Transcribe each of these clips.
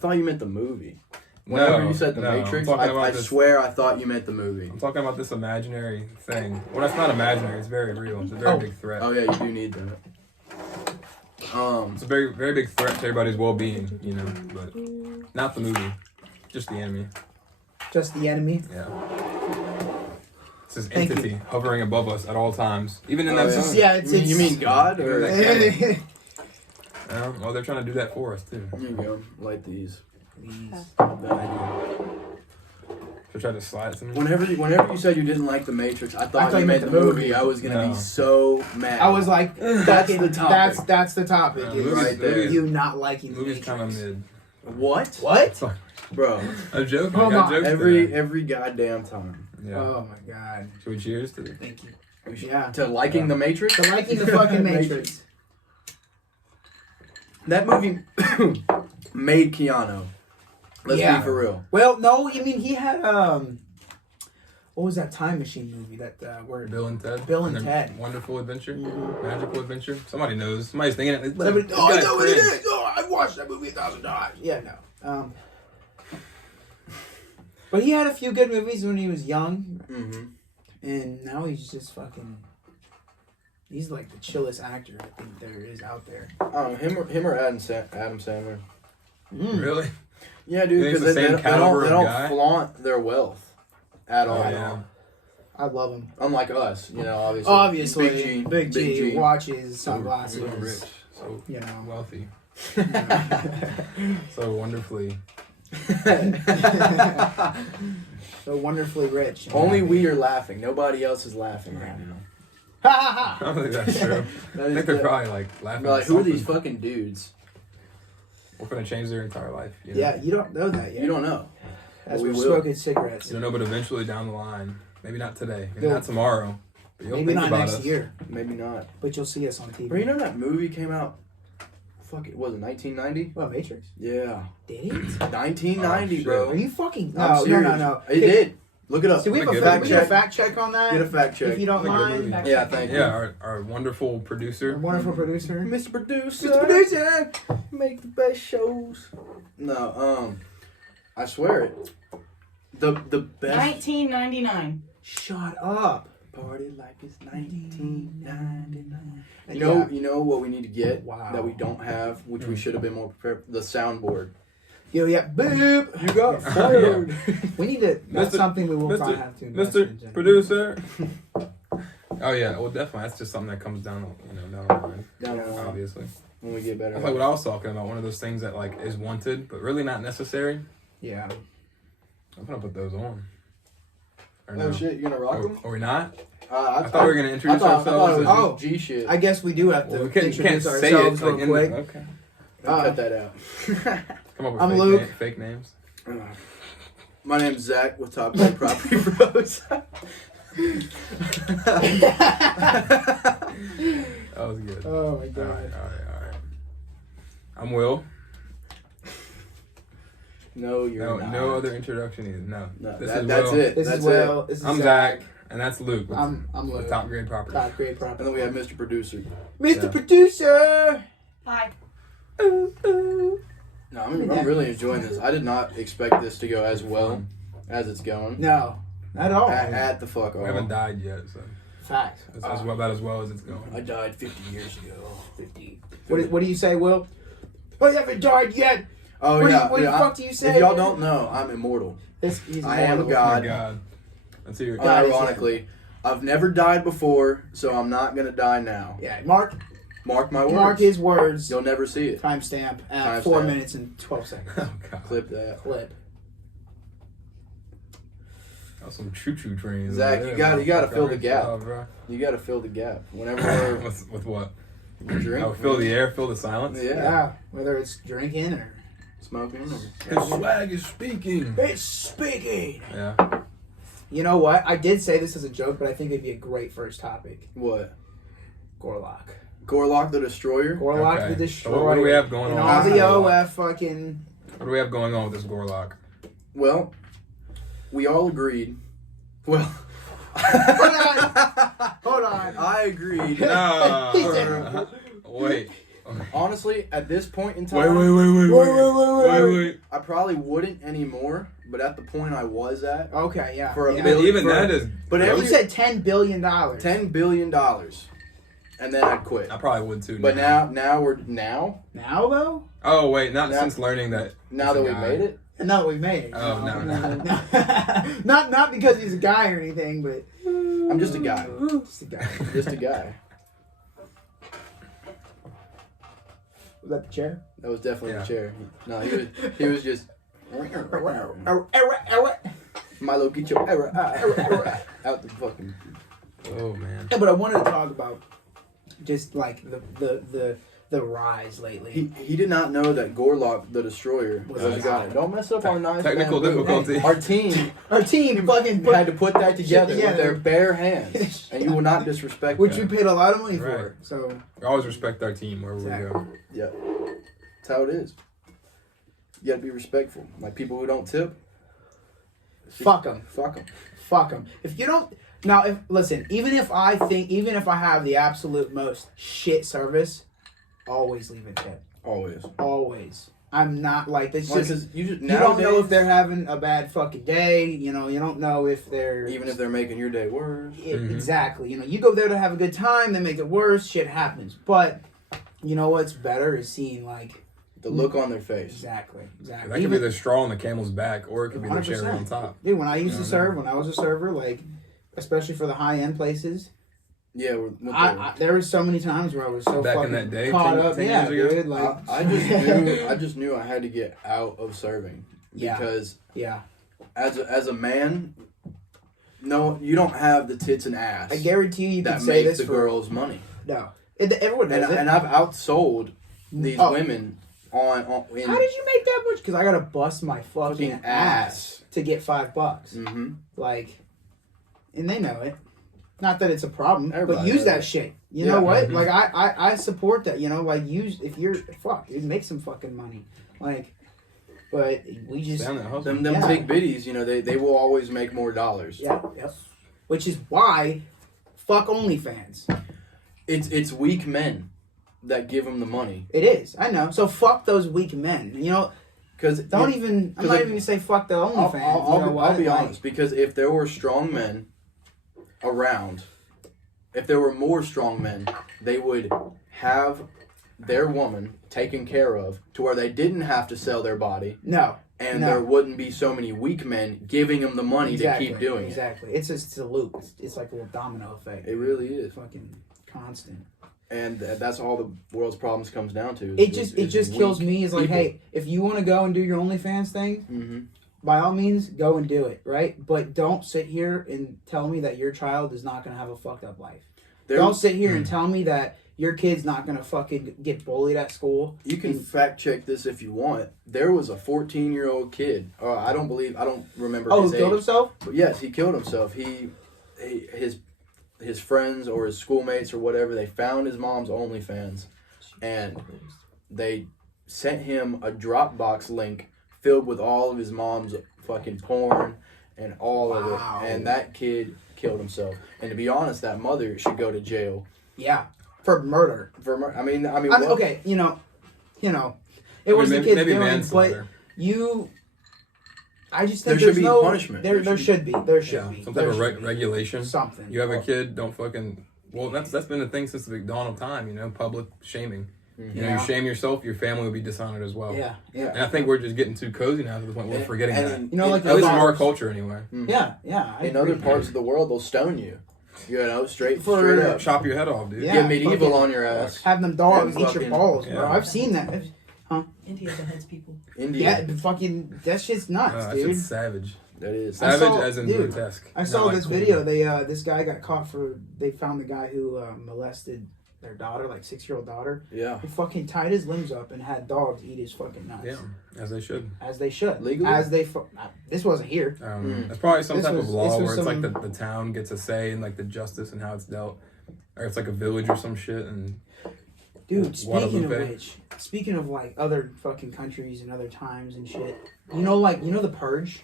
thought you meant the movie. Whenever you said the Matrix, I swear I thought you meant the movie. I'm talking about this imaginary thing. Well, it's not imaginary. It's very real. It's a very big threat. Oh yeah, you do need that. It's a very, very big threat to everybody's well-being, you know, but not the movie, just the enemy. Just the enemy? Yeah. It's this entity hovering above us at all times, even in that. You mean God or? Well, they're trying to do that for us too. There you go. Light these. So try to slide some. Whenever you said you didn't like the Matrix, I thought you meant the movie. I was gonna be so mad. I was like, that's the topic. That's the topic. Right there. You not liking the Matrix. Movie's kind of mid. What? Bro. I'm joking. Oh, I got jokes every goddamn time. Yeah. Oh my god. Should we cheers to it? Thank you. Yeah. To liking the Matrix? To liking the fucking Matrix. That movie made Keanu. Let's be for real. Well, no, I mean he had what was that time machine movie that word? Bill and Ted. Bill and Ted. Wonderful Adventure. Magical Adventure. Somebody knows. Somebody's thinking it. I know what it is. Oh, I watched that movie 1,000 times. Yeah, no. But he had a few good movies when he was young. Mm-hmm. And now he's just fucking... He's like the chillest actor I think there is out there. Him or Adam Sandler. Really? Yeah, dude, because they don't flaunt their wealth at all. Yeah. I love him. Unlike us, you know, obviously. Big G. Watches, sunglasses. So rich. So wealthy. So wonderfully. So wonderfully rich. Only we are laughing. Nobody else is laughing right now. I don't think that's true. I think they're probably like laughing. They're like, who are these fucking dudes? We're gonna change their entire life. You know? Yeah, you don't know that yet. You don't know. As we're smoking cigarettes. You don't know, but eventually down the line, maybe not today, maybe not tomorrow, but you'll maybe think not about next us. year. Maybe not. But you'll see us on TV. Bro, you know that movie came out? Fuck it, was it 1990? What, Matrix? Yeah. Did it? 1990, bro. Are you fucking? No. It did. Look it up. So we have a fact check on that. Get a fact check. If you don't mind. Yeah, thank you. Yeah, our wonderful producer. Wonderful producer. Mr. Producer. Mr. Producer. Make the best shows. No, I swear it. The best. 1999. Shut up. Party like it's 1999. You know what we need to get that we don't have, which we should have been more prepared. The soundboard. Yo, yeah, boop. You got fired. We need to. That's something we will probably have to. Mr. Producer. Oh yeah, well definitely. That's just something that comes down, down the line. Down the line. Obviously. When we get better. That's like what I was talking about. One of those things that like is wanted, but really not necessary. Yeah. I'm gonna put those on. Oh shit, you gonna rock them? Are we not? I thought we were gonna introduce ourselves. Oh, G shit. I guess we do have to introduce ourselves real quick. Okay. Cut that out. Come up with I'm Luke. Fake names. My name's Zach with Top Gun Property Bros. That was good. Oh my god. All right. I'm Will. No, you're not. No other introduction either. No. That's it. This is Will. I'm Zach. And that's Luke. I'm Luke. Top grade property. Top grade property. And then we have Mr. Producer. Mr. Producer. Hi. No, I'm really enjoying this. I did not expect this to go as well as it's going. No, not at all. At the fuck all. We haven't died yet, so. Fact. It's about as well as it's going. I died 50 years ago. 50. What do you say, Will? I haven't died yet. Oh, What the fuck do you say? If y'all don't know, I'm immortal. I am God. Oh my God. Let's hear it. Ironically, I've never died before, so I'm not going to die now. Yeah, Mark my words. Mark his words. You'll never see it. Timestamp at 4 minutes and 12 seconds. Oh, God. Clip that. Clip. That was some choo-choo trains. Zach, you gotta fill the gap. Bro. You gotta fill the gap. Whenever we're with what? drink. Oh, fill the air, fill the silence. Yeah. Whether it's drinking or smoking. His swag is speaking. It's speaking. Yeah. You know what? I did say this as a joke, but I think it'd be a great first topic. What? Gorlock. Gorlock the Destroyer? Gorlock the Destroyer. So what do we have going on? All the OF fucking... What do we have going on with this Gorlock? Well, we all agreed. Well... Hold on. I agreed. No. Wait. honestly, at this point in time, Wait. I probably wouldn't anymore. But at the point I was at, Okay, yeah. For a yeah. bill- Even for- that is. but You every said $10 billion. $10 billion, and then I'd quit. I probably would too. But now we're Now though? Oh wait, not Now- since learning that. now that we made it. No, we made it. Oh, no. Not because he's a guy or anything, but I'm just a guy. just a guy. Just a guy. Was that the chair? That was definitely Yeah. the chair. No, he was just. Milo, get your error out the fucking. Oh man. Yeah, but I wanted to talk about just like the rise lately. He did not know that Gorlock the Destroyer was Was a a guy. guy. Don't mess up our nice Technical bamboo. difficulty. Our team Our team fucking had to put that together together. with their bare hands, and you will not disrespect which that. we paid a lot of money Right. for. So We always respect our team wherever we go. Yeah, that's how it is. You gotta be respectful. Like people who don't tip, fuck them. fuck them. Fuck them. If you don't now, if listen, even if I have the absolute most shit service, always leave a tip. Always. Always. I'm not like this. Well, Just 'cause you you don't know if they're having a bad fucking day. You know, you don't know if they're even if they're making your day worse. Exactly. You know, you go there to have a good time. They make it worse. Shit happens. But you know what's better is seeing like The look on their face. exactly. That could be the straw on the camel's back, or it could be the cherry 100%. on top. Dude, when I used to Yeah, serve, when I was a server, like especially for the high end places, Yeah, there was so many times where I was so Back in fucking that day, caught 10 up. 10 Yeah, years ago? dude. Like I just knew I had to get out of serving Yeah. because yeah. as a man, no, you don't have the tits and ass I guarantee you that can say makes this the for girls money. no. Everyone And, knows it. and I've outsold these Oh. women on in How did you make that much? Because I gotta bust my fucking ass to get $5. Mm-hmm. Like, and they know it. Not that it's a problem, Everybody but use knows that it. shit. You Yeah. know what? Mhm. Like, I support that. You know, like use if you're dude, make some fucking money. Like, but we just Down that hustle. Them Yeah. big biddies, you know, they will always make more dollars. yeah, yep. Which is why fuck OnlyFans. It's weak men that give them the money. It is. I know. So fuck those weak men. You know, Because don't even. I'm not even gonna say fuck the OnlyFans. I'll be honest. Because if there were strong men around, if there were more strong men, they would have their woman taken care of to where they didn't have to sell their body, No. and No. there wouldn't be so many weak men giving them the money to keep doing Exactly. It's just a loop. It's like a little domino effect. it. It really is, Fucking constant. and that's all the world's problems comes down to. It just kills me. Is like, people. hey, if you want to go and do your OnlyFans thing, Mm-hmm. by all means, go and do it, right? But don't sit here and tell me that your child is not going to have a fucked up life. Don't sit here and tell me that your kid's not going to fucking get bullied at school. You can fact check this if you want. There was a 14-year-old kid. I don't remember Oh, his who age. killed himself? But yes, he killed himself. His friends or his schoolmates or whatever, they found his mom's OnlyFans, and they sent him a Dropbox link filled with all of his mom's fucking porn and all of Wow. it. And that kid killed himself. And to be honest, that mother should go to jail Yeah, for murder. I mean, Okay, it was the kid's maybe doing, manslaughter. but I just think There should there's be no punishment. There should be. There should be Some There type of should be. regulation. Something. You have a kid, don't fucking. Well, that's been the thing since the dawn of time. Public shaming. You know, you shame yourself, your family will be dishonored as well. Yeah, yeah. And I think we're just getting too cozy now to the point where we're forgetting that. Like At least in our fathers- culture, anyway. Yeah, yeah. I in agree. other parts of the world, they'll stone you. Straight For- up. Chop your head off, dude. Yeah. Get medieval fucking- on your ass. Have them dogs Yeah, eat your fucking- balls, bro. yeah. I've seen that. India beheads people. India. Yeah, fucking that shit's nuts, That dude. shit's savage. That is. I Savage saw- as in dude, grotesque. I saw Not like this cool. video. This guy got caught they found the guy who molested their daughter, like 6-year-old daughter. Yeah. He fucking tied his limbs up and had dogs eat his fucking nuts. Yeah, as they should. As they should. Legally? This wasn't here. That's probably some This type was- of law this was where it's like some- the town gets a say in like the justice and how it's dealt, or it's like a village or some shit. And Dude, speaking of Guadalupe. which, speaking of like other fucking countries and other times and shit, The Purge?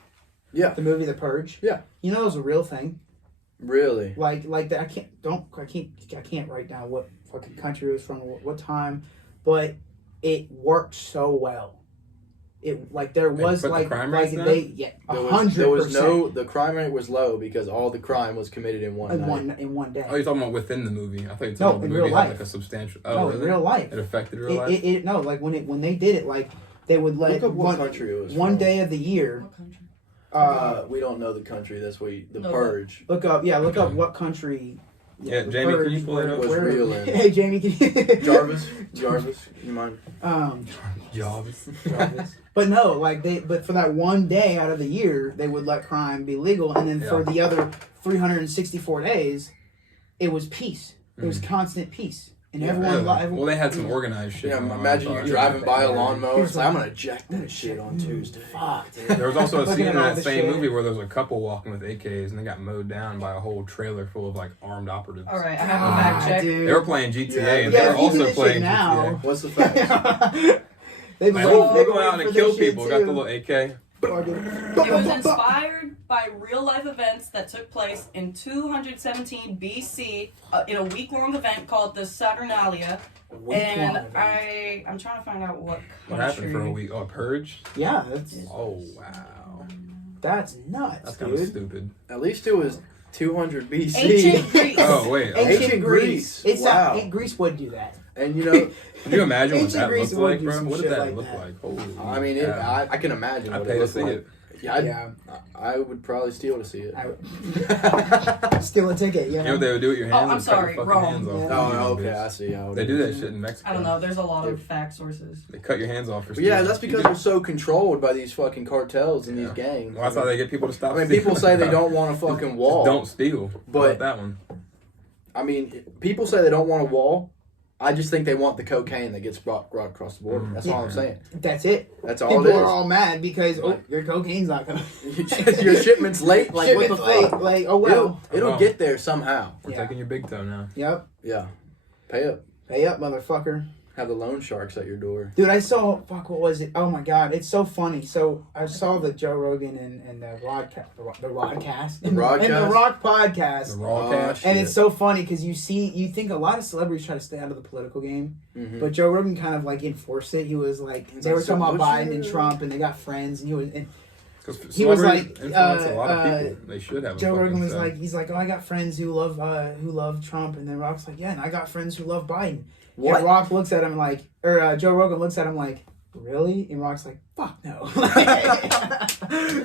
Yeah. The movie The Purge? Yeah. You know that was a real thing? Really? Like that I can't write down what fucking country it was from, what time, but it worked so well. It like there was put the like crime like rates they down? yeah There 100%. was no, the crime rate was low because all the crime was committed in one night. in one day. Oh, you're talking about within the movie. I thought you were talking No, about the in movie real had life. like a substantial. No, Oh, in really? real life. It affected real life. No, like when they did it, like they would let Look up what country it was one from. day of the year. What country? We don't know the country. That's what the No, Purge. Look up what country. Yeah, the Jamie, can Purge you pull it up? Was real in. Hey, Jamie, can you? Jarvis, you mind? Jarvis. But no, like but for that one day out of the year, they would let crime be legal, and then for the other 364 days, it was peace. It was constant peace, and everyone. Well, they had some organized shit. Yeah, going on, imagine but- you driving by a lawnmower. Here's It's like, I'm gonna jack that shit on Tuesday. Fuck. There was also a Looking scene at in all that the same shit. movie where there was a couple walking with AKs and they got mowed down by a whole trailer full of like armed operatives. All right, I have a fact check. Dude. They were playing GTA and Yeah, they were if you do also this playing shit now. What's the fact? They've GTA. been We'll waiting go out for and this kill shit people. Got the too. little AK. It was inspired by real life events that took place in 217 BC in a week-long event called the Saturnalia. And I'm trying to find out what country. What happened for a week? Oh, a purge? Yeah, that's Oh, wow. nuts, That's kind of dude. stupid. At least it was 200 BC. Ancient Greece. Oh, wait. Okay. Ancient Greece. It's Wow. not, Greece would do that. And you know, Can you imagine what Ancient that Greece looked would like, do bro? some What did shit that like look that. like? Holy I mean, I can imagine I'd what pay it to looked see like. it. Yeah, I would probably steal to see it. Steal a ticket, You know what they would do with your hands? Oh, I'm They'd cut your sorry, fucking wrong. hands off. Oh, okay, I see how it They is. do that shit in Mexico. I don't know. There's a lot of fact sources. They cut your hands off for But yeah, stealing. that's because they're so controlled by these fucking cartels and these gangs. Well, that's how they get people to stop I mean, stealing. people say they don't want a fucking wall. Just don't steal. But- How about that one? I mean, people say they don't want a wall. I just think they want the cocaine that gets brought across the border. That's all I'm saying. That's it. That's all People it are is. all mad because your cocaine's not coming. Your shipment's late. Like what the Shipment's fuck? late. Like, oh well. It'll Oh. get there somehow. We're Yeah. taking your big toe now. Yep. Yeah, pay up. Pay up, motherfucker. Have the loan sharks at your door. Dude, I saw, what was it? Oh my god, it's so funny. So, I saw the Joe Rogan and the Rodcast. The Rodcast? And the Rock podcast. The raw Oh, cash. And it's so funny because you think a lot of celebrities try to stay out of the political game, Mm-hmm. but Joe Rogan kind of like enforced it. He was like, He's they like, were talking "So about what's Biden your-" and Trump, and they got friends, and he was, and Because he was celebrities like, influence a lot of people. They should have. Joe a Rogan fucking was say. like, he's like, oh, I got friends who love Trump, and then Rock's like, yeah, and I got friends who love Biden. What? And Rock looks at him like, Joe Rogan looks at him like, really? And Rock's like, fuck no.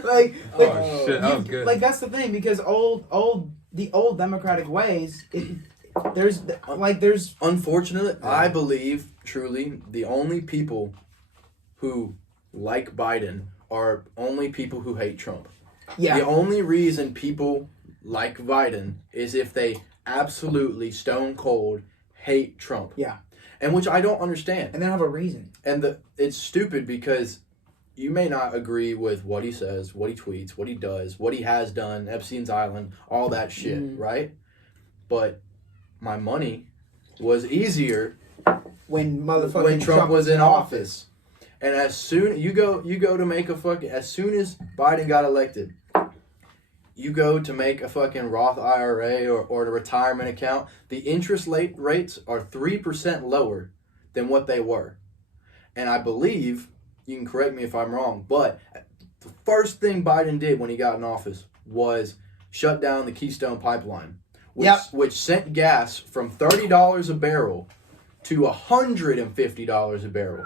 like, Oh shit, that was good. like that's the thing because the old democratic ways, there's. Unfortunately, I believe truly the only people who like Biden are only people who hate Trump. Yeah. The only reason people like Biden is if they absolutely stone cold hate Trump. Yeah. And which I don't understand. And they don't have a reason. And it's stupid because you may not agree with what he says, what he tweets, what he does, what he has done, Epstein's Island, all that shit, right? But my money was easier When when Trump was in office. And as soon you go to make a fucking as soon as Biden got elected, you go to make a fucking Roth IRA or a retirement account, the interest rates are 3% lower than what they were. And I believe, you can correct me if I'm wrong, but the first thing Biden did when he got in office was shut down the Keystone Pipeline, which sent gas from $30 a barrel to $150 a barrel.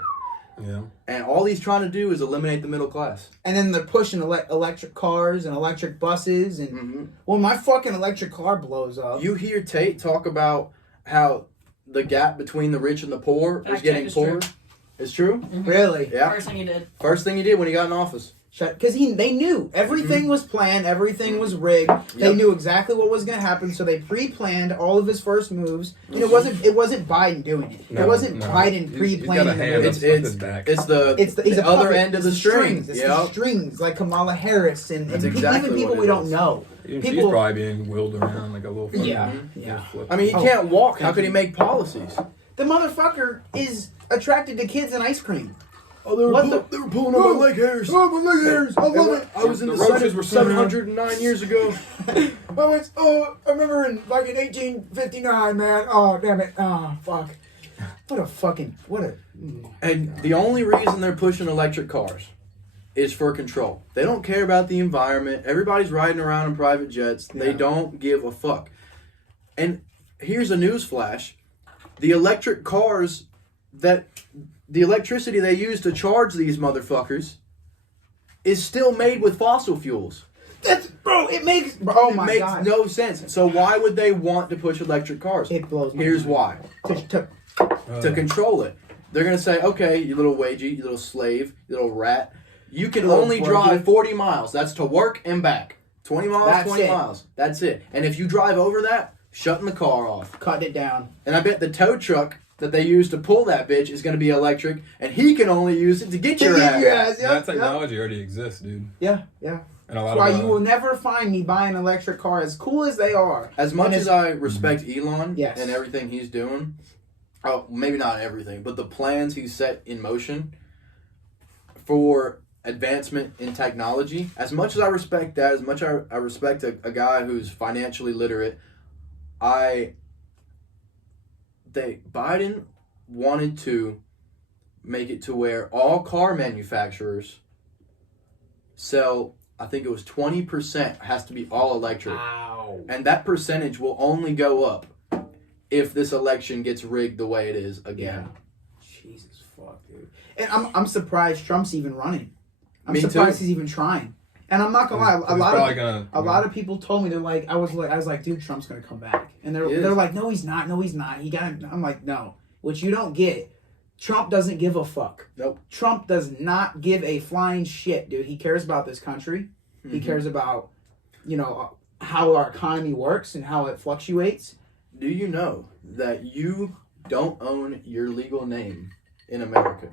Yeah. And all he's trying to do is eliminate the middle class. And then they're pushing electric cars and electric buses. And when my fucking electric car blows up. You hear Tate talk about how the gap between the rich and the poor is Fact getting check is poorer. true. It's true? Really? Yeah. First thing you did. First thing he did when he got in office. Because they knew everything was planned, everything was rigged. They knew exactly what was going to happen, so they pre-planned all of his first moves. You know, it wasn't Biden doing it. It wasn't Biden pre-planning the moves. It's the other puppet. end of the It's strings. It's the strings, like Kamala Harris and exactly even people what it we don't is. know. She's People, probably being wheeled around like a little fucking Yeah. flip. I mean, he can't walk. How could he make policies? the motherfucker is attracted to kids and ice cream. Oh, they were pulling on my leg hairs. Oh, my leg hairs! I love it. I was in The the roaches Senate were 709 years ago. I remember in 1859, man. Oh, damn it. Oh, fuck. And the only reason they're pushing electric cars is for control. They don't care about the environment. Everybody's riding around in private jets. They don't give a fuck. And here's a news flash. The electric cars the electricity they use to charge these motherfuckers is still made with fossil fuels. It makes God. No sense. So why would they want to push electric cars? It blows my Here's mind. why. To control it. They're going to say, okay, you little wagey, you little slave, you little rat, you can only drive 40 miles. That's to work and back. 20 miles, That's 20 it. miles. That's it. And if you drive over that, shutting the car off. Cutting it down. And I bet the tow truck that they use to pull that bitch is going to be electric, and he can only use it to get your ass. That technology already exists, dude. Yeah. And a lot That's why you will never find me buying an electric car, as cool as they are. As much as I respect Elon Yes. and everything he's doing, maybe not everything, but the plans he's set in motion for advancement in technology, as much as I respect that, as much as I respect a guy who's financially literate, Biden wanted to make it to where all car manufacturers sell, I think it was 20% has to be all electric. Wow. And that percentage will only go up if this election gets rigged the way it is again. Yeah. Jesus fuck, dude. And I'm surprised Trump's even running. I'm Me surprised too. he's even trying. And I'm not gonna lie, a lot of people told me, they're like, I was like, dude, Trump's gonna come back. And they're like, no, he's not. I'm like, no. What you don't get, Trump doesn't give a fuck. Nope. Trump does not give a flying shit, dude. He cares about this country. Mm-hmm. He cares about, how our economy works and how it fluctuates. Do you know that you don't own your legal name in America?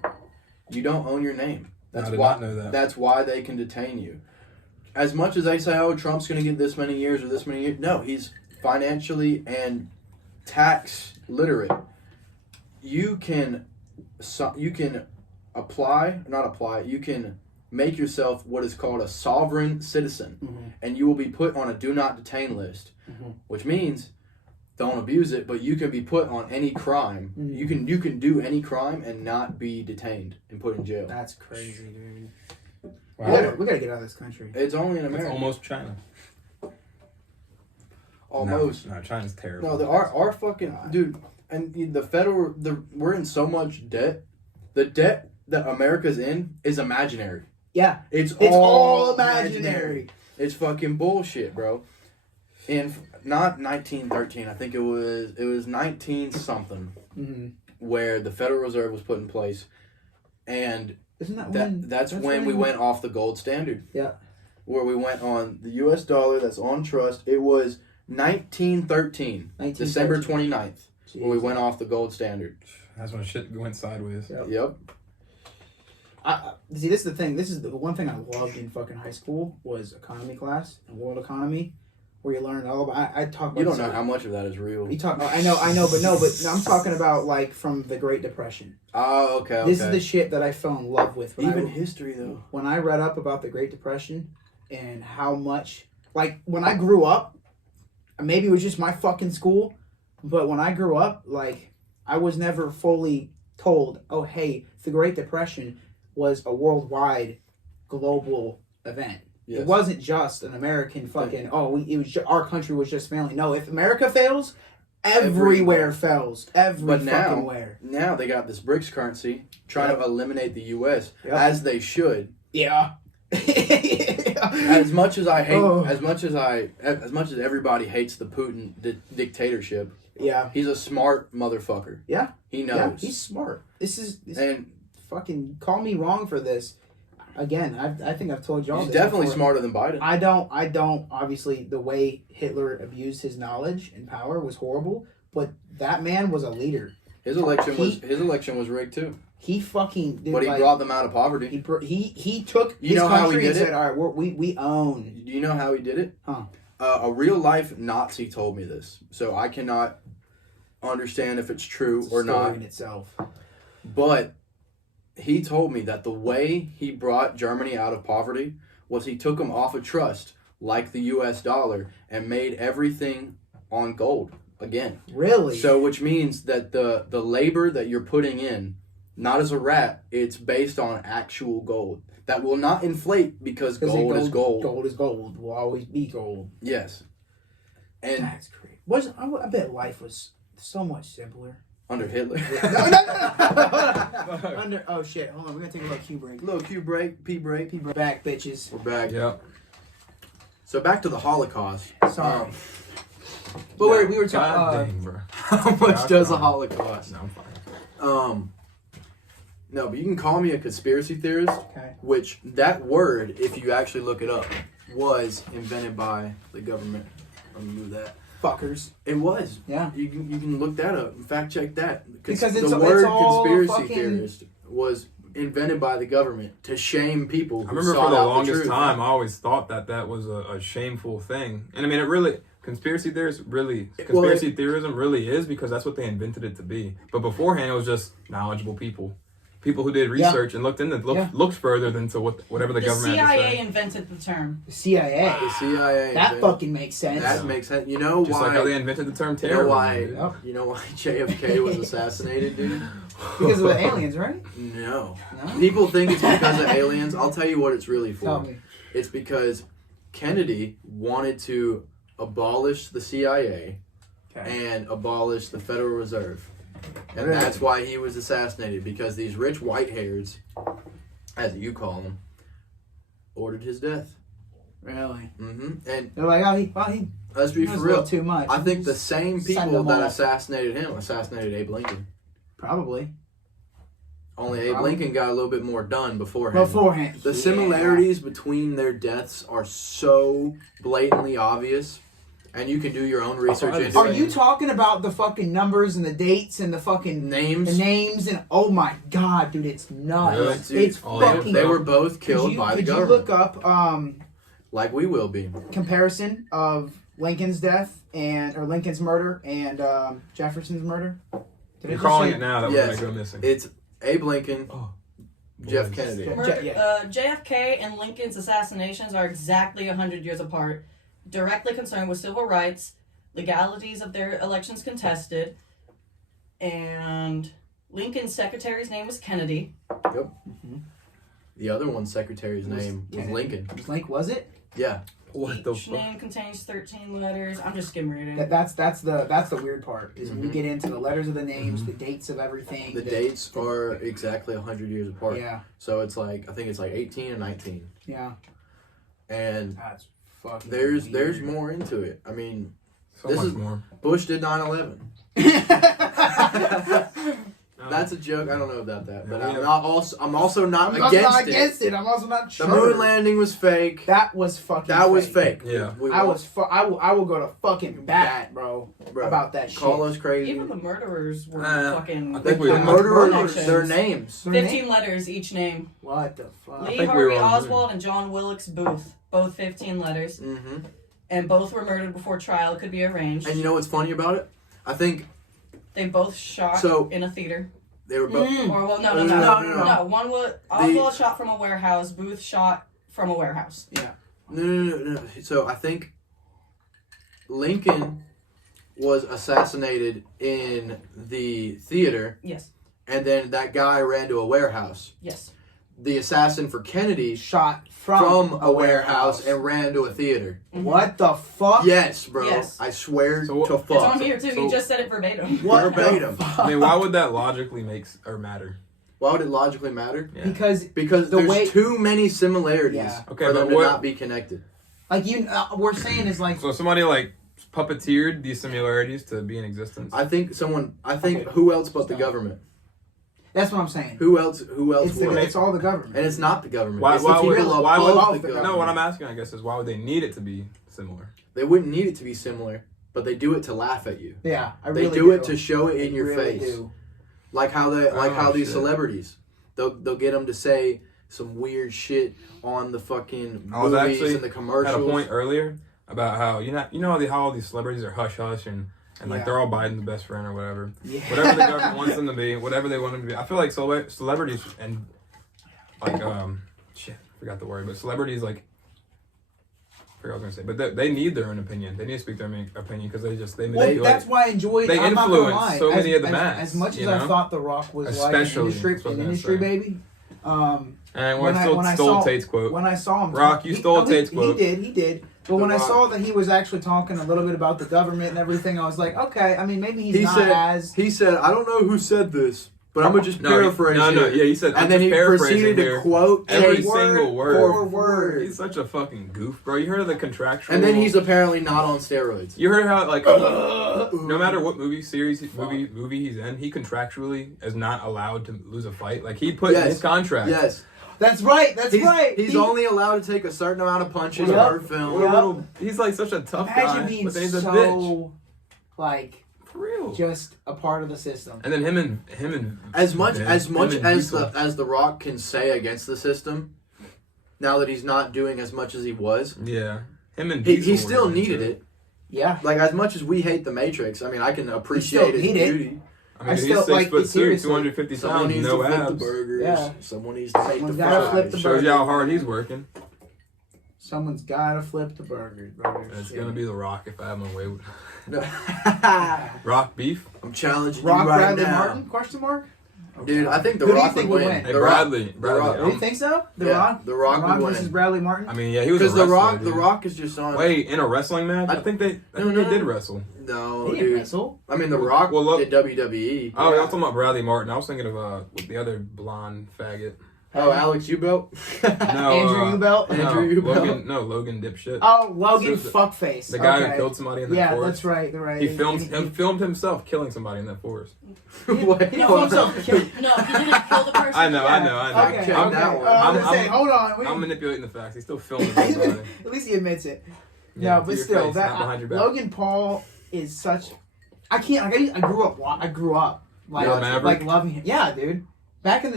You don't own your name. I did not know that. That's why they can detain you. As much as they say, oh, Trump's going to get this many years or this many years. No, he's financially and tax literate. You can you can make yourself what is called a sovereign citizen. Mm-hmm. And you will be put on a do not detain list, which means don't abuse it, but you can be put on any crime. Mm-hmm. You can do any crime and not be detained and put in jail. That's crazy, dude. Wow. We gotta get out of this country. It's only in America. It's almost China. Almost. No, China's terrible. No, our fucking dude, and we're in so much debt. The debt that America's in is imaginary. Yeah, it's all imaginary. It's fucking bullshit, bro. In not 1913, I think it was 19 something, where the Federal Reserve was put in place, and isn't that that's when we went off the gold standard? Yeah, where we went on the U.S. dollar that's on trust. It was 1913, December 29th, where we went off the gold standard. That's when shit went sideways. Yep. See, this is the thing. This is the one thing I loved in fucking high school was economy class and world economy, where you learn all about. I talk about. You don't know how much of that is real. You talk. I know, but I'm talking about like from the Great Depression. Oh, okay. This is the shit that I fell in love with. Even history, though. When I read up about the Great Depression and how much, like when I grew up, maybe it was just my fucking school, but when I grew up, like I was never fully told, oh hey, the Great Depression was a worldwide, global event. Yes. It wasn't just an American fucking, our country was just failing. No, if America fails, everywhere fails. Fucking-where. Now they got this BRICS currency trying to eliminate the U.S. as they should. Yeah. As much as I hate, as much as everybody hates the Putin dictatorship. Yeah. He's a smart motherfucker. Yeah. He knows. Yeah, he's smart. And fucking call me wrong for this. Again, I think I've told y'all he's this definitely before. Smarter than Biden. I don't obviously the way Hitler abused his knowledge and power was horrible, but that man was a leader. His election was rigged too. He fucking but he brought them out of poverty. He took his country and said, all right, we own. Do you know how he did it? Huh. A real life Nazi told me this, so I cannot understand if it's true or not. In itself. But he told me that the way he brought Germany out of poverty was he took them off of trust, like the U.S. dollar, and made everything on gold again. Really? So, which means that the labor that you're putting in, not as a rat, it's based on actual gold. That will not inflate because gold is gold. Gold is gold. Will always be gold. Yes. And that's great. I bet life was so much simpler. Under Hitler. Under, oh shit, hold on, we're gonna take a little Q break. Little Q break, P break. We're back, bitches. We're back. Yeah. So back to the Holocaust. Sorry. But we were talking. Dang, bro. How much does the Holocaust? No, I'm fine. No, but you can call me a conspiracy theorist, Okay. which that word, if you actually look it up, was invented by the government. Let me move that. Fuckers. It was. Yeah. You can look that up and fact check that. Because the word all conspiracy fucking... theorist was invented by the government to shame people who I remember sought for the out longest truth. time, I always thought that was a shameful thing. And I mean, it really, theorism really is because that's what they invented it to be. But beforehand, it was just knowledgeable people. People who did research and looked further than to whatever the government had to CIA say. invented the term. The CIA. The CIA. That fucking makes sense. That makes sense. You know Just why? like how they invented the term you know terrorism. why? You know why JFK was assassinated, dude? Because of the aliens, right? No. No? People think it's because of aliens. I'll tell you what it's really for. Tell me. It's because Kennedy wanted to abolish the CIA and abolish the Federal Reserve. And Really? that's why he was assassinated, because these rich white hairs, as you call them, ordered his death. Really? Mm-hmm. And They're like, he let's be was for a little real. too much. I think the same Send people them that off. assassinated him assassinated Abe Lincoln. Probably. Only Abe Probably. Lincoln got a little bit more done beforehand. The yeah. similarities between their deaths are so blatantly obvious, and you can do your own research into Are it. you talking about the fucking numbers and the dates and the fucking Names? The names and oh my god, dude, it's nuts. Really? Dude, It's all fucking. They were both killed by the could you government. look up Like we will be. comparison of Lincoln's death or Lincoln's murder and Jefferson's murder? Did You're it just calling say- it now. That Yes. was going to go missing. It's Abe Lincoln, Oh, Jeff boys. Kennedy. JFK and Lincoln's assassinations are exactly 100 years apart, directly concerned with civil rights, legalities of their elections contested, and Lincoln's secretary's name was Kennedy. Yep. The other one's secretary's name was Kennedy. Lincoln. Was it? Yeah. What the Each fuck? name contains 13 letters. I'm just skim reading. That's the weird part is when you get into the letters of the names, the dates of everything. The dates are exactly 100 years apart. Yeah, So it's like, I think it's like 18 and 19. yeah. And That's fucking. there's weird. more into it. I mean, So This much is- more. Bush did 9/11. That's a joke. I don't know about that, but I'm also not I'm against not it. against it. I'm also not The sure. moon landing was fake. That was fucking. That was fake. Yeah. I will go to fucking bat, bro, Bro, about that Call shit. us crazy. Even the murderers were fucking. I think we- The murderers, Connections. their names. Their 15 name? letters each name. What the fuck? Lee think we were Harvey on Oswald and John Wilkes Booth, both 15 letters, Mm-hmm. and both were murdered before trial could be arranged. And you know what's funny about it? I think They both shot So- in a theater. they were both. Or well, no. No. One was Oswald shot from a warehouse. Booth shot from a warehouse. No. So I think Lincoln was assassinated in the theater, Yes. and then that guy ran to a warehouse. Yes. The assassin for Kennedy Shot from a warehouse and ran to a theater. What the fuck? Yes, bro. Yes. I swear So to It's fuck. on here too. So- He just said it verbatim. What Verbatim. the fuck? I mean, why would that logically matter? Why would it logically matter? Yeah. Because Because The there's way- too many similarities Yeah. Okay, for them but to what- not be connected. like we're saying is like So somebody like puppeteered these similarities to be in existence. I think who else but the Stop. government? that's what I'm saying. Who else It's, would? it's all the government. And it's not the government. Why- it's why the would- people why would- above above the the government. No, what I'm asking, I guess, is why would they need it to be similar? They wouldn't need it to be similar, but they do it to laugh at you. Yeah, I They really do it to show it in They your really face. do. Like how these shit. celebrities, they'll get them to say some weird shit on the fucking I was movies actually and the Had a commercials. point earlier about how how all these celebrities are hush hush and like Yeah. they're all Biden's best friend or whatever. Yeah. Whatever the government wants them to be, whatever they want them to be. I feel like celebrities and like shit, I forgot the word, but celebrities like forgot what I was gonna say, but they need their own opinion. They need to speak their opinion because they Well, manipulate. that's why I enjoyed. They I'm not gonna influence lie. so many of the mass. As much as you know? I thought The Rock was Especially, like that's what an I was industry gonna say. baby. And when I stole saw- Tate's quote. When I saw him, Rock, you stole Tate's quote. He did. But when I Rock. saw that he was actually talking a little bit about the government and everything, I was like, okay. I mean, maybe he's He not said, as. he said, I don't know who said this, but I'm gonna just No, paraphrase no, it. yeah, he said, And then he proceeded to quote every Tate single word. for word. He's such a fucking goof, bro. You heard of the contractual? And then he's apparently not on steroids. You heard how like no matter what movie he's in, he contractually is not allowed to lose a fight. Like he put in his contract. Yes. That's right. That's right. He's only allowed to take a certain amount of punches Yep. per film. Yep. He's like such a tough Imagine guy, being but then he's a so bitch. like For real. just a part of the system. And then him and As much Vin, as him and Diesel. the Rock can say against the system, now that he's not doing as much as he was, yeah, him and he Diesel still were needed into it. Yeah. Like as much as we hate the Matrix, I mean, I can appreciate his need it. beauty. I mean, I he's still, 6 like, foot two, seriously, 250 Someone pounds, needs no to flip abs. the burgers. Yeah. Someone needs to make Someone's the gotta fries. flip the Shows you how hard he's working. Someone's gotta flip the burgers, brothers. It's gonna be The Rock if I have my way. With I'm Rock beef. challenging Rock you right Bradley now. Martin? Question mark? Dude, I think The Who do you Rock think would would win. win? Hey, The Rock. Bradley. Do you think so? The Rock? The Rock would versus win. Bradley Martin? I mean, yeah, he was a Because wrestler. The dude. Rock is just on. Wait, in a wrestling match? I think they did wrestle. No, He didn't dude. wrestle. I mean, The Rock Well, look- did WWE. Oh, y'all talking about Bradley Martin. I was thinking of the other blonde faggot. Oh, Alex U-Belt? No, Andrew Ubelt? Andrew Ubelt. Logan dipshit. Oh, Logan So fuckface. the guy Okay. who killed somebody in that Yeah, forest. that's right. They're right. He filmed himself killing somebody in that forest. What? He No, filmed himself kill. No, he didn't kill the person. I know. Okay, checked okay. that one. I was I'm- gonna say, hold on. I'm manipulating the facts. He still filmed somebody. At least he admits it. Yeah, No, to but your still, face, not behind your back. Logan Paul is such. I can't. Like, I grew up like You're a Maverick? like loving him. Yeah, dude. Back in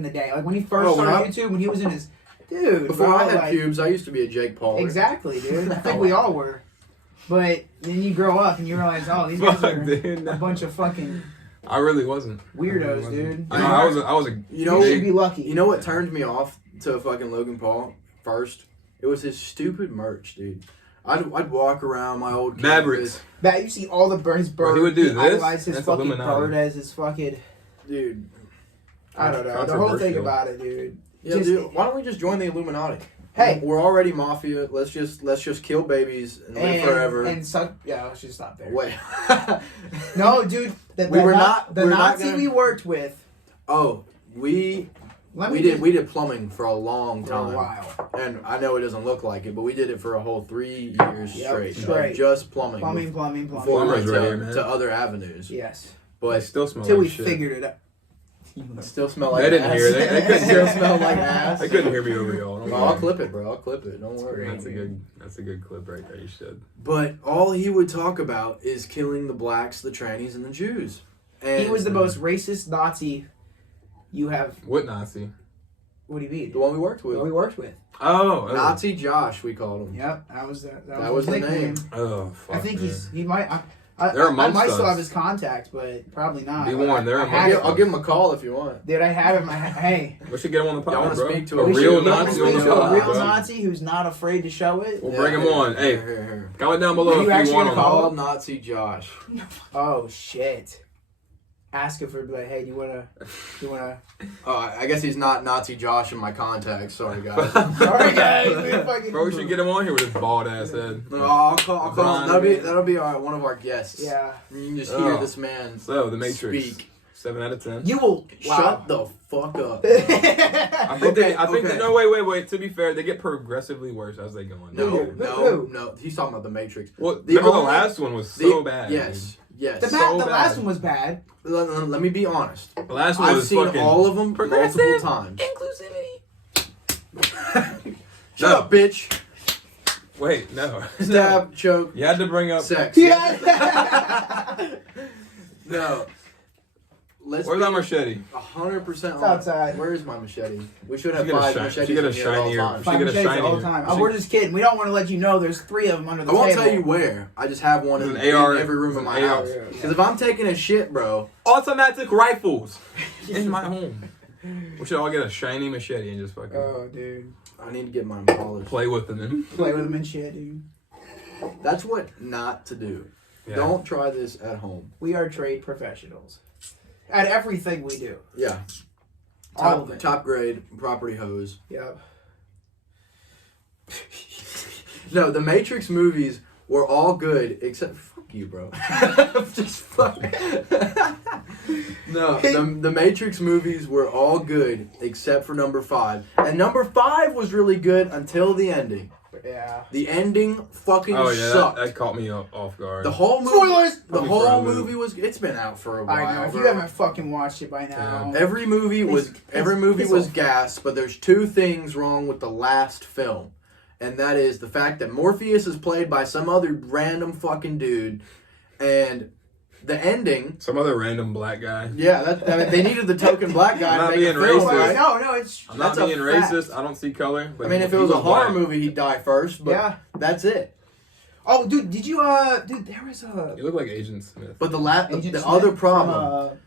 the day, like when he first Oh, when started I- YouTube, when he was in his dude. Before bro, I had like, pubes, I used to be a Jake Paul. Exactly, dude. I think we all were. But then you grow up and you realize, oh, these guys Fuck, are dude. a bunch of fucking I really wasn't. weirdos, I dude. was a. You know, You should be lucky. You know what turned me off to fucking Logan Paul first? It was his stupid merch, dude. I'd walk around my old Mavericks. campus. That you see all the birds. Bro, he would do this? Idolize his That's fucking Illuminati. bird as his fucking. Dude. I don't know. The whole thing Controversial. about it, dude. Yeah, Just- dude. Why don't we just join the Illuminati? Hey. We're already mafia. Let's just kill babies and live forever. And suck. Yeah, let's just stop there. Wait. No, dude. The We're not Nazi gonna- we worked with. Oh, we Let me we did plumbing for a long for a time. while. And I know it doesn't look like it, but we did it for a whole 3 years Yep, straight. straight. Of just plumbing. Plumbing. Before we Plumbers went right here, man. to other avenues. Yes. They But still smell Until like we shit. figured it out. I still smell like They didn't ass. hear. They couldn't still hear. smell like ass. They couldn't hear me over y'all. Don't Well, I'll worry. clip it, bro. I'll clip it. Don't worry. That's a good clip right there. You should. But all he would talk about is killing the blacks, the trannies, and the Jews. And He was the most racist Nazi you have. What Nazi? What do you mean? the one we worked with. What we worked with. Oh, Nazi Josh, we called him. Yep, that was that. That was his the nickname. name. Oh, fuck. I think man. he might. They're I amongst might still us. have his contact, but probably not. Be Like, warned, they're I amongst had us. it. I'll give him a call if you want. Dude, I had him. Hey, We should get him on the Y'all pod, wanna bro. speak to a him? real We should- Nazi we on the should- a pod, real bro. Nazi who's not afraid to show it. We'll bring him on. Hey, Here. comment down below Are you if you actually want gonna him. call Call Nazi Josh. Oh shit! Ask him for like, hey, do you wanna? I guess he's not Nazi Josh in my contacts. Sorry, guys. Sorry guys, we fucking. Bro, we should get him on here with his bald ass head. No, I'll call him. Brian. That'll be one of our guests. Yeah. You can just hear Oh. this man So, The Matrix. speak. 7 out of 10. You will. Shut the fuck up. I think Okay, that, no, wait. To be fair, they get progressively worse as they go on. No. He's talking about the Matrix. Well, The remember the only- last one was so bad. Yes. The So last bad. one was bad. Let me be honest. Dude. The last one I've was seen fucking all of them progressive multiple times. inclusivity. Shut No. up, bitch. Wait, no. Stab, choke, You had to bring up. sex. Yeah. No. Let's Where's be my machete? 100% It's outside. Where is my machete? We should have She get a 5 shine- machetes she get a in here at all shinier- times. she Five get a shades shiny- all the time. she- We're just kidding. We don't want to let you know there's 3 of them under the I won't table. tell you where. I just have one in, It's an AR, in every room of my it's an house. AR. Because if I'm taking a shit, bro, Automatic rifles in my home. We should all get a shiny machete and just fucking. Oh, dude. I need to get mine polished. Play with them and Play with them and shit, dude. That's what not to do. yeah. Don't try this at home. We are trade professionals at everything we do. Yeah. All of it. Top grade property hose. Yep. No, the Matrix movies were all good except fuck you, bro. Just fuck. No, the Matrix movies were all good except for number 5, and number 5 was really good until the ending. Yeah. The ending fucking Oh yeah, sucked. that caught me off guard. The whole movie. Spoilers! The Put me whole for a loop. movie was. It's been out for a while. I know. If you bro. haven't fucking watched it by now, Every movie was it's gas, but there's 2 things wrong with the last film, and that is the fact that Morpheus is played by some other random fucking dude, and the ending. Some other random black guy. Yeah, I mean, they needed the token black guy I'm to not make being a film, racist. right? no, it's. I'm not That's a being fact. racist. I don't see color. But I mean, if it he was a was horror black. movie, he'd die first. But Yeah. that's it. Oh, dude, did you dude, there was a You look like Agent Smith. But the Agent Smith other from, problem,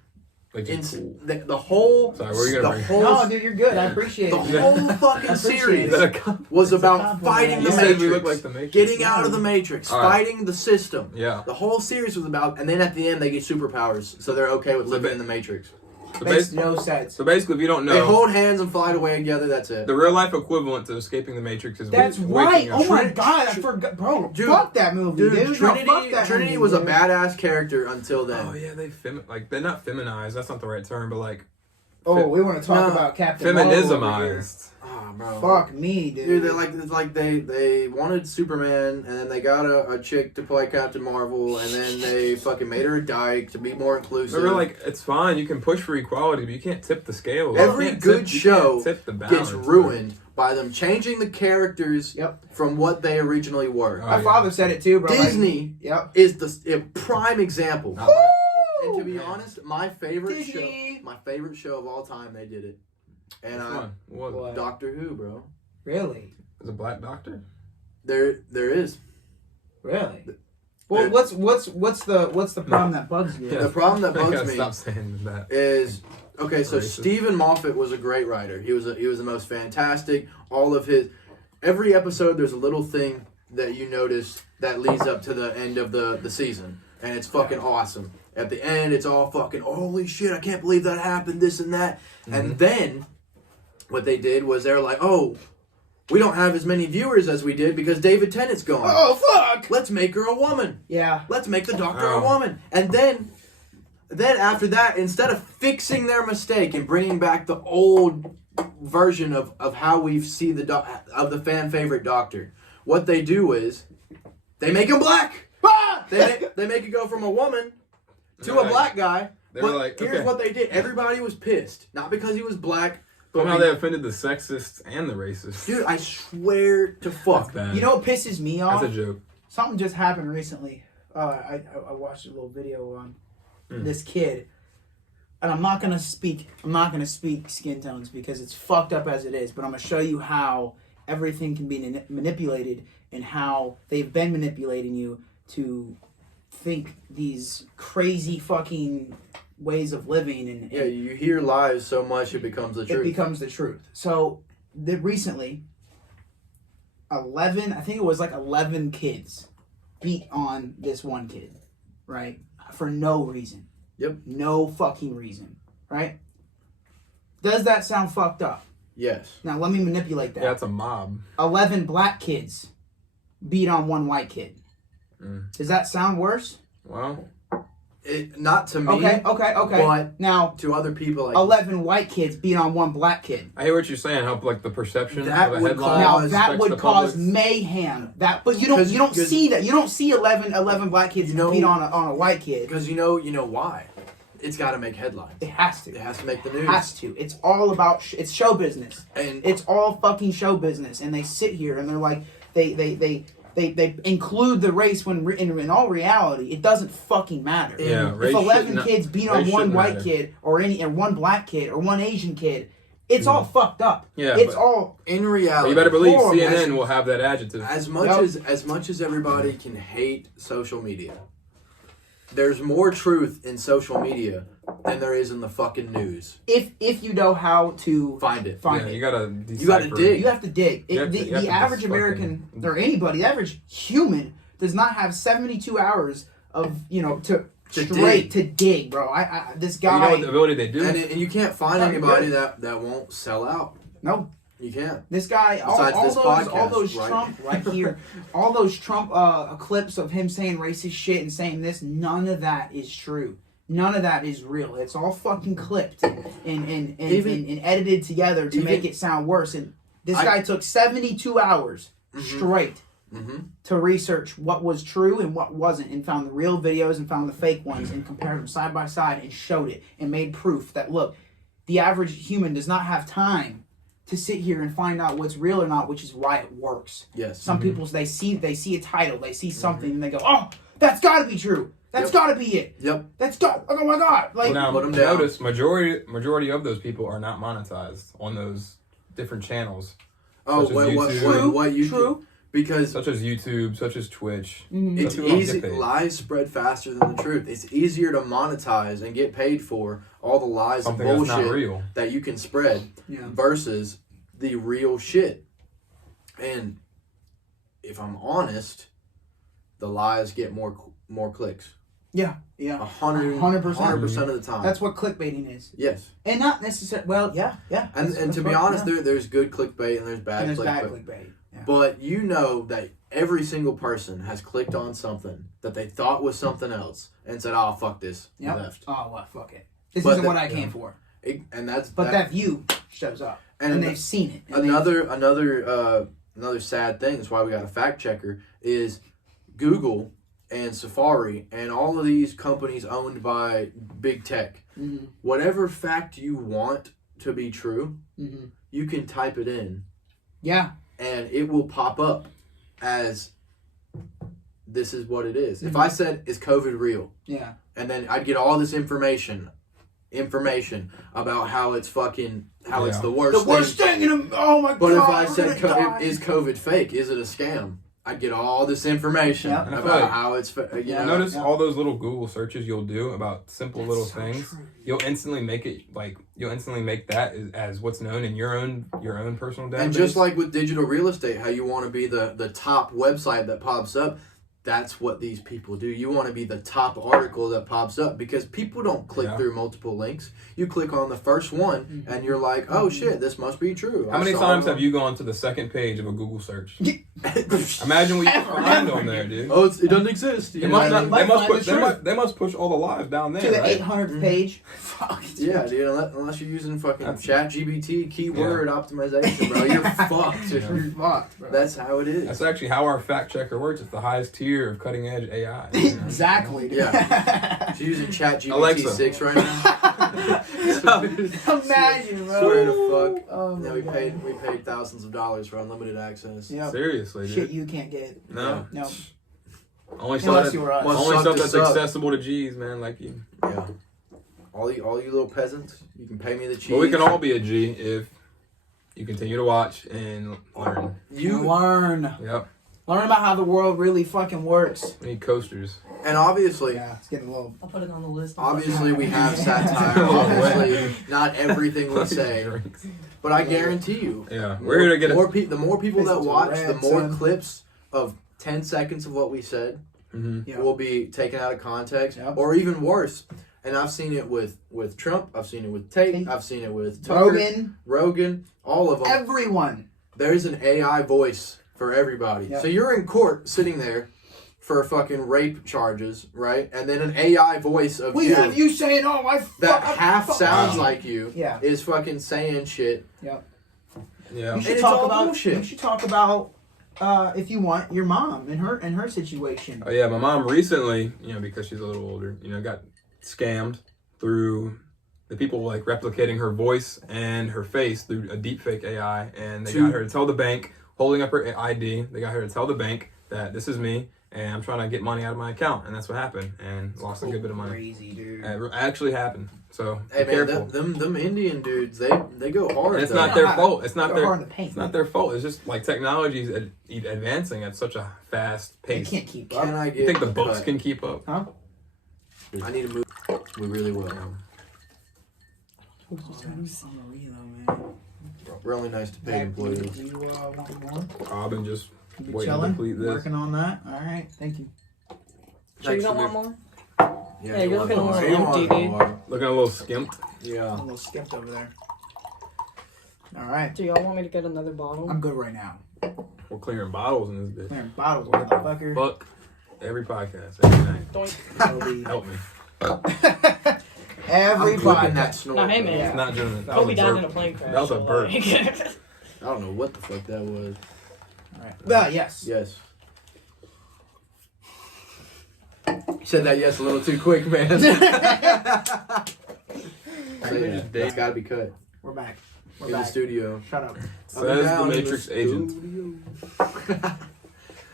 Like it's cool. the whole, Sorry, what were you gonna the bring? whole, No, dude, you're good. I appreciate the it. whole fucking appreciate series it. was It's a about compliment. fighting You the said Matrix, we look like the Matrix. getting out of the Matrix, All right. fighting the system. Yeah. The whole series was about, and then at the end they get superpowers, so they're okay with living in the Matrix. So, Makes no sense. so basically, if you don't They know, hold hands and fly away together. That's it. the real life equivalent to escaping the Matrix is That's waking right. up. Oh my god, I forgot, bro. Dude, fuck that movie, dude. No, Trinity, fuck that Trinity movie, was a dude. badass character until then. Oh yeah, they're not feminized. That's not the right term, but like Oh, we want to talk No. about Captain Marvel over here. feminismized. Oh, bro. Fuck me, dude. Dude, it's like they wanted Superman, and then they got a chick to play Captain Marvel, and then they fucking made her a dyke to be more inclusive. They were like, it's fine, you can push for equality, but you can't tip the scale. Every You can't good you show can't tip the balance. gets ruined by them changing the characters Yep. from what they originally were. Oh, My yeah. father said it too, bro. Disney Yep. is the prime example. Not like- And to be honest, my favorite Disney. show of all time, they did it. And Which one? What was it? What? Doctor Who, bro. Really? Was it Black Doctor? There is. Really? Well, what's the problem that bugs you? Yeah. The problem that I gotta bugs me stop saying that. is okay. So Racist. Stephen Moffat was a great writer. He was the most fantastic. All of his every episode, there's a little thing that you notice that leads up to the end of the season, and it's fucking awesome. At the end, it's all fucking holy shit! I can't believe that happened. This and that, and then what they did was they're like, oh, we don't have as many viewers as we did because David Tennant's gone. Oh fuck! Let's make her a woman. Yeah. Let's make the Doctor Oh. a woman. And then after that, instead of fixing their mistake and bringing back the old version of how we see of the fan favorite Doctor, what they do is they make him black. Ah! They make it go from a woman to a Right. black guy. They But were like, here's okay. what they did. Everybody was pissed, not because he was black, but Somehow they offended the sexists and the racists. dude, I swear to That's fuck. bad. You know what pisses me off? That's a joke. Something just happened recently. I watched a little video on this kid, and I'm not gonna speak skin tones because it's fucked up as it is. But I'm gonna show you how everything can be manipulated and how they've been manipulating you to think these crazy fucking ways of living and Yeah, you hear lies so much it becomes the it truth. becomes the truth. So recently, 11, I think it was like 11 kids beat on this one kid, right? For no reason. Yep. No fucking reason, right? Does that sound fucked up? Yes. Now let me manipulate that. Yeah, it's a mob. 11 black kids beat on one white kid. Does that sound worse? Well, Not to me. Okay. But Now, to other people, like 11 white kids beat on one black kid. I hear what you're saying. How like the perception That of a would headline Now cause- that affects would the cause public's- mayhem. But you don't Because- see that. You don't see 11 black kids You know- beat on a white kid. because you know why. It's got to make headlines. It has to. It has to make the news. Has to. It's all about it's show business. And It's all fucking show business. And they sit here and they're like they include the race when in all reality it doesn't fucking matter. Yeah, If race 11 shouldn't- kids beat race on one shouldn't white matter. kid or one black kid or one Asian kid, it's all fucked up. Yeah, It's but- all in But reality, you better believe horrible. CNN will have that adjective. as much Yep. as much as everybody can hate social media, there's more truth in social media than there is in the fucking news. If you know how to Find it. You gotta dig. You have to dig. The average American or anybody, the average human does not have 72 hours of to dig, bro. This guy. You know what the ability they do, and you can't find anybody that won't sell out. No. You can't. This guy, all those Trump right here, all those Trump clips of him saying racist shit and saying this, none of that is true. None of that is real. It's all fucking clipped and edited together to make it sound worse. And this guy took 72 hours straight to research what was true and what wasn't, and found the real videos and found the fake ones and compared them side by side and showed it and made proof that, look, the average human does not have time to sit here and find out what's real or not, which is why it works. Yes. Some people, they see a title, they see something, and they go, "Oh, that's got to be true. That's got to be it. Yep. Oh my god!" Like, now, put them down. notice majority of those people are not monetized on those different channels. Oh, what you true? Because such as YouTube, such as Twitch. It's easy. Lies spread faster than the truth. It's easier to monetize and get paid for all the lies and bullshit that you can spread versus the real shit. And if I'm honest, the lies get more clicks. Yeah. 100% of the time. That's what clickbaiting is. Yes. And not necessarily. Well, yeah. And to be honest, there's good clickbait and there's bad clickbait. Yeah. But you know that every single person has clicked on something that they thought was something else and said, "Oh, fuck this," and left. Oh, well, fuck it. This isn't what I came for. That view shows up, and they've seen it. Another sad thing is why we got a fact checker is Google and Safari and all of these companies owned by big tech. Mm-hmm. Whatever fact you want to be true, you can type it in. Yeah. And it will pop up as this is what it is. If I said, "Is COVID real?" Yeah. And then I'd get all this information about how it's fucking it's the worst. The worst thing. Oh my god! But if I said, "Is COVID fake? Is it a scam?" I'd get all this information about how it's. Notice all those little Google searches you'll do about simple little things. True. You'll instantly make that as what's known in your own personal database. And just like with digital real estate, how you want to be the top website that pops up. That's what these people do. You want to be the top article that pops up because people don't click through multiple links. You click on the first one and you're like, "Oh shit, this must be true." How many times have you gone to the second page of a Google search? Imagine what you find on there, dude. Oh, it doesn't exist. They must push all the lies down there. To the 800th page. Fuck. Yeah, dude. Unless you're using fucking ChatGPT keyword optimization, bro, you're fucked. You're fucked, bro. That's how it is. That's actually how our fact checker works. It's the highest tier of cutting edge AI. Exactly. Yeah. She's using ChatGPT 6 right now. Imagine, bro. Swear to fuck. Oh we paid thousands of dollars for unlimited access. Yep. Seriously, dude. Shit you can't get. No. Only Unless stuff you were us. that's accessible to G's, man, like you. Yeah. All you little peasants, you can pay me the cheese. But we can all be a G if you continue to watch and learn. You learn. Yep. Learn about how the world really fucking works. We need coasters. And obviously, it's getting a little. I'll put it on the list. Obviously, we have satire. Obviously, not everything we say, but I guarantee you, we're here to get the more people that watch, the more clips of 10 seconds of what we said will be taken out of context, or even worse. And I've seen it with Trump. I've seen it with Tate. I've seen it with Tucker, Rogan, all of them. Everyone. There's an AI voice for everybody. So you're in court sitting there for fucking rape charges, right? And then an AI voice of we have you saying, "Oh, that half sounds like you is fucking saying shit." Yeah. Yeah. You should talk about bullshit. You should talk about if you want your mom and her situation. Oh yeah, my mom recently, because she's a little older, got scammed through the people like replicating her voice and her face through a deepfake AI, and they got her to tell the bank, holding up her ID, they got her to tell the bank that this is me and I'm trying to get money out of my account, and that's what happened, and lost a good bit of money. Crazy, dude. It actually happened. So hey, be careful. Them Indian dudes, they go hard. And it's not their fault. It's not their fault. It's just like technology is advancing at such a fast pace. They can't keep up. You think the books can keep up? Huh? I need to move. We really will. Really nice to pay employees. Do you want more? I've been just You be waiting to chilling, complete this. working on that. All right, thank you. Sure you don't want more? Yeah, you're looking a little he wants empty, dude. more. Looking a little skimped. I'm Yeah. a little skipped over there. All right, Do y'all want me to get another bottle? I'm good right now. We're clearing bottles in this bitch. Clearing bottles, motherfucker. Fuck every podcast, every night. Doink. Help me. Every I'm clipping podcast. that snort. Nah, hey, man. Yeah. It's not gentlemen. That Kobe was a died in burp. a plane crash. That was a so, burp. like- I don't know what the fuck that was. All right. Well, yes. Yes. You said that yes a little too quick, man. It's gotta be cut. We're back. We're In the back. studio. Shut up. Says the Matrix agent. agent.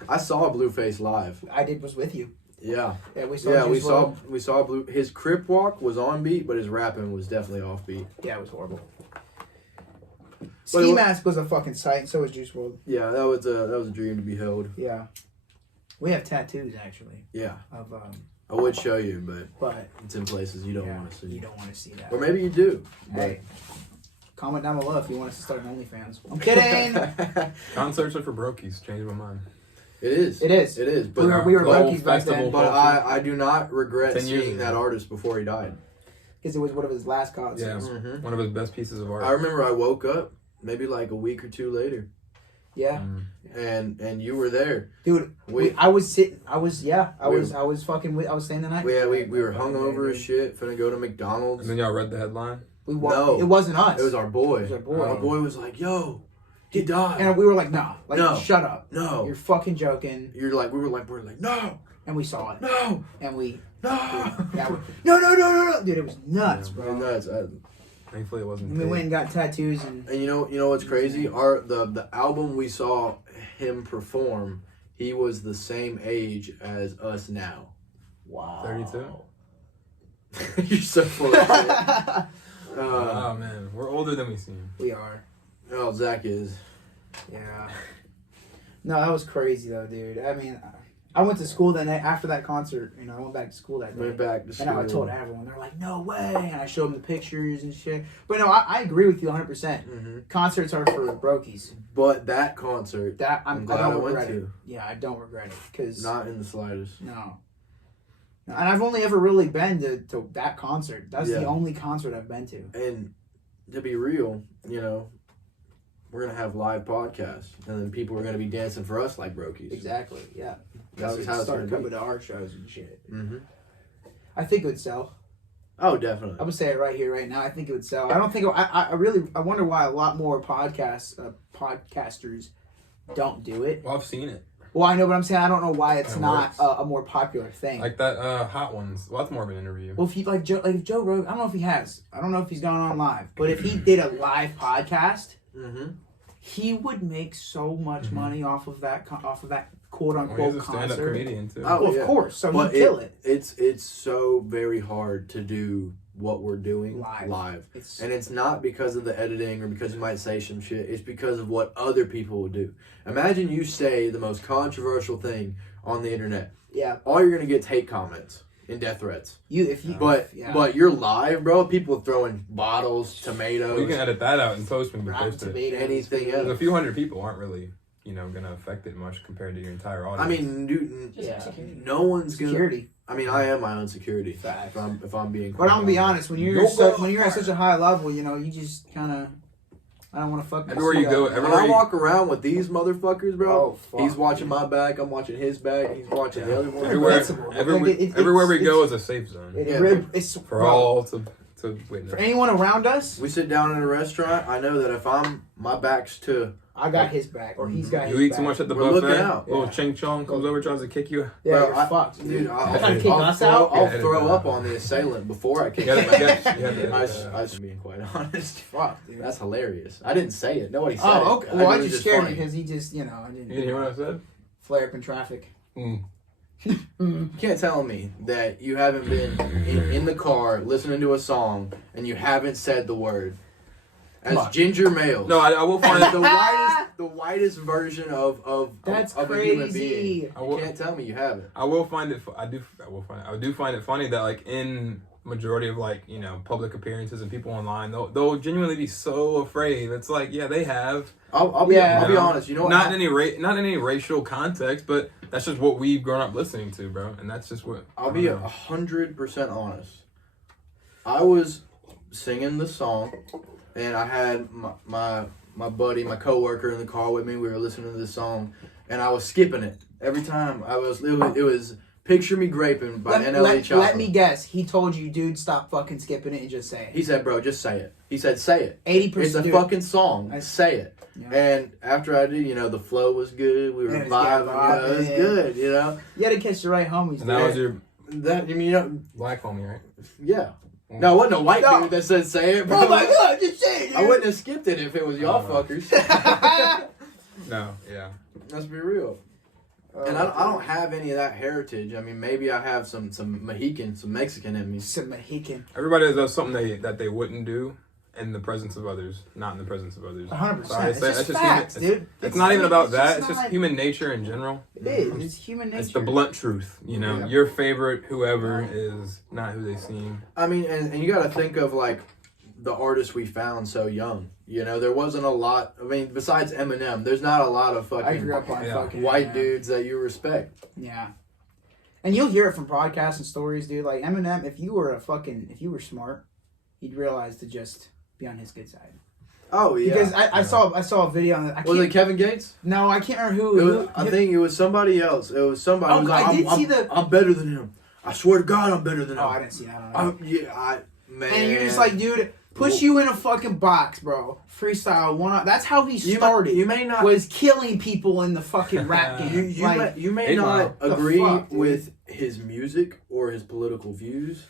I saw Blueface live. I was with you. Yeah. Yeah, we saw. Yeah, we Juice saw WRLD. we saw Blue. His Crip walk was on beat, but his rapping was definitely off beat. Yeah, it was horrible. But Ski it- Mask was a fucking sight, and so was Juice WRLD. Yeah, that was a dream to be held. Yeah. We have tattoos actually Yeah, of I would show you, but but it's in places you don't yeah, want to you see. don't want to see that. Or maybe you do. Hey, comment down below if you want us to start an OnlyFans. I'm kidding. Concerts are for brokies. Changed my mind. It is. It is. It is. But we were the whole monkeys back then festival- but I do not regret 10 years seeing ago. that artist before he died. because it was one of his last concerts. Yeah. Mhm. One of his best pieces of art. I remember I woke up maybe like a week or two later, Yeah, and you were there. dude. We I was sitting. I was fucking. I was staying the night. we were hungover as shit. Finna go to McDonald's. And then y'all read the headline. We walked. No. It wasn't us. It was our boy. It was our boy. Our boy was like, "Yo, he died." And we were like, nah. Like, No. shut up. No, You're fucking joking. we were like, no, And we saw it. no, And we. no. Yeah, no. Dude, it was nuts, Yeah. bro. Nuts. Thankfully, it wasn't. And we tape. went and got tattoos and. And you know what's crazy? The album we saw him perform, he was the same age as us now. Wow. 32. You're so full of shit. Oh man, we're older than we seem. We are. Oh, Zach is. Yeah. No, that was crazy though, dude. I mean, I went to school that night after that concert. You know, I went back to school that day. Went back to school. And I told everyone. They're like, no way. And I showed them the pictures and shit. But no, I agree with you 100%. Mm-hmm. Concerts are for brokies. But that concert, That I'm I glad I don't went regret it. to. Yeah, I don't regret it. Because, Not in the slightest. no. And I've only ever really been to that concert. That's Yeah. the only concert I've been to. And to be real, we're gonna have live podcasts, and then people are gonna be dancing for us like brokies. Exactly, yeah. That's Just how it's start gonna coming be. to our shows and shit. Mm-hmm. I think it would sell. Oh, definitely. I'm gonna say it right here, right now. I think it would sell. I don't think. I wonder why a lot more podcasters don't do it. Well, I've seen it. Well, I know, but I'm saying I don't know why it's It not works. a more popular thing. Like that Hot Ones. Well, that's more of an interview. Well, if you like Joe Rogan, I don't know if he has. I don't know if he's gone on live, but if he did a live podcast, Mm-hmm. he would make so much money off of that quote Well, unquote he's a stand-up concert. comedian too. Oh, Well, yeah. of course, so But he'd kill it. It's so very hard to do what we're doing Live. And it's not because of the editing or because you might say some shit. It's because of what other people will do. Imagine you say the most controversial thing on the internet. Yeah, All you're gonna get is hate comments and death threats. But you're live, bro. People throwing bottles, tomatoes, We can edit that out and post when we Rotten post it. Tomatoes. anything Because else. a few hundred people aren't really, gonna affect it much compared to your entire audience. I mean, Newton. Yeah. No one's gonna. security. I mean, I am my own security. Facts. If I'm being. But I'm gonna be honest, when you're at such a high level, you just kind of, I don't want to fuck. Everywhere you go, When I walk around with these motherfuckers, bro, Oh, fuck. he's watching my back, I'm watching his back, he's watching the other one. everywhere, invincible. everywhere we go is a safe zone It's for bro, all to witness. for anyone around us. We sit down in a restaurant, I know that if my back's to, I got his back, or he's got his You eat back. too much at the We're looking buffet. out. Little Yeah. ching chong comes over, tries to kick you. Yeah, bro, you're I- fucked. dude, Trying to kick us out? I'll Yeah, throw edit up that. on the assailant before I kick You him gotta- out. you gotta edit I that. was being quite honest. Fuck, dude. That's hilarious. I didn't say it. Nobody said it. Oh, okay. Well, I it was just scared me funny. because he just, I You didn't hear what I didn't said? flare up in traffic. You can't tell me that you haven't been in the car listening to a song and you haven't said the word. As Come on. ginger males. No, I will find the whitest version of That's a human being. crazy. I You will, can't tell me you haven't. I will find it. I do find it funny that like in majority of like, you know, public appearances and people online, they'll genuinely be so afraid. It's like, yeah, they have. I'll be honest. You know what? Not in any racial context, but that's just what we've grown up listening to, bro. And that's just what. I'll be 100% honest. I was singing the song, and I had my buddy, my coworker in the car with me. We were listening to this song, and I was skipping it every time. It was "Picture Me Graping" by NLE Chopper. Let me guess. He told you, dude, stop fucking skipping it and just say it. He said, "Bro, just say it." He said, "Say it." 80%. It's a fucking song. Say it. Yeah. And after I did, you know, the flow was good. We were vibing. It was good. You know. You had to catch the right homies. And that was your black homie, right? Yeah. No, it wasn't a white dude that said say it, bro. Oh my god, just say it, dude. I wouldn't have skipped it if it was y'all fuckers. No, yeah. Let's be real. And I don't have any of that heritage. I mean, maybe I have some Mohican, some Mexican in me. Some Mohican. Everybody does something that they wouldn't do in the presence of others, not in the presence of others. 100%. It's just facts, dude. It's not even about that. It's just human nature in general. It is. It's human nature. It's the blunt truth. You know, Yeah. your favorite whoever is not who they seem. I mean, and you got to think of like the artists we found so young. You know, there wasn't a lot. I mean, besides Eminem, there's not a lot of I grew up on fucking white dudes that you respect. Yeah. And you'll hear it from podcasts and stories, dude. Like Eminem, if you were smart, you'd realize to just be on his good side. Oh yeah. Because I saw a video on that. Was it Kevin Gates? No, I can't remember who. I think it was somebody else. It was somebody. who was like, I'm better than him. I swear to God, I'm better than him. Oh, I didn't see that. I don't know. Man. And you're just like, dude, push you in a fucking box, bro. Freestyle one. That's how he started. You may not was killing people in the fucking rap game. You may not agree with his music or his political views.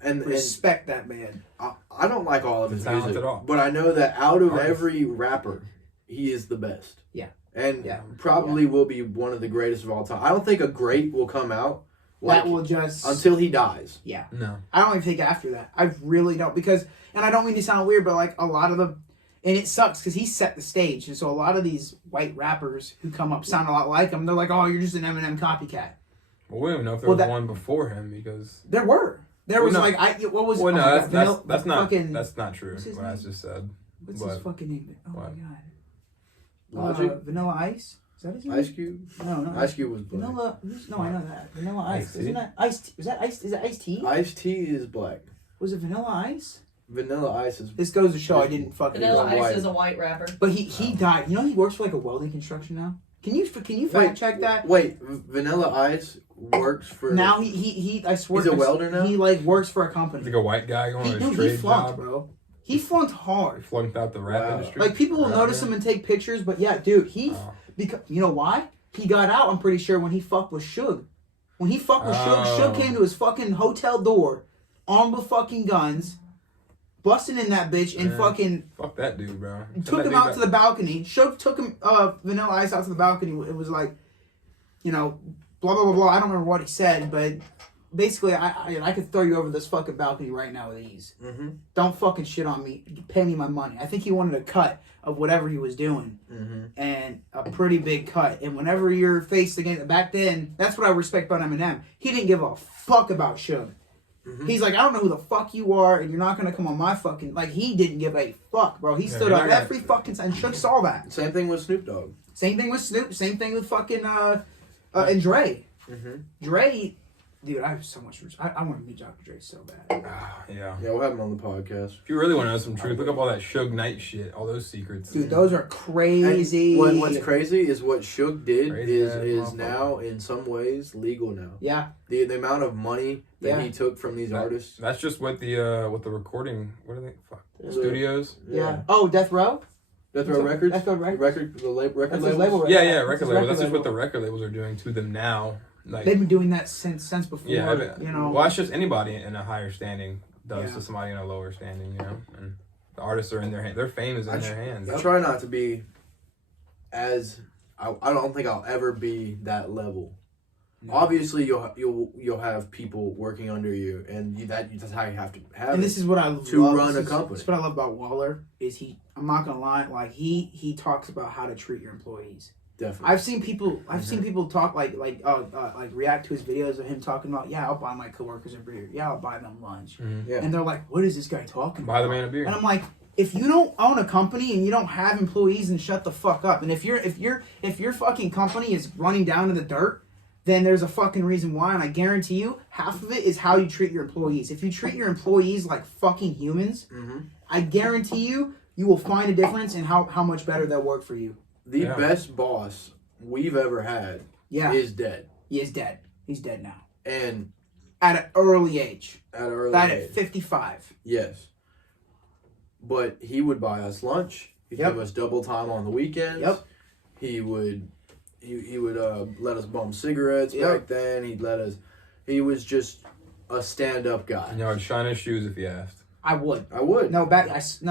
And respect that man. I don't like all of his music at all. But I know that out of every rapper, he is the best. Yeah. And probably will be one of the greatest of all time. I don't think a great will come out that will just until he dies. Yeah. No. I don't even think after that. I really don't, because, and I don't mean to sound weird, but like a lot of the, and it sucks because he set the stage, and so a lot of these white rappers who come up sound a lot like him. They're like, "Oh, you're just an Eminem copycat." Well, we don't even know if there was one before him, because there were. There was like what was? Well, no, that's not fucking, that's not true. What I just said. What's his fucking name? Oh my god. Logic? Vanilla Ice. Is that his name? Ice Cube? No. Ice Cube was black. Vanilla. No, I know that. Vanilla Ice. Isn't that Ice? Was that Ice? Is it Ice T? Ice T is black. Was it Vanilla Ice? Vanilla Ice is. This goes to show I didn't fucking. Vanilla Ice is a white rapper. But he died. You know he works for like a welding construction now. Can you fact check that? Wait, Vanilla Ice works for. Now he I swear. He's a welder now. He like works for a company. He's like a white guy going on a he trade flunked, job. bro. He flunked hard. He flunked out the rap industry. Like people will notice him and take pictures, but yeah, dude, because you know why? He got out, I'm pretty sure, when he fucked with Suge. When he fucked with Suge, Suge came to his fucking hotel door, armed with fucking guns, busting in that bitch, and fucking... Fuck that dude, bro. Took him out to the balcony. Suge took him, Vanilla Ice out to the balcony. It was like, you know, blah, blah, blah, blah. I don't remember what he said, but basically, I could throw you over this fucking balcony right now with ease. Mm-hmm. Don't fucking shit on me. Pay me my money. I think he wanted a cut of whatever he was doing, and a pretty big cut. And whenever you're faced against, back then, that's what I respect about Eminem. He didn't give a fuck about Suge. He's like, I don't know who the fuck you are, and you're not gonna come on my fucking, like, he didn't give a fuck, bro. He stood up every fucking time. Suge saw that. Same thing with Snoop Dogg. Same thing with Snoop. Same thing with fucking and Dre. Dre. Dude, I have so much. I want to meet Dr. Dre so bad. Yeah, we'll have him on the podcast. If you really want to know some truth, look up all that Suge Knight shit, all those secrets. Dude, those are crazy. And what's crazy is what Suge did is now in some ways legal now. Yeah. The amount of money that he took from these artists. That's just with the recording. What are they? Fuck. Studios. Yeah. Oh, Death Row. Death Row Records. Death Row Records. Record labels. Label, yeah, record labels. That's just what the record labels are doing to them now. Like, they've been doing that since before. Yeah, you know. Well, it's just anybody in a higher standing does to somebody in a lower standing, you know. And the artists are in their hands. Their fame is in their hands. I try not to be as. I don't think I'll ever be that level. No. Obviously, you'll have people working under you, and that's how you have to have. And this is what I love to run a company. This is what I love about Waller is I'm not gonna lie, like he talks about how to treat your employees. Definitely. I've seen people talk like react to his videos of him talking about, yeah, I'll buy my coworkers a beer. Yeah, I'll buy them lunch. Yeah. And they're like, what is this guy talking about? Buy the man a beer. And I'm like, if you don't own a company and you don't have employees, then shut the fuck up. And if your fucking company is running down in the dirt, then there's a fucking reason why. And I guarantee you, half of it is how you treat your employees. If you treat your employees like fucking humans, I guarantee you will find a difference in how much better they'll work for you. The best boss we've ever had is dead. He is dead. He's dead now. And at an early age. Died at 55. Yes. But he would buy us lunch. He'd give us double time on the weekends. Yep. He would let us bum cigarettes back then. He was just a stand-up guy. And y'all would shine his shoes if he asked. I would. No,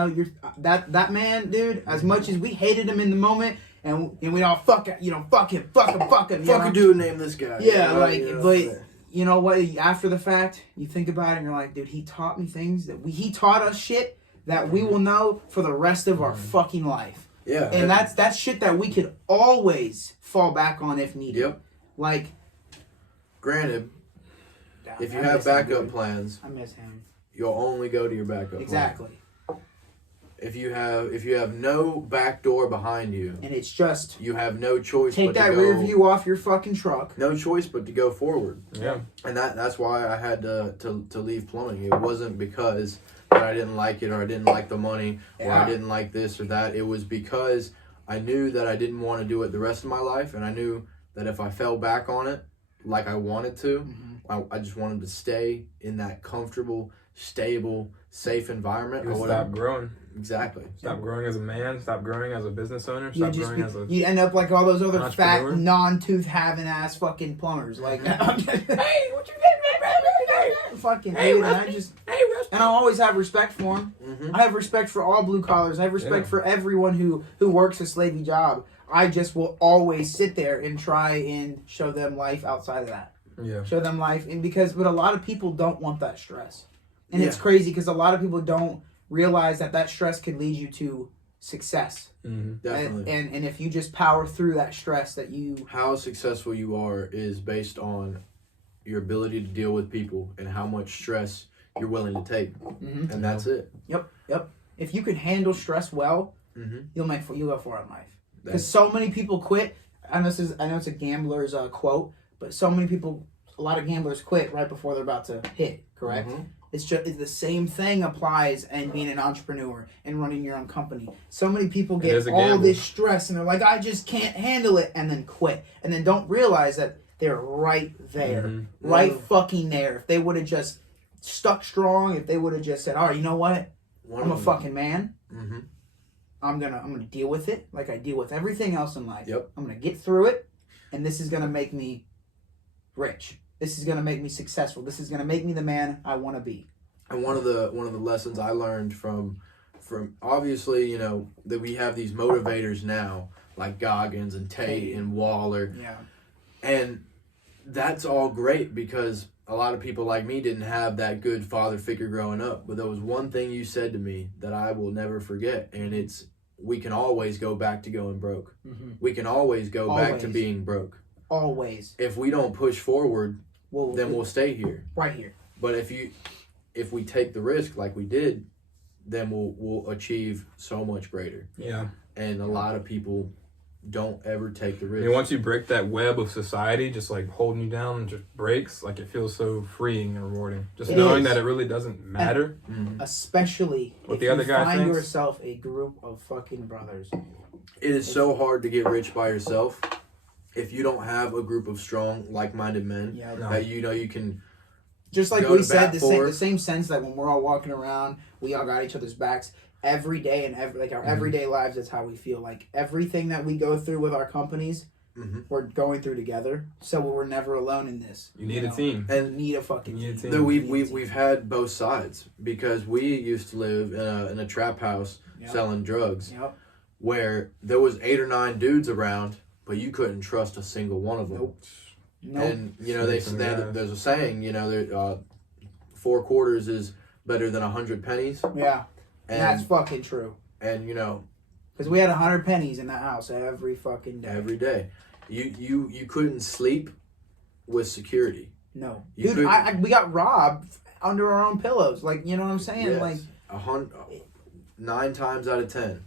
you're that man, dude. As much as we hated him in the moment, and we all fuck him. Fucking dude, name this guy. Yeah, but you know what? After the fact, you think about it, and you're like, dude, he taught me things he taught us shit that we will know for the rest of our fucking life. Yeah, and that's shit that we could always fall back on if needed. Yep. Like, granted, if you have backup plans, I miss him. You'll only go to your backup. Exactly. Plan. If you have no back door behind you, and it's just you have no choice. Take that rear view off your fucking truck. No choice but to go forward. Yeah. And that's why I had to leave plumbing. It wasn't because that I didn't like it or I didn't like the money or I didn't like this or that. It was because I knew that I didn't want to do it the rest of my life, and I knew that if I fell back on it like I wanted to, I just wanted to stay in that comfortable, stable, safe environment. You would stop growing. Exactly. Stop growing as a man. Stop growing as a business owner. Stop growing as a. You end up like all those other fat, non-tooth having ass fucking plumbers. Like, hey, what you getting? Fucking dude, and I always have respect for him. I have respect for all blue collars. I have respect for everyone who works a slavey job. I just will always sit there and try and show them life outside of that. Yeah. Show them life, but a lot of people don't want that stress, and it's crazy because a lot of people don't realize that stress could lead you to success. Definitely. And if you just power through that stress, how successful you are is based on your ability to deal with people and how much stress you're willing to take, and that's it. Yep. If you can handle stress well, you'll go far in life. Because so many people quit. I know it's a gambler's quote, but a lot of gamblers quit right before they're about to hit. Correct. It's the same thing applies in being an entrepreneur and running your own company. So many people get all this stress and they're like, I just can't handle it, and then quit, and then don't realize that they're right there, right fucking there. If they would have just stuck strong, if they would have just said, all right, you know what, I'm a fucking man. I'm gonna deal with it like I deal with everything else in life. I'm gonna get through it, and this is gonna make me rich. This is gonna make me successful. This is gonna make me the man I want to be. And one of the lessons I learned from obviously, that we have these motivators now like Goggins and Tate and Waller. Yeah. And that's all great because a lot of people like me didn't have that good father figure growing up. But there was one thing you said to me that I will never forget, and it's we can always go back to going broke. We can always go back to being broke. Always. If we don't push forward, then we'll stay here. Right here. But if we take the risk like we did, then we'll achieve so much greater. Yeah. And a lot of people don't ever take the risk. And once you break that web of society, just like holding you down and just breaks, like it feels so freeing and rewarding. Just knowing that it really doesn't matter. Especially if you find yourself a group of fucking brothers. It is so hard to get rich by yourself if you don't have a group of strong, like-minded men that you can. Just like we said, the same sense that when we're all walking around, we all got each other's backs every day, and our everyday lives. That's how we feel. Like everything that we go through with our companies, we're going through together. So we're never alone in this. You need a team, and need a fucking team. We've had both sides because we used to live in a trap house selling drugs, where there was 8 or 9 dudes around, but you couldn't trust a single one of them. Nope. And there's a saying, 4 quarters is better than 100 pennies. Yeah, and that's fucking true. And Because we had 100 pennies in that house every fucking day. Every day. You couldn't sleep with security. No. You Dude, we got robbed under our own pillows. Like, you know what I'm saying? Yes. Like 9 times out of 10,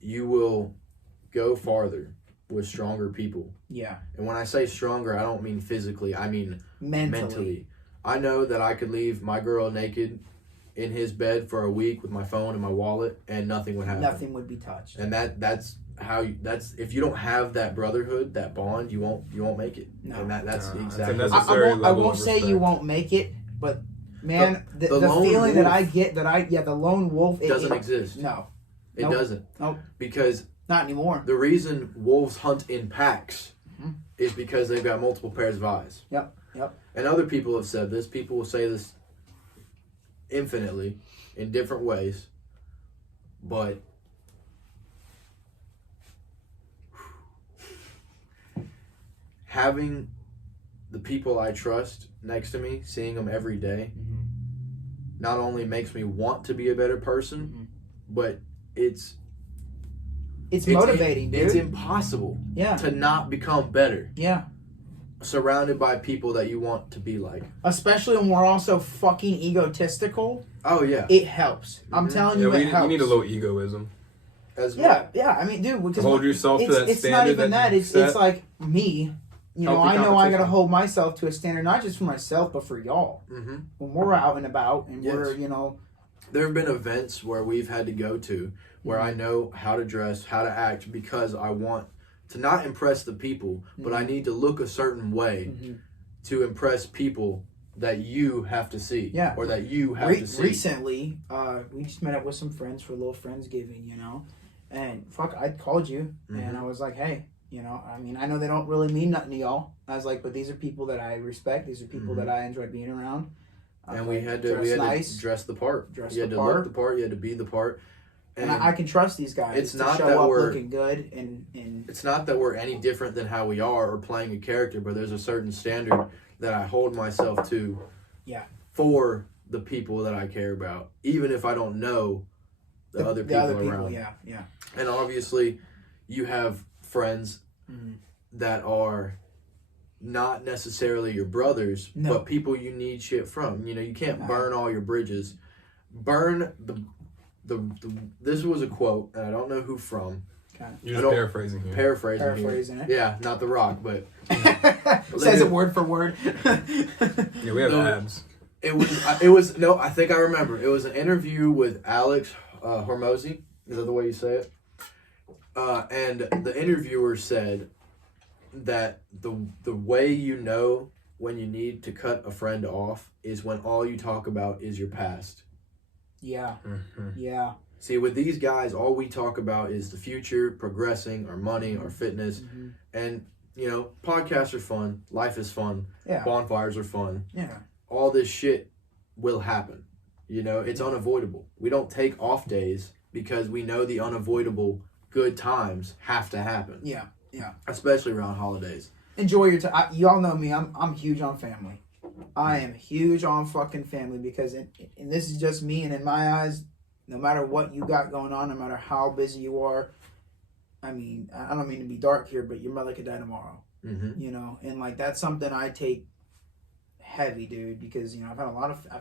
you will go farther with stronger people. Yeah. And when I say stronger, I don't mean physically. I mean Mentally. I know that I could leave my girl naked in his bed for a week with my phone and my wallet, and nothing would happen. Nothing would be touched. And that's how if you don't have that brotherhood, that bond, you won't make it. No. And that's No, exactly. it's a necessary I level won't of say you respect. won't make it, but man, the lone feeling that wolf I get the lone wolf doesn't exist. No, It Nope. doesn't. Nope. Because not anymore. the reason wolves hunt in packs Mhm. is because they've got multiple pairs of eyes. Yep. And other people have said this. People will say this infinitely in different ways. But having the people I trust next to me, seeing them every day, not only makes me want to be a better person, but it's motivating, dude. It's impossible Yeah. to not become better. Yeah. Surrounded by people that you want to be like. Especially when we're also fucking egotistical, Oh yeah. it helps. I'm Mhm. telling Yeah, you, it helps. you need a little egoism. As well. Yeah. I mean, dude, because Hold yourself to that it's not standard even that that. you It's set. like me. You know, Healthy I know I gotta competition. hold myself to a standard, not just for myself, but for y'all. Mm-hmm. When we're out and about and Yes. we're, you know, There have been events where we've had to go to where I know how to dress, how to act, because I want to not impress the people, but I need to look a certain way to impress people that you have to see. Yeah. Or that you have to see. recently, we just met up with some friends for a little Friendsgiving, you know, and I called you and I was like, hey, you know, I mean, I know they don't really mean nothing to y'all. I was like, but these are people that I respect. These are people that I enjoy being around. And we had to dress the part. Dress you had the to part. look the part. You had to be the part. And I can trust these guys it's to not show that up we're- looking good and It's not that we're any different than how we are or playing a character, but there's a certain standard that I hold myself to. Yeah. For the people that I care about, even if I don't know the other people around. Yeah. And obviously, you have friends that are not necessarily your brothers, No. but people you need shit from. You know, you can't No. burn all your bridges. Burn the this was a quote, and I don't know who from. You're I just don't- paraphrasing here. Paraphrasing it. Yeah, not The Rock, but Says it word for word. Yeah, we have No. abs. it was no, I think I remember. It was an interview with Alex Hormozy. Is that the way you say it? And the interviewer said that the way you know when you need to cut a friend off is when all you talk about is your past. Yeah. Mhm. Yeah. See, with these guys, all we talk about is the future, progressing, our money, our fitness, and you know, podcasts are fun, life is fun, Yeah. bonfires are fun. Yeah. All this shit will happen. You know, it's unavoidable. We don't take off days because we know the unavoidable good times have to happen. Yeah. Especially around holidays. Enjoy your time. Y'all know me. I'm huge on family. I am huge on fucking family because, and this is just me, and in my eyes, no matter what you got going on, no matter how busy you are, I mean, I don't mean to be dark here, but your mother could die tomorrow. Mm-hmm. You know, and like that's something I take heavy, dude, because you know I've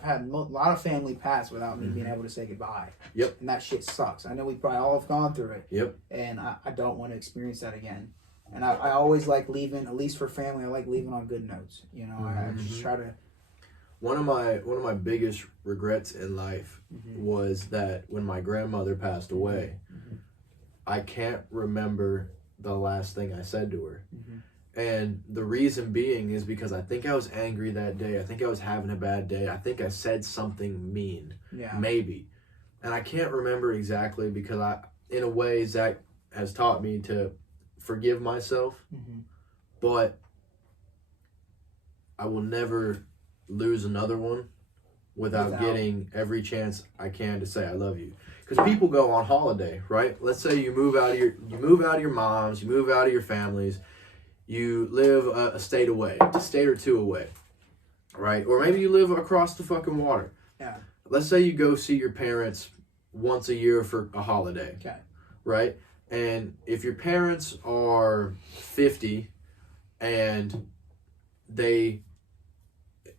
had a lot of family pass without me being able to say goodbye. Yep. And that shit sucks. I know we probably all have gone through it. Yep. And I don't want to experience that again. And I always like leaving, at least for family, I like leaving on good notes. You know, I just try to. One of my biggest regrets in life was that when my grandmother passed away, I can't remember the last thing I said to her. And the reason being is because I think I was angry that day. I think I was having a bad day. I think I said something mean. Yeah. Maybe. And I can't remember exactly because in a way, Zach has taught me to forgive myself. But I will never lose another one without getting every chance I can to say I love you. Because people go on holiday, right? Let's say you move out of your moms, you move out of your families, you live a state away, a state or two away, right? Or maybe you live across the fucking water. Yeah. Let's say you go see your parents once a year for a holiday. Okay. Right? And if your parents are 50 and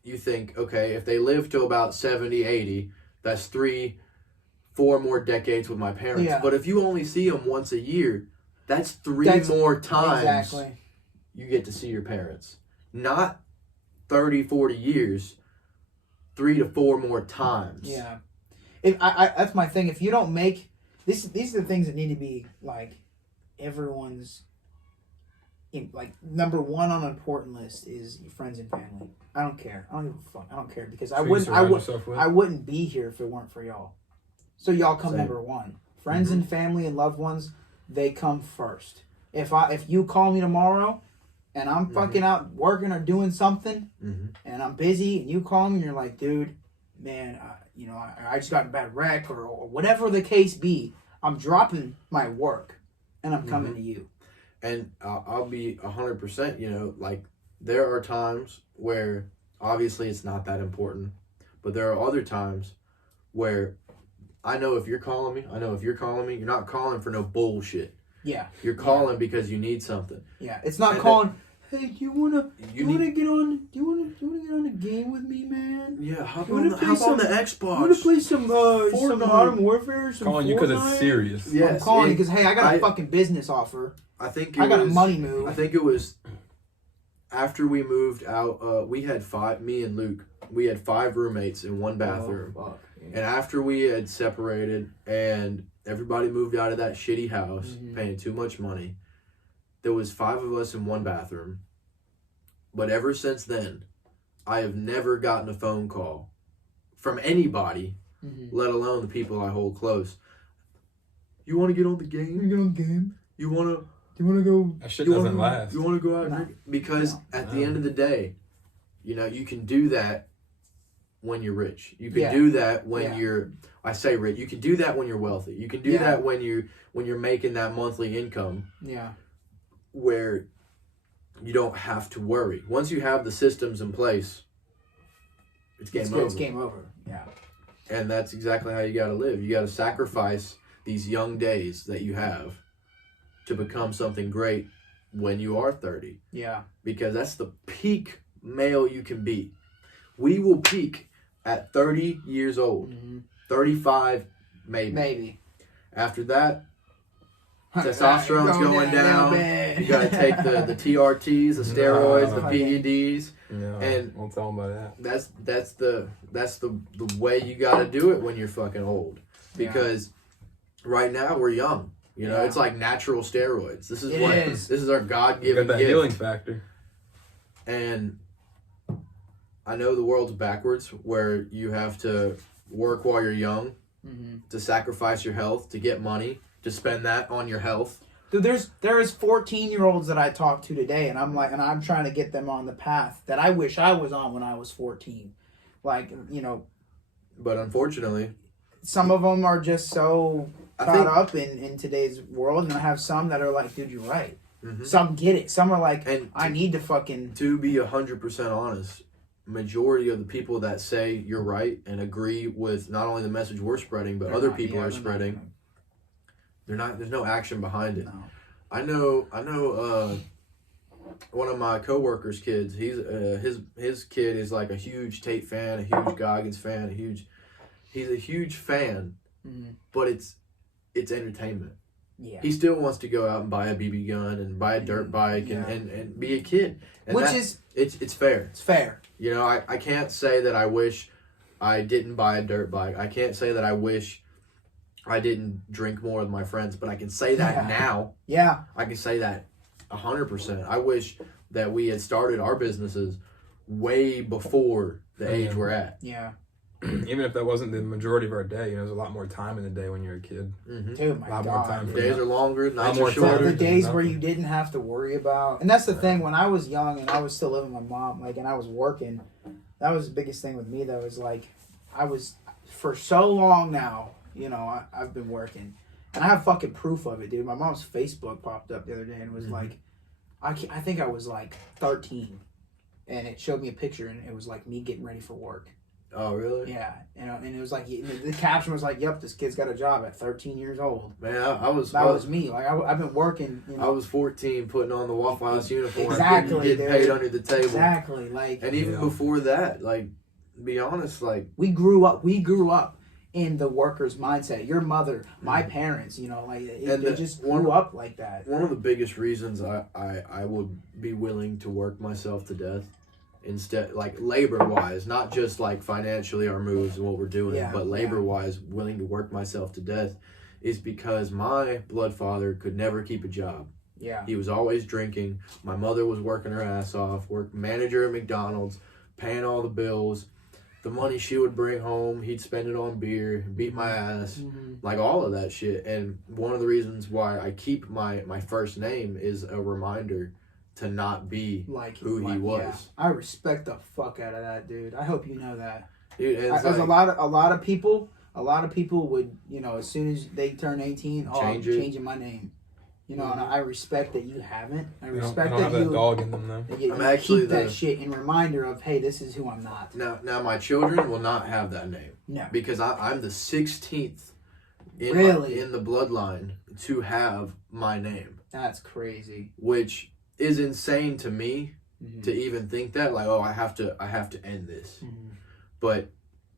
you think, okay, if they live to about 70, 80, that's 3-4 more decades with my parents. Yeah. But if you only see them once a year, that's 3 more times you get to see your parents. Not 30, 40 years, 3 to 4 more times. Yeah. That's my thing. If you don't make these are the things that need to be like everyone's number one on an important list is your friends and family. I don't care. I don't give a fuck. I don't care because I wouldn't be here if it weren't for y'all. So y'all come number one. Friends and family and loved ones, they come first. If you call me tomorrow and I'm fucking out working or doing something and I'm busy and you call me and you're like, dude, man, I just got in a bad wreck or whatever the case be, I'm dropping my work and I'm coming to you. And I'll be 100%, like there are times where obviously it's not that important, but there are other times where I know if you're calling me, you're not calling for no bullshit. Yeah. You're calling because you need something. Yeah. It's not calling, hey, do you wanna get on a game with me, man? Yeah, hop on the Xbox. You wanna play some Modern Warfare? Some calling you because it's serious. Yes, I'm calling you because hey, I got a fucking business offer. I got a money move. I think it was after we moved out. We had me and Luke. We had 5 roommates in one bathroom. Oh, fuck. Yeah. And after we had separated and everybody moved out of that shitty house, paying too much money, there was 5 of us in one bathroom. But ever since then, I have never gotten a phone call from anybody, let alone the people I hold close. You want to get on the game? You get on the game? You want to go? That shit doesn't last. You want to go out? Because at the end of the day, you can do that when you're rich. You can do that when you're, I say rich, you can do that when you're wealthy. You can do that when you're making that monthly income. Yeah. Where you don't have to worry. Once you have the systems in place, it's game over. It's game over. Yeah. And that's exactly how you got to live. You got to sacrifice these young days that you have to become something great when you are 30. Yeah. Because that's the peak male you can be. We will peak at 30 years old. 35 maybe. After that, testosterone's going down. You got to take the TRTs, the steroids, the PEDs. No, and won't tell them about that. That's the way you got to do it when you're fucking old. Because right now we're young. It's like natural steroids. This is our God-given gift. That healing factor. And I know the world's backwards, where you have to work while you're young, to sacrifice your health, to get money, to spend that on your health. Dude, there is 14-year-olds that I talked to today, and I'm trying to get them on the path that I wish I was on when I was 14. But unfortunately, some of them are just so caught up in today's world, and I have some that are like, dude, you're right. Some get it. Some are like, I need to fucking... To be 100% honest, majority of the people that say you're right and agree with not only the message we're spreading, but other people are spreading, there's no action behind it. No. I know one of my coworkers' kids, his kid is like a huge Tate fan, a huge Goggins fan, he's a huge fan, but it's entertainment. Yeah. He still wants to go out and buy a BB gun and buy a dirt bike and be a kid. And it's fair. It's fair. I can't say that I wish I didn't buy a dirt bike. I can't say that I wish I didn't drink more with my friends, but I can say that now. Yeah. I can say that 100%. I wish that we had started our businesses way before the age we're at. Yeah. Even if that wasn't the majority of our day, there's a lot more time in the day when you're a kid. Dude, my God. More time for days are longer, nights are shorter. The days where you didn't have to worry about... And that's the thing, when I was young and I was still living with my mom, and I was working, that was the biggest thing with me, though, is I was, for so long now, I've been working. And I have fucking proof of it, dude. My mom's Facebook popped up the other day and was like, I think I was 13. And it showed me a picture and it was me getting ready for work. Oh, really? Yeah, and it was like the caption was like, "Yep, this kid's got a job at 13 years old." Man, I was me. Like I've been working. I was 14, putting on the Waffle House uniform, Exactly, getting paid under the table. Exactly, like, and even before that, like, be honest, like, we grew up in the worker's mindset. Your mother, my parents, they just grew up like that. One of the biggest reasons I would be willing to work myself to death, instead, like, labor-wise, not just, like, financially our moves and what we're doing, but labor-wise, willing to work myself to death, is because my blood father could never keep a job. Yeah. He was always drinking. My mother was working her ass off, manager at McDonald's, paying all the bills. The money she would bring home, he'd spend it on beer, beat my ass, like all of that shit. And one of the reasons why I keep my first name is a reminder to not be who he was. Yeah. I respect the fuck out of that, dude. I hope you know that. Dude, Because a lot of people would, as soon as they turn 18, I'm changing my name. And I respect that you haven't. I respect I don't that have you. that dog in them, though. I'm actually keep that shit in reminder of, hey, this is who I'm not. Now my children will not have that name. No. Because I'm the 16th in the bloodline to have my name. That's crazy. Which is insane to me to even think that. Like, oh, I have to end this. But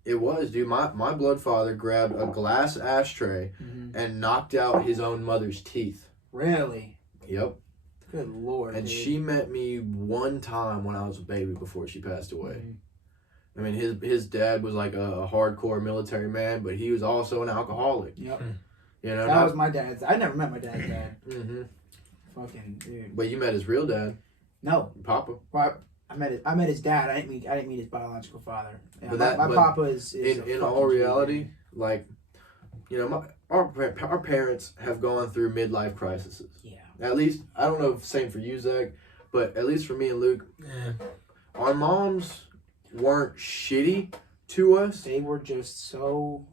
it was, dude. My blood father grabbed a glass ashtray and knocked out his own mother's teeth. Really? Yep. Good Lord. And dude. she met me one time when I was a baby before she passed away. I mean, his dad was like a hardcore military man, but he was also an alcoholic. Yep. That was my dad's. I never met my dad's dad. Fucking dude. But you met his real dad. No. Papa. Well, I met his dad. I didn't meet his biological father. Yeah, but my papa is in all reality, like, our parents have gone through midlife crises. Yeah. At least, I don't know if same for you, Zach, but at least for me and Luke, our moms weren't shitty to us. They were just so,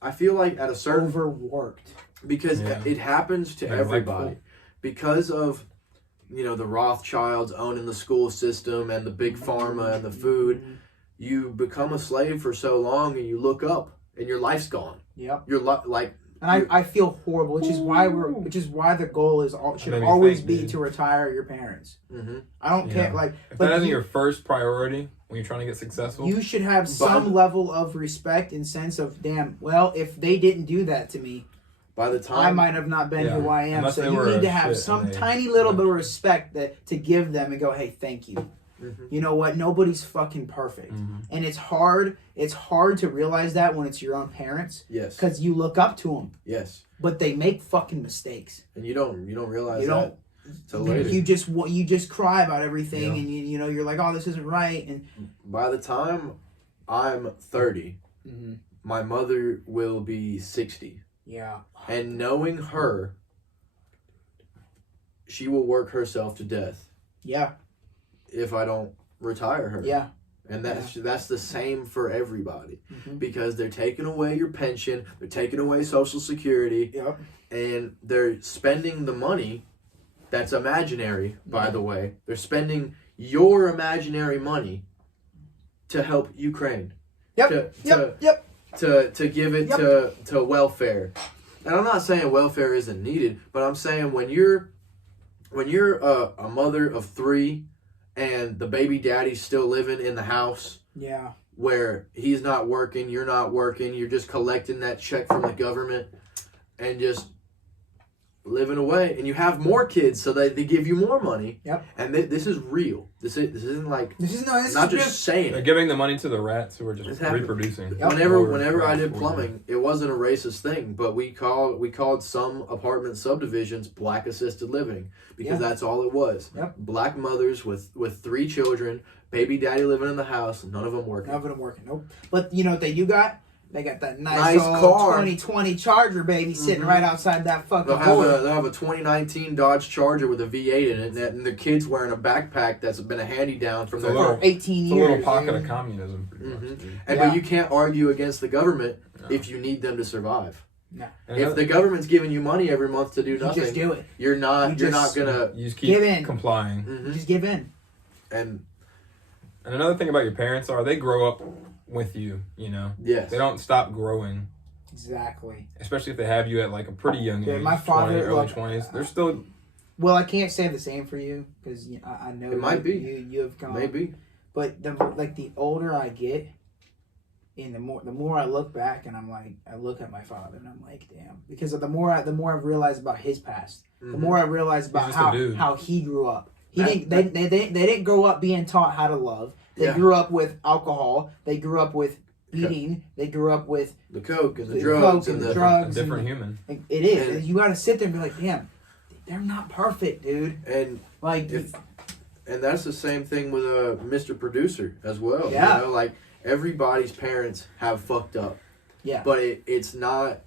I feel like at a certain overworked. Because it happens to everybody. Because of, the Rothschilds owning the school system and the big pharma and the food, you become a slave for so long and you look up and your life's gone. Yep. You're like. And I feel horrible, which is why the goal should always be to retire your parents. I don't care, if that isn't your first priority when you're trying to get successful, you should have some level of respect and sense of, damn, well, if they didn't do that to me, by the time I might have not been who I am. Unless So you need to have some tiny little bit of respect to give them and go, hey, thank you. You know what? Nobody's fucking perfect. And it's hard to realize that when it's your own parents. Yes. Because you look up to them. Yes. But they make fucking mistakes. And you don't realize that till later. You just cry about everything and you're like, oh, this isn't right. And by the time I'm 30, my mother will be 60. Yeah. And knowing her, she will work herself to death. Yeah. If I don't retire her. Yeah. And that's the same for everybody. Because they're taking away your pension, they're taking away Social Security, and they're spending the money that's imaginary, by the way. They're spending your imaginary money to help Ukraine. Yep. To give it to welfare. And I'm not saying welfare isn't needed, but I'm saying when you're a mother of 3 and the baby daddy's still living in the house, where he's not working, you're not working, you're just collecting that check from the government and just living away, and you have more kids, so they give you more money. And this is real. This isn't like not just saying. They're giving the money to the rats who are just reproducing. Whenever I did plumbing, it wasn't a racist thing, but we called some apartment subdivisions black assisted living because that's all it was. Black mothers with 3 children, baby daddy living in the house, none of them working. Nope. But you know what you got? They got that nice old car. 2020 Charger, baby, sitting right outside that fucking door. They'll have a 2019 Dodge Charger with a V8 in it, and the kid's wearing a backpack that's been a hand-me-down from their 18 years. It's a little pocket of communism. But you can't argue against the government if you need them to survive. No. If the government's giving you money every month to do nothing, just do it. You're not gonna. You just keep complying. Just give in. And another thing about your parents are they grow up with you, you know? Yes. They don't stop growing. Exactly. Especially if they have you at like a pretty young Dude, age, my father, 20, early like, 20s. They're still... Well, I can't say the same for you because I know It might be. you have gone. Maybe. But the older I get, and the more I look back, and I look at my father, and I'm like, damn. Because the more I've realized about his past, the more I realize about how he grew up. They didn't grow up being taught how to love. They grew up with alcohol. They grew up with beating. They grew up with the coke and the drugs and the drugs. A different human. It is. And you got to sit there and be like, damn, they're not perfect, dude. And like, and that's the same thing with Mr. Producer as well. Yeah. You know, like everybody's parents have fucked up. Yeah. But it's not,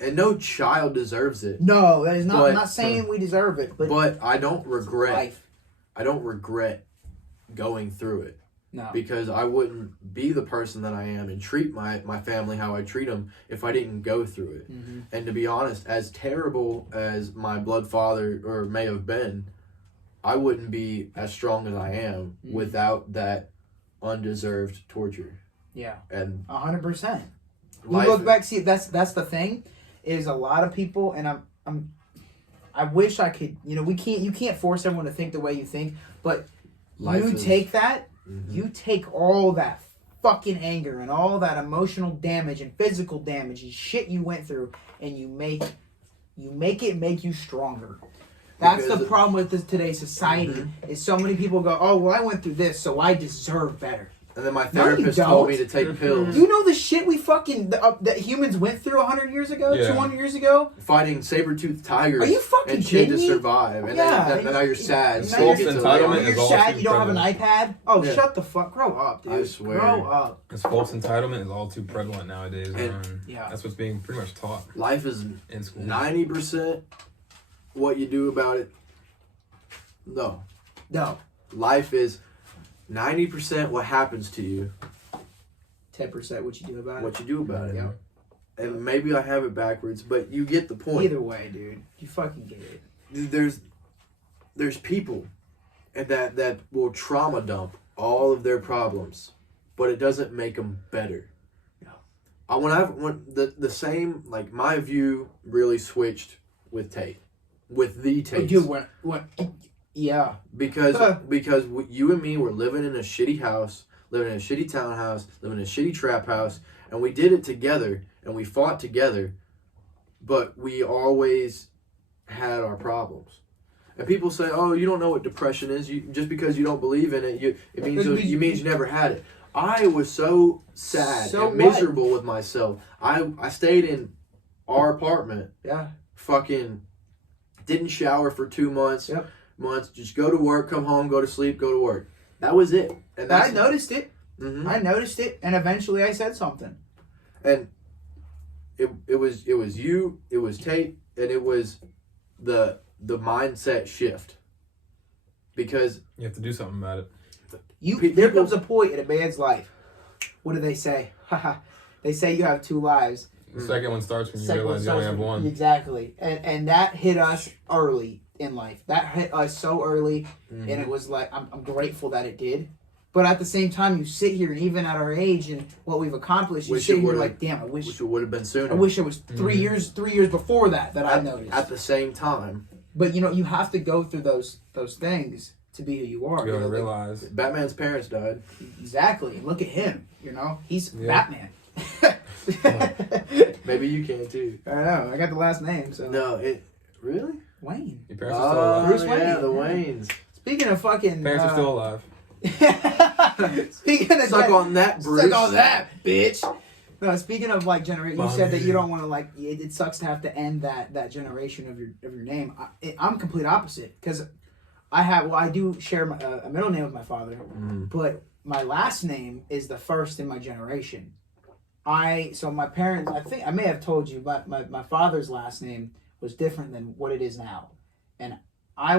and no child deserves it. No, that is not. I'm not saying we deserve it, but I don't regret. Life. I don't regret going through it. No. Because I wouldn't be the person that I am and treat my family how I treat them if I didn't go through it. Mm-hmm. And to be honest, as terrible as my blood father or may have been, I wouldn't be as strong as I am without that undeserved torture. Yeah. And 100%. You look back, see, that's the thing, is a lot of people, and I wish I could, you can't force everyone to think the way you think, but take that. Mm-hmm. You take all that fucking anger and all that emotional damage and physical damage and shit you went through, and you make it make you stronger. That's the problem with today's society. Is so many people go, oh well, I went through this, so I deserve better. And then my therapist told me to take pills. You know the shit we fucking that humans went through 100 years ago, 200 years ago, fighting saber-toothed tigers. Are you fucking and kidding shit me? to survive. And then now you're sad. False entitlement is you're all sad. too You don't have an prevalent. iPad. Oh, shut the fuck. Grow up, dude. I swear. Grow up. Because false entitlement is all too prevalent nowadays. And that's what's being pretty much taught. Life is in school. 90% what you do about it. No. Life is 90% what happens to you. 10% what you do about it. What you do about it. Yeah. And maybe I have it backwards, but you get the point. Either way, dude. You fucking get it. There's people that will trauma dump all of their problems, but it doesn't make them better. No. When the same, like, my view really switched with Tate. With the Tate. Dude, when yeah. Because you and me were living in a shitty house, living in a shitty townhouse, living in a shitty trap house, and we did it together, and we fought together, but we always had our problems. And people say, "Oh, you don't know what depression is. Just because you don't believe in it, it means you never had it." I was so sad and miserable with myself. I stayed in our apartment. Yeah. Fucking didn't shower for 2 months. Yep. Just go to work, come home, go to sleep, go to work. That was it. And I noticed it. Mm-hmm. I noticed it, and eventually I said something. And it was you, it was Tate, and it was the mindset shift. Because you have to do something about it. There comes a point in a man's life. What do they say? They say you have two lives. The second one starts when you realize you only have one. Exactly. And that hit us early in life. That hit us so early, and it was like, I'm grateful that it did. But at the same time, you sit here, and even at our age and what we've accomplished, you sit here like, damn, I wish it would have been sooner. I wish it was 3 years before that I noticed. At the same time. But you have to go through those things to be who you are. You gotta realize. Batman's parents died. Exactly. And look at him. He's Batman. Maybe you can too. I know. I got the last name. So no, really? Wayne. Your parents are still alive. Bruce Wayne. Yeah, the Waynes. Speaking of fucking Parents are still alive. Speaking of suck on that, Bruce. Suck on that, bitch. No, speaking of like generation, you said that you don't want to like. It sucks to have to end that generation of your name. I'm complete opposite because I do share a middle name with my father, but my last name is the first in my generation. So my parents, I think I may have told you, but my father's last name was different than what it is now, and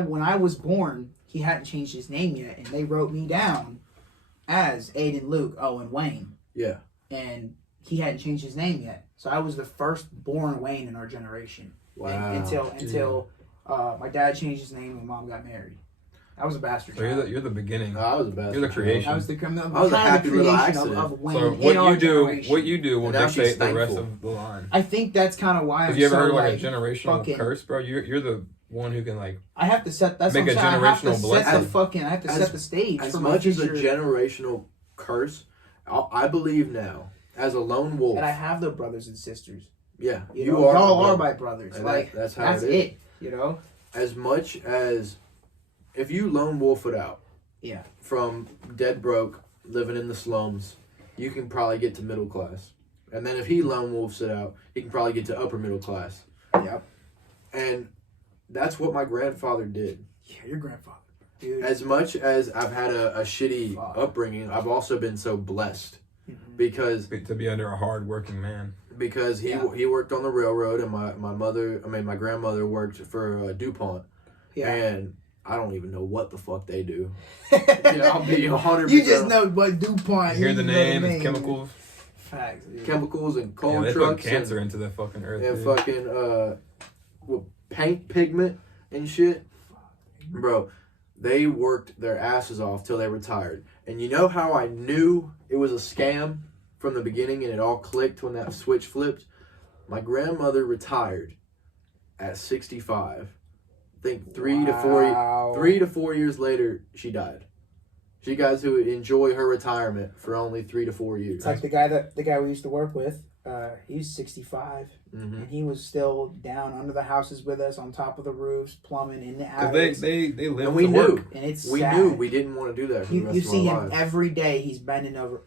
when I was born, he hadn't changed his name yet, and they wrote me down as Aiden Luke Owen Wayne. Yeah. And he hadn't changed his name yet. So I was the first born Wayne in our generation. Wow. Until my dad changed his name and mom got married. I was a bastard. So you're the beginning. I was a bastard. You're the creation. I was the I was a happy little accident. of So women in our generation. what you do will And now she's dictate the rest thankful. of the line. I think that's kind of why I'm Have you ever so, heard of like a generational fucking- curse, bro? You're the one who can like. I have to set. That's Make what I'm a saying. I have to generational set the blessing. fucking. I have to set the stage As for my much as a future. generational curse, I believe now, as a lone wolf. And I have the brothers and sisters. Yeah, You know, are. y'all my are brother. my brothers. And Like that's how that's it is. it. You know. As much as if you lone wolf it out, Yeah. from dead broke, living in the slums, you can probably get to middle class. And then if he lone wolfs it out, he can probably get to upper middle class. Yep. And that's what my grandfather did. Yeah, your grandfather, dude. As much as I've had a shitty Fuck. upbringing, I've also been so blessed Mhm. because To be under a hard working man. he worked on the railroad, and my grandmother worked for DuPont. Yeah. And I don't even know what the fuck they do. Yeah, I'll be 100%. You just know what DuPont. You hear the know name, the it's chemicals. Facts. Dude. Chemicals and coal Yeah, they put trucks cancer into the fucking earth. and dude. fucking paint pigment and shit. Bro, they worked their asses off till they retired. And you know how I knew it was a scam from the beginning and it all clicked when that switch flipped? My grandmother retired at 65. I think 3 to 4 years later, she died. She got to enjoy her retirement for only 3 to 4 years. It's like the guy we used to work with. He's 65, Mm-hmm. and he was still down under the houses with us, on top of the roofs, plumbing in the 'Cause attics. they live And we to knew. work. And it's We sad. knew we didn't want to do that for the You rest see of our him lives. every day. He's bending over,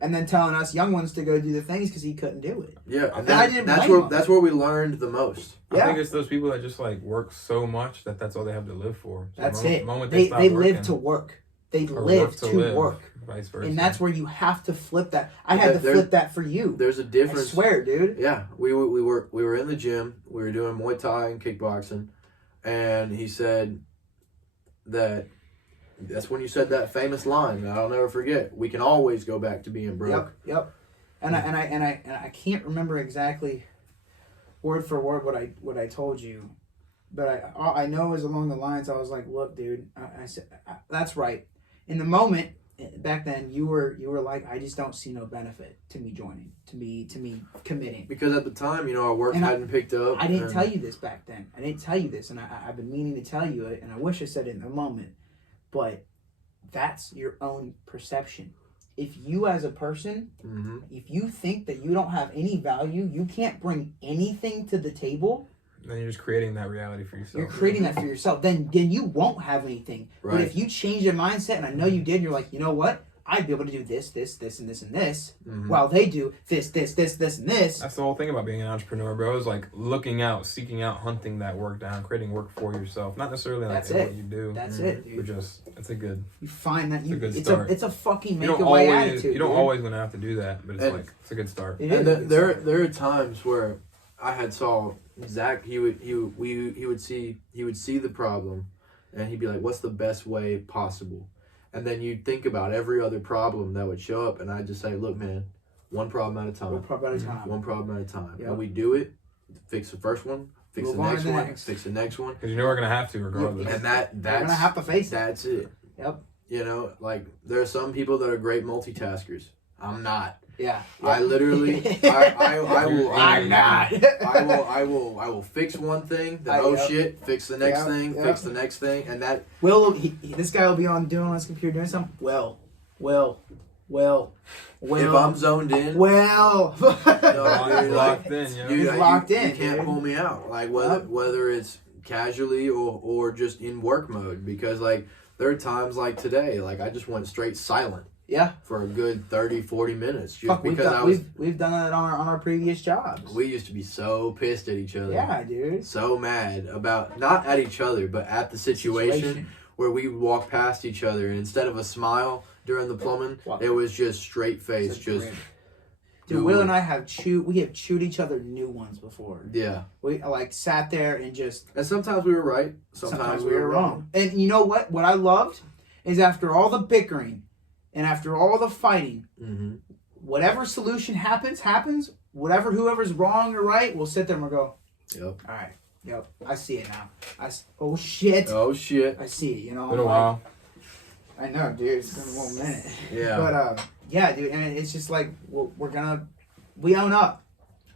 and then telling us young ones to go do the things because he couldn't do it. Yeah, and I didn't that's blame where him. that's where we learned the most. I Yeah. think it's those people that just like work so much that's all they have to live for. So That's the it. moment They stop live working, to work. They or live work to live, work, vice versa. and that's where you have to flip that. I But had to there- flip that for you. There's a I difference. swear, dude. Yeah, we were in the gym. We were doing Muay Thai and kickboxing, and he said that's when you said that famous line that I'll never forget. We can always go back to being broke. Yep. And I can't remember exactly word for word what I told you, but I know it was along the lines. I was like, look, dude, I said that's right. In the moment back then, you were like, I just don't see no benefit to me joining, to me committing. Because at the time, our work And hadn't picked up. I didn't and- tell you this back then. I didn't tell you this, and I've been meaning to tell you it, and I wish I said it in the moment. But that's your own perception. If you as a person, Mhm. if you think that you don't have any value, you can't bring anything to the table, then you're just creating that reality for yourself. you're creating that for yourself, then you won't have anything. But Right. if you change your mindset, and I know you did, you're like, you know what? I'd be able to do this, this, this, and this, and this, Mhm. while they do this, this, this, this, and this. That's the whole thing about being an entrepreneur, bro. Is like looking out, seeking out, hunting that work down, creating work for yourself. Not necessarily like That's in it. what you do. That's Mhm. it, But dude. just it's a good. You find that It's a good it's start. a fucking You make don't a way always attitude. you don't dude. always gonna have to do that, but it's And- like it's a good start. It And is a good start. there are times where I had saw Zach. He would see the problem, and he'd be like, "What's the best way possible?" And then you'd think about every other problem that would show up, and I'd just say, "Look, man, one problem at a time. One problem at a time. One problem at a time. Yep. And we do it. Fix the first one. Fix Move the on to next the one. next. Fix the next one. Because you know we're gonna have to regardless. And You're gonna have to face it. that's it. Yep. Like there are some people that are great multitaskers. I'm not. Yeah. I literally, I will. I'm not. I will fix one thing. Then Yep. shit, fix the next Yep, thing. yep. Fix the next thing, and that. This guy will be doing on his computer doing something. Well. If I'm zoned in, Well. dude, Locked in, yeah. He's locked in, You can't dude. pull me out. Like whether it's casually or just in work mode, because like there are times like today, like I just went straight silent Yeah. for a good 30, 40 minutes just Fuck, we've because done, we've done that on our previous jobs. we used to be so pissed at each other. Yeah, dude. So mad about not at each other, but at the situation where we would walk past each other, and instead of a smile during the plumbing, What? it was just straight face, It's a just grin. Dude, Will and I have chewed each other new ones before. yeah. We like sat there and just And sometimes we were right, sometimes we were wrong. And you know what? What I loved is after all the bickering and after all the fighting, Mm-hmm. whatever solution happens. Whoever's wrong or right, we'll sit there and we'll go, Yep. all right, Yep. I see it now. Oh shit. Oh shit. I see it. You know. Been a while. I know, dude. It's been a little minute. Yeah. But yeah, dude. And it's just like we own up.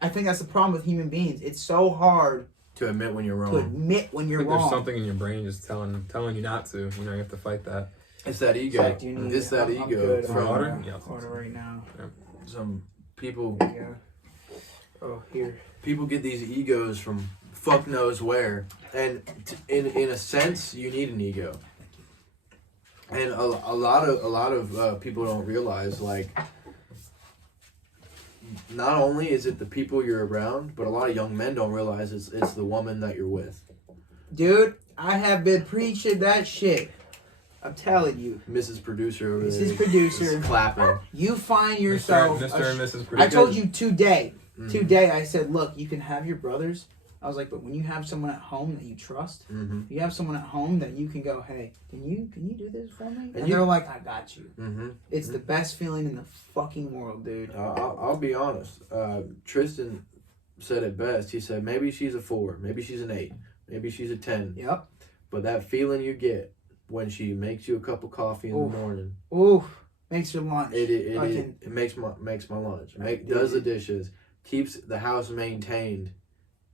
I think that's the problem with human beings. It's so hard To admit when you're to wrong. admit when I you're think wrong. there's something in your brain just telling you not to. You have to fight that. It's that ego. Zach, do you need- It's that I'm ego good. from Water? Yeah. Order right now. some people. Yeah. Oh, here. People get these egos from fuck knows where, and in a sense, you need an ego. And a lot of people don't realize, like, not only is it the people you're around, but a lot of young men don't realize it's the woman that you're with. Dude, I have been preaching that shit. I'm telling you. Mrs. Producer over there. Mrs. Producer. is clapping. You find yourself. Mr. and Mrs. I Producer. told you today. Mhm. Today I said, look, you can have your brothers. I was like, but when you have someone at home that you trust, Mm-hmm. you have someone at home that you can go, hey, can you do this for me? And you- they're like, I got you. Mm-hmm. It's the best feeling in the fucking world, dude. I'll be honest. Tristan said it best. He said maybe she's a 4, maybe she's an 8, maybe she's a 10. Yep. But that feeling you get when she makes you a cup of coffee in Oof. the morning, Ooh, makes your lunch. it makes my lunch. Does the dishes, keeps the house maintained,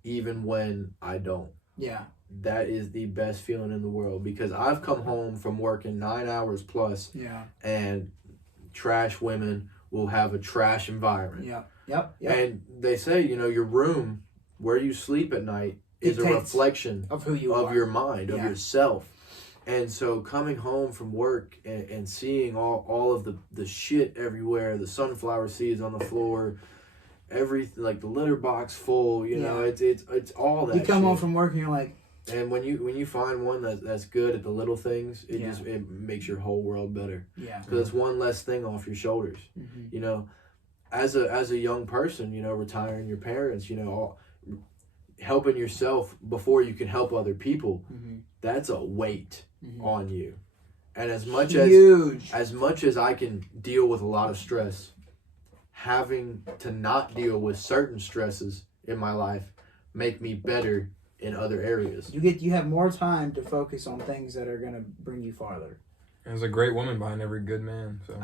even when I don't. Yeah. That is the best feeling in the world, because I've come home from working 9 hours plus, Yeah. and trash women will have a trash environment. Yep. And they say, your room where you sleep at night is a Dictates reflection of who you of are. your mind, of Yeah. yourself. And so coming home from work and seeing all of the shit everywhere, the sunflower seeds on the floor, everything, like the litter box full, it's all that You come shit. home from work and you're like, And when you find one that's good at the little things, it Yeah. it makes your whole world better. yeah. Because it's one less thing off your shoulders. Mm-hmm. As a young person, retiring your parents, helping yourself before you can help other people, Mm-hmm. that's a weight Mm-hmm. on you. And as much Huge. as I can deal with a lot of stress, having to not deal with certain stresses in my life make me better in other areas. You have more time to focus on things that are gonna bring you farther. There's a great woman behind every good man. So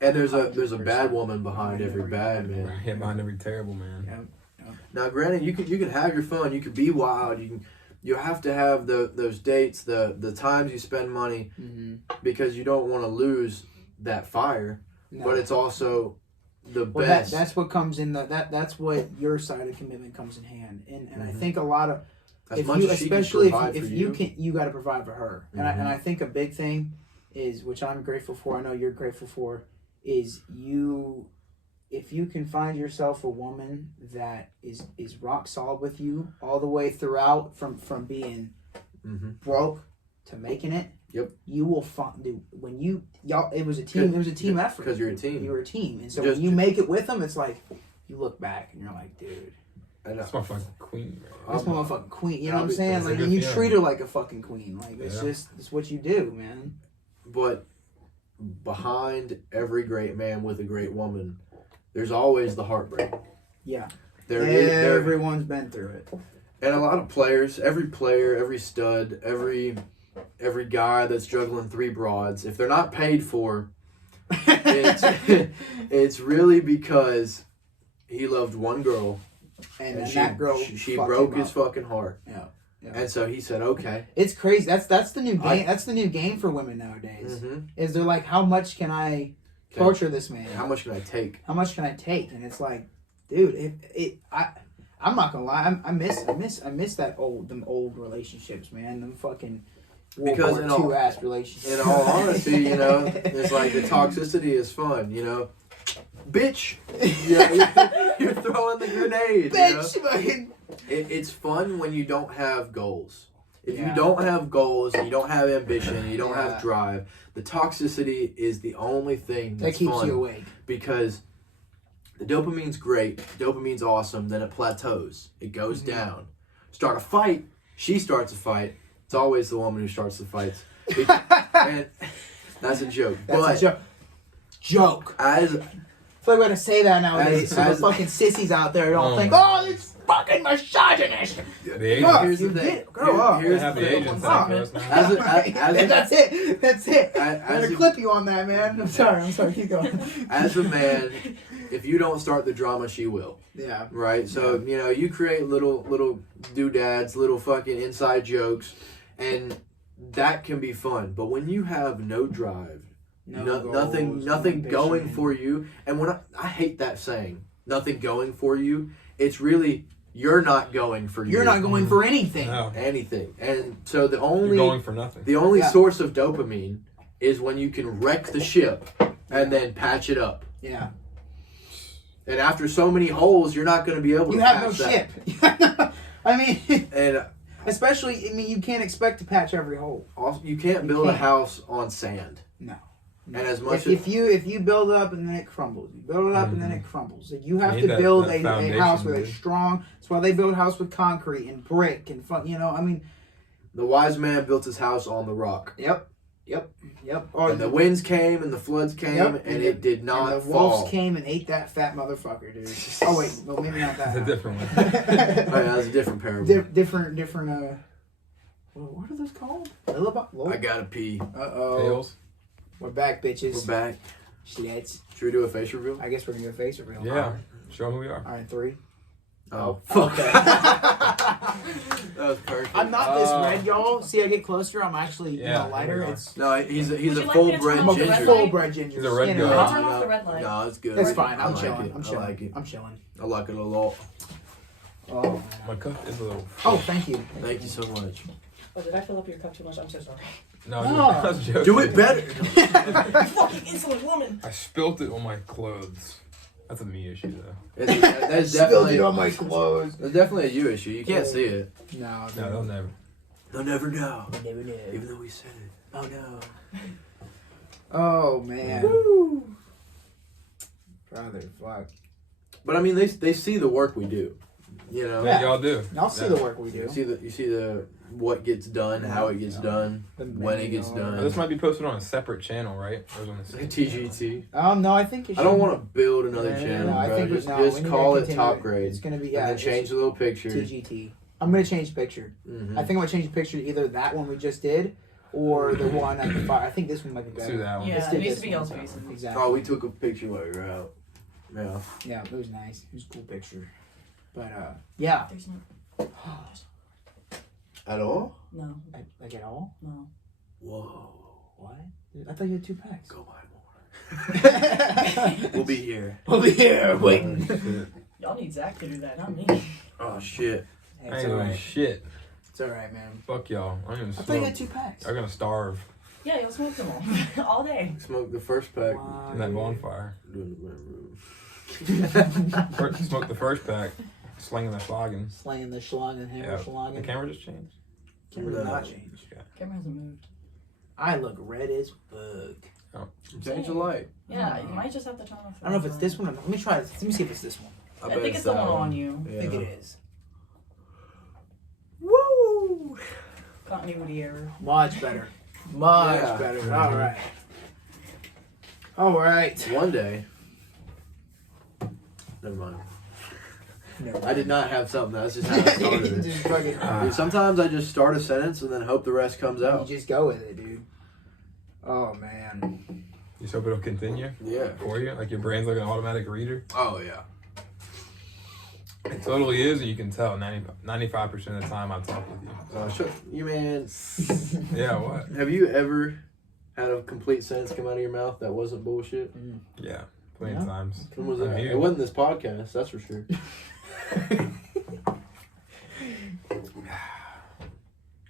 And there's a 100% bad woman behind every bad man. yeah, behind every terrible man. Yeah. Now, granted, you can have your fun, you can be wild, you have to have those dates, the times you spend money, Mm-hmm. because you don't want to lose that fire. No. But it's also the Well, best. that's what comes in that's what your side of commitment comes in hand, and I Mhm. think a lot of as if much you as she can especially provide if for you can you got to provide for her, and Mhm. I think a big thing is, which I'm grateful for, I know you're grateful for, is if you can find yourself a woman that is rock solid with you all the way throughout, from being Mm-hmm. broke to making it. Yep. You will find, dude, when y'all it was a team. It was a team effort. Because you're a team. You were a team, and so Just- when you make it with them, it's like you look back and you're like, dude, And That's my fucking queen, man. this motherfucking queen. You know what I'm I'll be- saying? it's a Like, good and you feeling. treat her like a fucking queen. Like, it's Yeah. just it's what you do, man. But behind every great man with a great woman, there's always the heartbreak. Yeah. There Everyone's been through it. and a lot of players, every stud, every guy that's juggling 3 broads, if they're not paid for, it's really because he loved one girl, and she that girl she fucked broke him his up. fucking heart. Yeah. And so he said, okay. It's crazy. That's the new game. I- That's the new game for women nowadays. Mm-hmm. Is they're like, how much can I torture this man? How much can I take? How much can I take? And it's like, dude, I'm not gonna lie, I miss them old relationships, man. Them fucking World Because War in all- II ass relationships. In all honesty, it's like the toxicity is fun, Bitch! You're throwing the grenade. Bitch, fucking. It's fun when you don't have goals. If Yeah. you don't have goals, and you don't have ambition, and you don't Yeah. have drive, the toxicity is the only thing That that's keeps fun. you awake. Because the dopamine's great, dopamine's awesome, then it plateaus. It goes Mm-hmm. down. Start a fight, she starts a fight. It's always the woman who starts the fights. And that's a joke. That's but a joke. as feel like we gotta say that nowadays, so the fucking sissies out there don't think, oh, it's fucking misogynist. The Fuck, agents. Here's the you thing. get it. Grow up. They have the agents Fuck. that goes now. That's it. That's it. I'm as gonna a- clip you on that, man. I'm sorry. Keep going. As a man, if you don't start the drama, she will. Yeah. Right? So, you create little doodads, little fucking inside jokes, and that can be fun. But when you have no drive, nothing going for you, and when I hate that saying, nothing going for you, it's really you're not going for you. You're not going for anything. No. anything. And so You're going for nothing. the only Yeah. source of dopamine is when you can wreck the ship and then patch it up. Yeah. And after so many holes, you're not going to be able You to have no patch that. ship. I mean, And especially, you can't expect to patch every hole. also, you can't build a house on sand. No. And as much If you build up and then it crumbles, you build it up and then it crumbles. You have You to need build that a foundation, house with a dude. strong. That's why they build a house with concrete and brick and I mean, the wise man built his house on the rock. yep. Or And the winds came and the floods came and it did not and the fall. wolves came and ate that fat motherfucker, dude. Oh wait, well maybe not that. It's a different one. Oh, yeah, that's a different parable. different. What are those called? I gotta pee. Uh-oh. Tails. We're back, bitches. We're back. Shit. Should we do a face reveal? I guess we're gonna do a face reveal. Yeah. Show them who we are. All right, 3. Oh, fuck. Okay. That was perfect. I'm not this red, y'all. See, I get closer. I'm actually lighter. you are. It's No, he's a Would you like me full to bred turn off the red ginger. light? full bred ginger. He's a red Skin guy. and I'll all. turn off the red light. No, it's good. That's fine. I I'm like chilling. it. I'm I chilling. like it. I'm chilling. I like it a lot. Oh. My cup is a little. Oh, thank you. Thank you so much. Oh, did I fill up your cup too much? I'm so sorry. No, No. I was joking. Do it better. You fucking insolent woman. I spilt it on my clothes. That's a me issue though. That's Spilled definitely it on my clothes. that's definitely a you issue. You can't see it. No, No, they'll never. They'll never know. never knew. Even though we said it. Oh no. Oh man. Brother, fuck. But I mean, they see the work we do. You know. Yeah, y'all do. Y'all see the work we do. You see the what gets done, how it gets done, when it gets Now, done. this might be posted on a separate channel, right? Or is it on the same TGT. No, I think it I don't should. want to build another No, channel, I bro. think Just we need call to it continue top it. grade. It's gonna be And then change the little picture. TGT. I'm gonna change the picture. Mhm. I think I'm gonna change the picture to either that one we just did or the one at the fire. I think this one might be Let's better. do that one. Yeah, Let's it do needs this to be one. y'all's face. Exactly. Oh, we took a picture while we were out. Yeah. Yeah, it was nice. It was a cool picture. But yeah. There's no. At all? No. Like at all? No. Whoa. What? I thought you had 2 packs. Go buy more. We'll be here. We'll be here waiting. Shit. Y'all need Zach to do that, not me. Oh shit. Hey, I it's ain't doing alright. shit. It's alright, man. Fuck y'all. I don't even I thought you had smoke. 2 packs. I'm gonna starve Yeah, you'll smoke them all. All day. Smoke the first pack. in that bonfire. Smoke the first pack, slinging the slogan. Slaying the schlong and hammer Yeah. The schlong. camera just changed. Camera did not change. Okay. Camera hasn't moved. I look red as fuck. Change the light. Yeah, you might just have to turn off. I don't know if it's this one or not. Let me try this. Let me see if it's this one. I bet think it's the that one on you. I think it is. Woo! Continuity error. Much better. Much Yeah. better. Alright. Alright. One day. Never mind. No. I did not have something. That's just how I started it. Just fucking, Dude, sometimes I just start a sentence and then hope the rest comes you out. just go with it, dude. Oh man. You just hope it'll continue Yeah. for you? Like your brain's like an automatic reader? Oh yeah. It totally is, and you can tell 95% of the time I talk with you. You man. Yeah, what? Have you ever had a complete sentence come out of your mouth that wasn't bullshit? Yeah, plenty Yeah. of times. When was I'm that? here. It wasn't this podcast, that's for sure.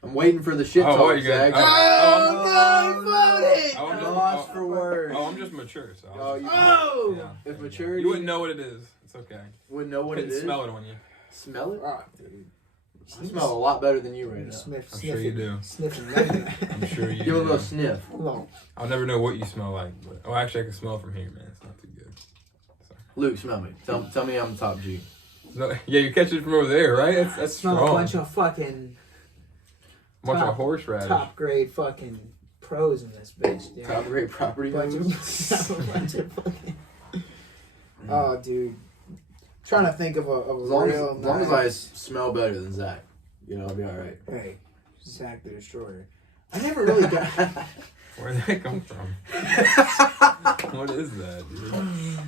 I'm waiting for the shit Oh, talk, what, you Zach. got- Oh, no, God, voted! Oh, I'm I'm just- lost oh, for words. Oh, I'm just mature, so Oh, you Oh! yeah. if maturity You wouldn't know what it is. It's okay. wouldn't know what Couldn't it is. smell it on you. Smell it? Ah, dude. I smell a lot better than you right now. Sniff, I'm sure you do. Sniffing. I'm sure you Give a do. little sniff. Hello. I'll never know what you smell like. But, oh, actually, I can smell it from here, man. It's not too good. Luke, smell me. Tell me I'm top G. No, yeah, you catch it from over there, right? That's Smell strong. a bunch of fucking Bunch top- of horseradish. top grade fucking pros in this bitch, dude. Top grade property Bunch owners. of, a bunch of fucking. Oh, dude. Trying to think of a As long as I nice- smell better than Zach, I'll be all right. Hey, Zach the Destroyer. I never really got. Where did that come from? What is that, dude?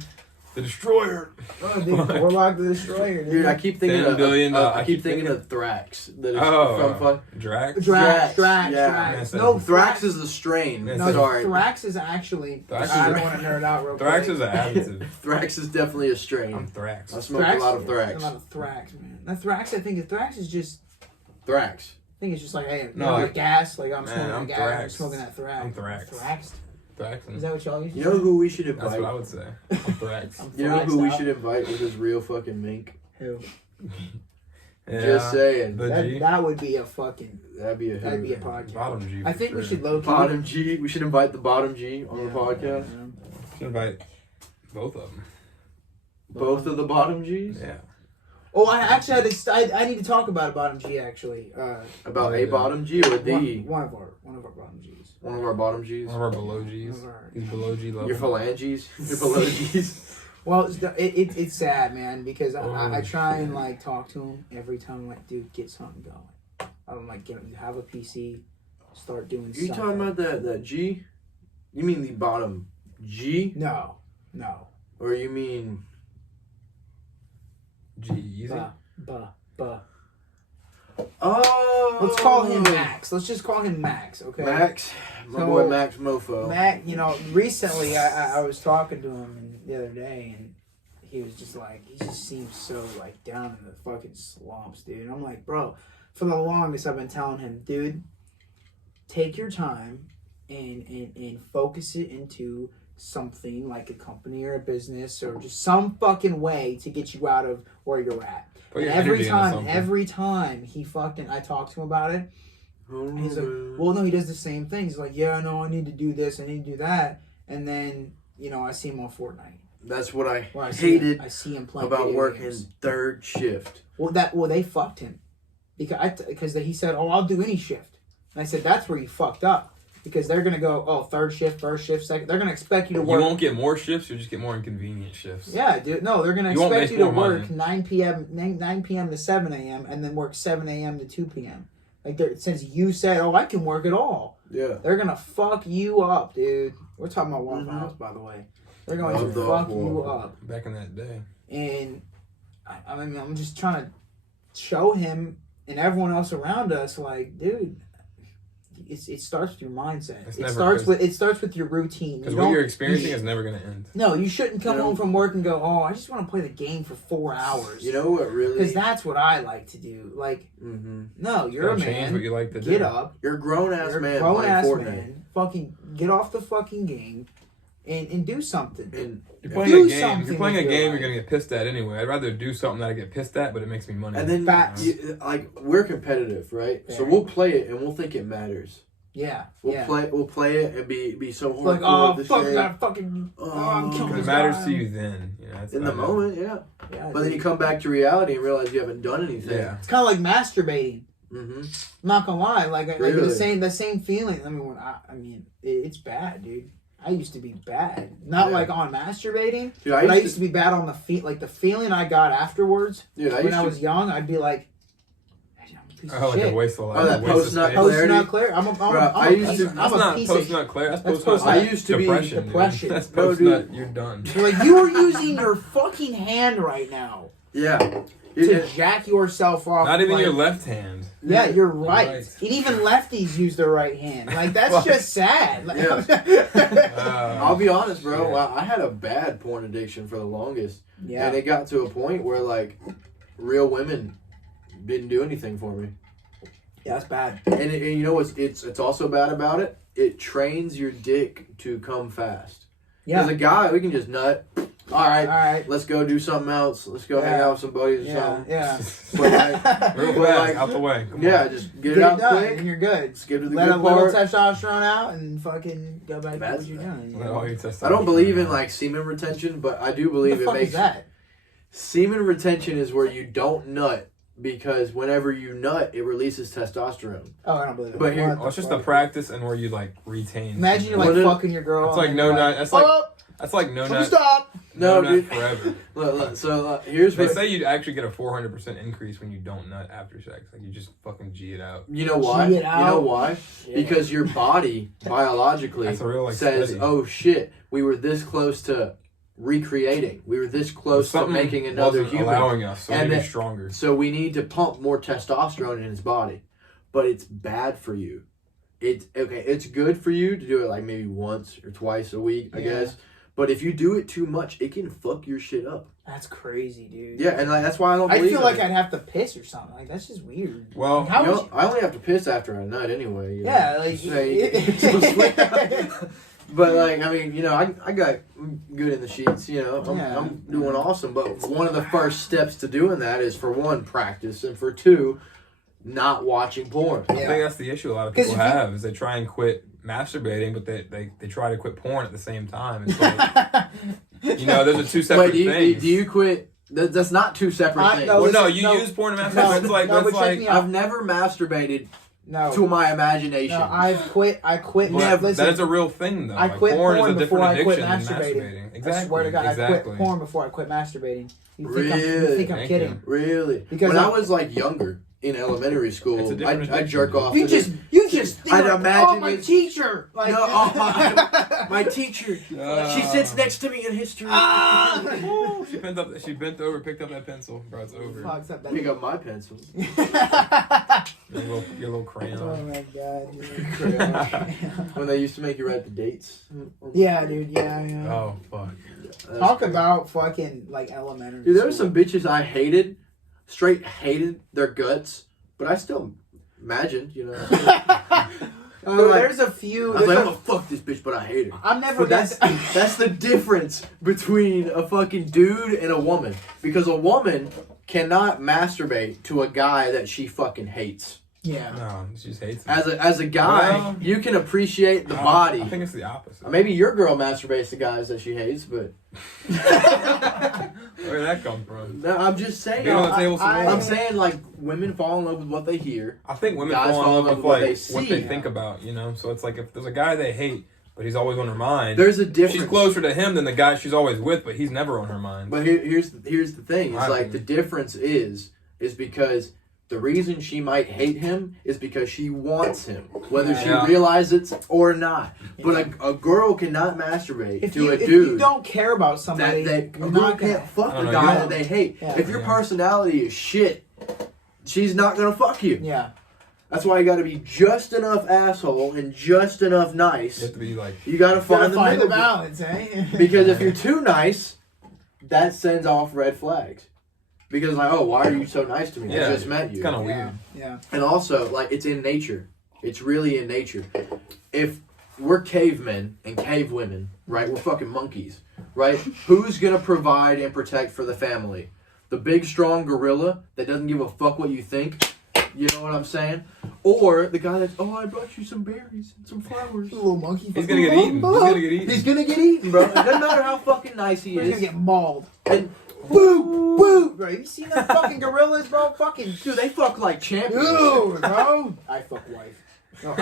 The Destroyer. Oh, dude, Warlock the Destroyer, dude. Dude, I keep thinking $10 billion, I keep thinking of Thrax. That is Oh, from Drax? Drax. Yeah. Yes, No, Thrax is the strain. Yes. No, Sorry. Thrax is actually. Thrax I is- don't want to nerd out real Thrax quick. is an additive. Thrax is definitely a I'm strain. Thrax. I smoked a lot of Thrax. A lot of Thrax, man. That Thrax, I think Thrax is just. Thrax. I think it's just like, hey, No, like gas. Like I'm man, smoking I'm gas. I'm Thrax. smoking that Thrax. I'm Thrax. Thraxed? Thrax. Is that what y'all used to You know say? who we should That's invite? what I would say. I'm Thrax. I'm You know who Thraxed we out. should invite with his real fucking mink? Who? Yeah. Just saying. The G. That would be a fucking. That'd be a That'd be a hoot. podcast. Bottom G. I for think we sure. should low key. Bottom G. We should invite the bottom G on the podcast. Should invite both of them. Both of the bottom G's? Yeah. Oh, I actually had to. I need to talk about a bottom G actually. About a bottom G or the one of our bottom Gs. one of our bottom G's? One of our below G's. One of our- He's below G level. Your phalanges? Your below G's? Well, it's sad, man, because I Oh, try and shit. like talk to him every time. I'm like, dude, get something going. I'm like, you have a PC, start doing. You something. talking about that G? You mean the bottom G? No. Or you mean G easy. Buh. Oh, Let's call him Max. Let's just call him Max, okay? Max, my So, boy Max Mofo. Mac, recently I was talking to him the other day, and he was just like, he just seems so like down in the fucking slumps, dude. And I'm like, bro, for the longest I've been telling him, dude, take your time and focus it into something like a company or a business or just some fucking way to get you out of where you're at. Put And your energy into something. every time I talk to him about it, and he's like, well, no, he does the same thing. He's like, yeah, no, I need to do this, I need to do that. And then, I see him on Fortnite. That's what I Or hated I see him playing about video working games. third shift. Well, they fucked him. Because he said, oh, I'll do any shift. And I said, that's where you fucked up. Because they're going to go, oh, third shift, first shift, second. They're going to expect you to You work. won't get more shifts. You'll just get more inconvenient shifts. Yeah, dude. No, they're going to You won't expect make you to more work money. 9 p.m. to 7 a.m. and then work 7 a.m. to 2 p.m. Like, since you said, oh, I can work it all. Yeah. They're going to fuck you up, dude. We're talking about Waffle House, by the way. They're going Love to the fuck Waffle you House. up. Back in that day. And, I mean, I'm just trying to show him and everyone else around us, like, dude, it starts with your mindset. It's It never- starts with your routine. Because You what don't- you're experiencing is never going to end. No, you shouldn't come You know- home from work and go, oh, I just want to play the game for 4 hours. You know what really? Because that's what I like to do. Like, no, you're a Gotta change what man. you like to do. Get up. You're a grown ass You're a man grown playing ass Fortnite. man. Fucking get off the fucking game and do something. And You're playing Do a game. If something you're playing a with your game, life. you're gonna get pissed at anyway. I'd rather do something that I get pissed at, but it makes me money. and then Facts. we're competitive, right? So Very. we'll play it and we'll think it matters. Yeah. We'll yeah. play it and be so hardcore Like, oh, at the fuck shit. that fucking. Oh, I'm killing Because this it matters guy. to you then. That's In the about it. moment, yeah. Yeah, But then you dude. come back to reality and realize you haven't done anything. Yeah. It's kind of like masturbating. Mm-hmm. I'm not gonna lie, like Really? the same feeling. I mean, it's bad, dude. I used to be bad, not Yeah. like on masturbating, Dude, but I used to be bad on the feet. Like the feeling I got afterwards Dude, when I was young, I'd be like, "Hey, I'm a piece Oh, of like shit." a waste of life. Oh, that a waste of post-nut space. clarity. Post-nut clarity. I'm Bro, a I used piece to- of- That's I'm a not piece of post-nut clarity. That's That's post-nut post-nut. I used to be depression. dude. depression. That's Bro, post-nut. dude. You're done. Like you were using your fucking hand right now Yeah. to jack yourself off. Not even like- your left hand. Yeah, you're right. Right. And even lefties use their right hand. Like that's Fuck. just sad. Like, I'll be honest, bro. shit. I had a bad porn addiction for the longest. yeah. And it got to a point where, like, real women didn't do anything for me. Yeah, that's bad. And you know what's it's also bad about it? It trains your dick to come fast. Yeah. As a guy, we can just nut. All right, All right. let's go do something else. Let's go hang Yeah. out with some buddies or Yeah. something. Yeah. But like, Real But, fast, like, out the way. Come yeah, on. just get Get it out done, quick. and you're good. Skip to the Let a good little part. testosterone out and fucking go back to That's- what you're doing. Let all your testosterone I don't believe in out. like semen retention, but I do What believe the it fuck makes is that? semen retention is where you don't nut because whenever you nut, it releases testosterone. Oh, I don't believe it. But here- What Oh, it's the just fuck? a practice and where you like retain. Imagine you're like What if- fucking your girl. It's and like then no you're nut. That's like oh, that's like no let me nut. stop. No, nut dude. forever. Look, so here's They what. say you'd actually get a 400% increase when you don't nut after sex. Like you just fucking G it out. You know why? G You it out. know why? Yeah. Because your body biologically That's a real like says, study. "Oh shit, we were this close to recreating. We were this close to Something making another wasn't human. allowing us, so And we get that- stronger. So we need to pump more testosterone in his body, but it's bad for you. It's okay. It's good for you to do it like maybe once or twice a week, I guess. But if you do it too much, it can fuck your shit up. That's crazy, dude. Yeah, and like, that's why I don't. I believe feel in like it. I'd have to piss or something. Like that's just weird. Well, How You would know, I only have to piss after a nut anyway. You know? Yeah, like But like, I mean, you know, I got good in the sheets. You know, I'm doing awesome. But one of the first steps to doing that is for one, practice, and for two, not watching porn. I think that's the issue a lot of 'Cause people if you- have is they try and quit masturbating, but they try to quit porn at the same time. It's like, you know, those are two separate Wait, things. do you quit? That's not two separate things. no, Well, no, listen, you no, use porn to masturbate. no, That's like, no, that's but check like, me out. I've never masturbated No, to my imagination. no, I quit. but Listen, that is a real thing, though. I Like, quit porn porn is a before different I quit addiction than masturbating. masturbating. Exactly. I swear to God, I exactly. quit porn before I quit masturbating. You think Really? I'm Thank kidding? you. Really? Because when I I- was like younger in elementary school, It's a different I jerk addiction, off. You to just, this- you just think I'd like, imagine oh, my it- teacher. Like, No, oh, my teacher. She sits next to me in history. Ah! She bent over, picked up that pencil. Bro, it's over. Fucks up that- Pick up my pencil. Your little Oh crayon. my god. When they used to make you write the dates. Yeah, dude. Yeah. Oh, fuck. Talk about fucking like elementary. Dude, there were school. some bitches I hated, straight hated their guts, but I still imagined, you know. I'm Dude, like- there's a few. I was like, there's I'm gonna fuck this bitch, but I hate her. I'm never. But that's the difference between a fucking dude and a woman. Because a woman cannot masturbate to a guy that she fucking hates. Yeah. No, she just hates it. As a guy, Well, you can appreciate the I body. think it's the opposite. Maybe your girl masturbates to guys that she hates, but Where did that come from? no, I'm just saying. Being on the table some I- more. I'm saying like women fall in love with what they hear. I think women Guys fall in love with what like they what they see. think about, you know. So it's like if there's a guy they hate, but he's always on her mind. There's a difference. She's closer to him than the guy she's always with, but he's never on her mind. But here's the thing. It's My like the opinion. difference is because the reason she might hate him is because she wants him, whether she Yeah. realizes it or not. But a girl cannot masturbate If to you, a if you dude don't care about somebody, that a you're girl not gonna. can't fuck I don't a know, guy you that don't- they hate. Yeah. If your Yeah. personality is shit, she's not gonna fuck you. Yeah. That's why you got to be just enough asshole and just enough You nice. have to be like, You got to Gotta find the find the middle. balance, eh? Because if you're too nice, that sends off red flags. Because like, oh, why are you so nice to me? Yeah, I just met you. it's kind of Yeah. weird. Yeah. And also, like, it's in nature. It's really in nature. If we're cavemen and cave women, right? We're fucking monkeys, right? Who's gonna provide and protect for the family? The big, strong gorilla that doesn't give a fuck what you think. You know what I'm saying? Or the guy that's, oh, I brought you some berries and some flowers. Little monkey. He's gonna get eaten. He's gonna get eaten. He's gonna get eaten, bro. It doesn't matter how fucking nice he He's gonna is. get mauled. And boo, boo. Bro, you seen them fucking gorillas, bro? Fucking Dude, they fuck like champions. dude, bro. I fuck wife. No,